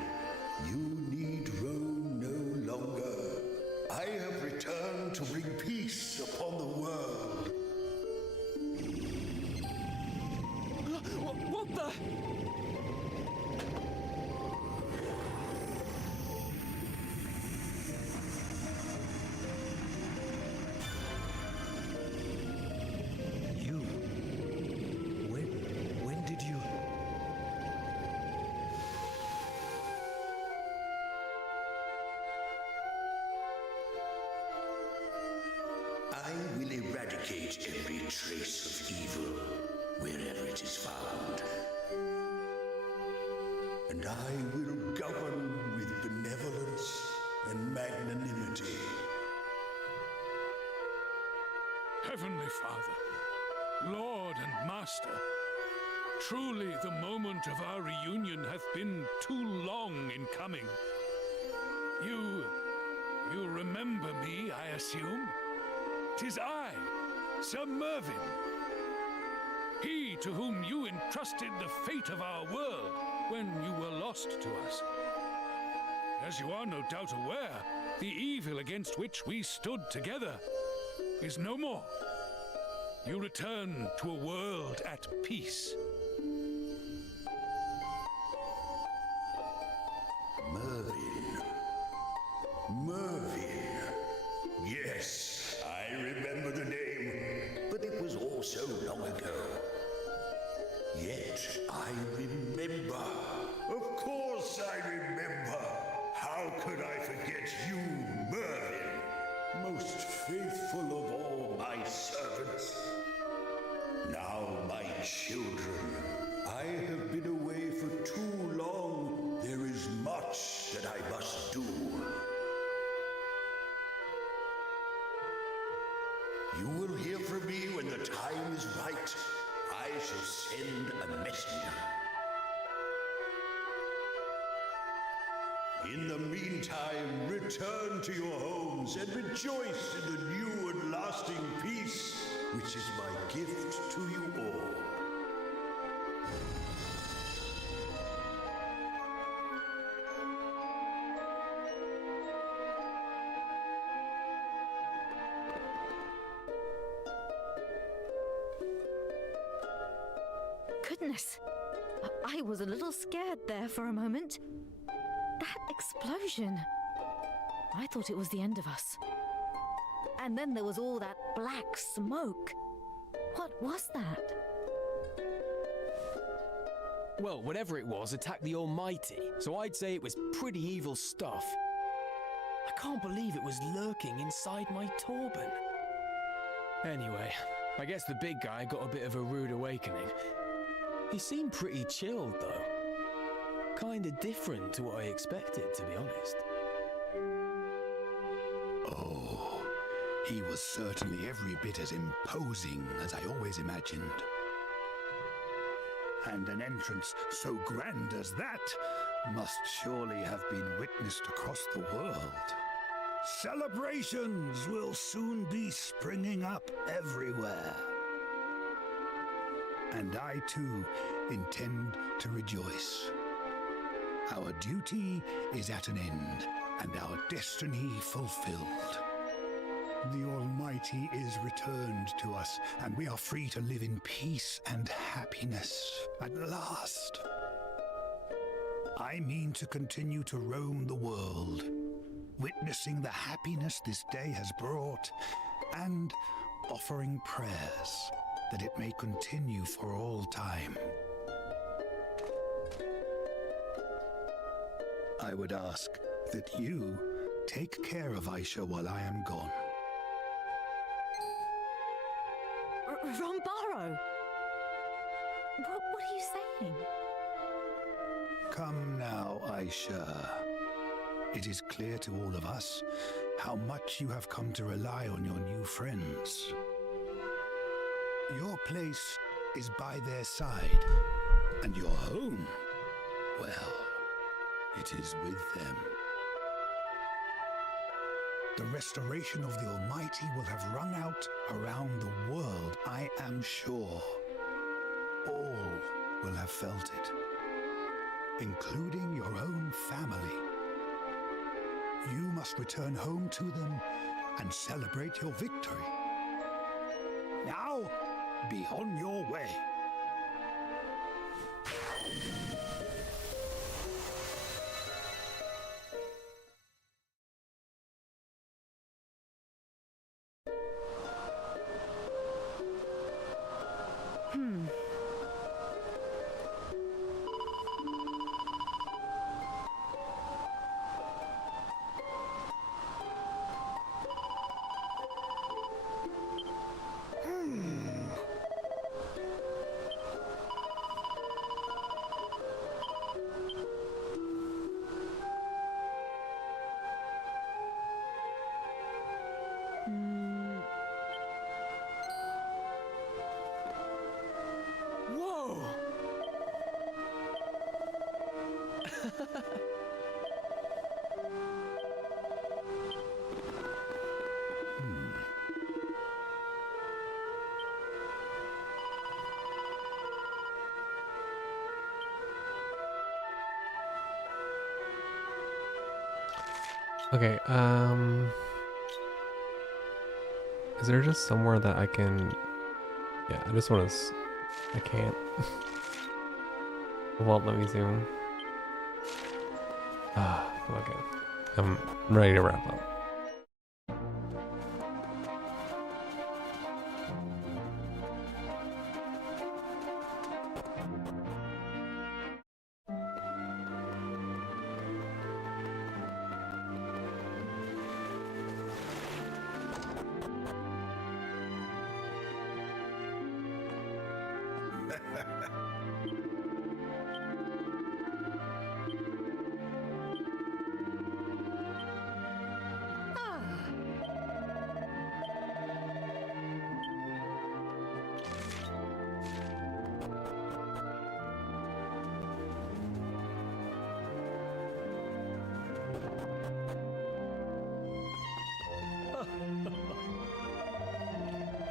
You need roam no longer. I have returned to bring peace upon the world. What the? You? When did you... I will eradicate every trace of evil wherever it is found. And I will govern with benevolence and magnanimity. Heavenly Father, Lord and Master, truly the moment of our reunion hath been too long in coming. You remember me, I assume? 'Tis I, Sir Mervyn. He to whom you entrusted the fate of our world when you were lost to us. As you are no doubt aware, the evil against which we stood together is no more. You return to a world at peace. Mervyn. Yes, I remember the name, but it was all so long ago. Yet I remember. Of course I remember. How could I forget you, Mervyn? Most faithful of all my servants. Now, my children, I have been away for too long. There is much that I must do. Bestia. In the meantime, return to your homes and rejoice in the new and lasting peace, which is my gift to you all. Goodness, I was a little scared there for a moment. That explosion. I thought it was the end of us. And then there was all that black smoke. What was that? Well, whatever it was attacked the Almighty, so I'd say it was pretty evil stuff. I can't believe it was lurking inside my turban. Anyway, I guess the big guy got a bit of a rude awakening. He seemed pretty chilled, though. Kinda different to what I expected, to be honest. Oh, he was certainly every bit as imposing as I always imagined. And an entrance so grand as that must surely have been witnessed across the world. Celebrations will soon be springing up everywhere. And I too intend to rejoice. Our duty is at an end, and our destiny fulfilled. The Almighty is returned to us, and we are free to live in peace and happiness at last. I mean to continue to roam the world, witnessing the happiness this day has brought, and offering prayers that it may continue for all time. I would ask that you take care of Aisha while I am gone. Rombaro! What are you saying? Come now, Aisha. It is clear to all of us how much you have come to rely on your new friends. Your place is by their side, and your home, well, it is with them. The restoration of the Almighty will have rung out around the world, I am sure. All will have felt it, including your own family. You must return home to them and celebrate your victory. Now, be on your way. Whoa! Okay, is there just somewhere that I can... Yeah, I just want to... I can't. It won't let me zoom. Okay. I'm ready to wrap up.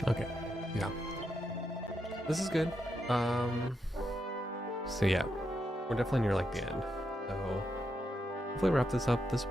Okay, yeah. This is good. So yeah, we're definitely near like the end. So hopefully wrap this up this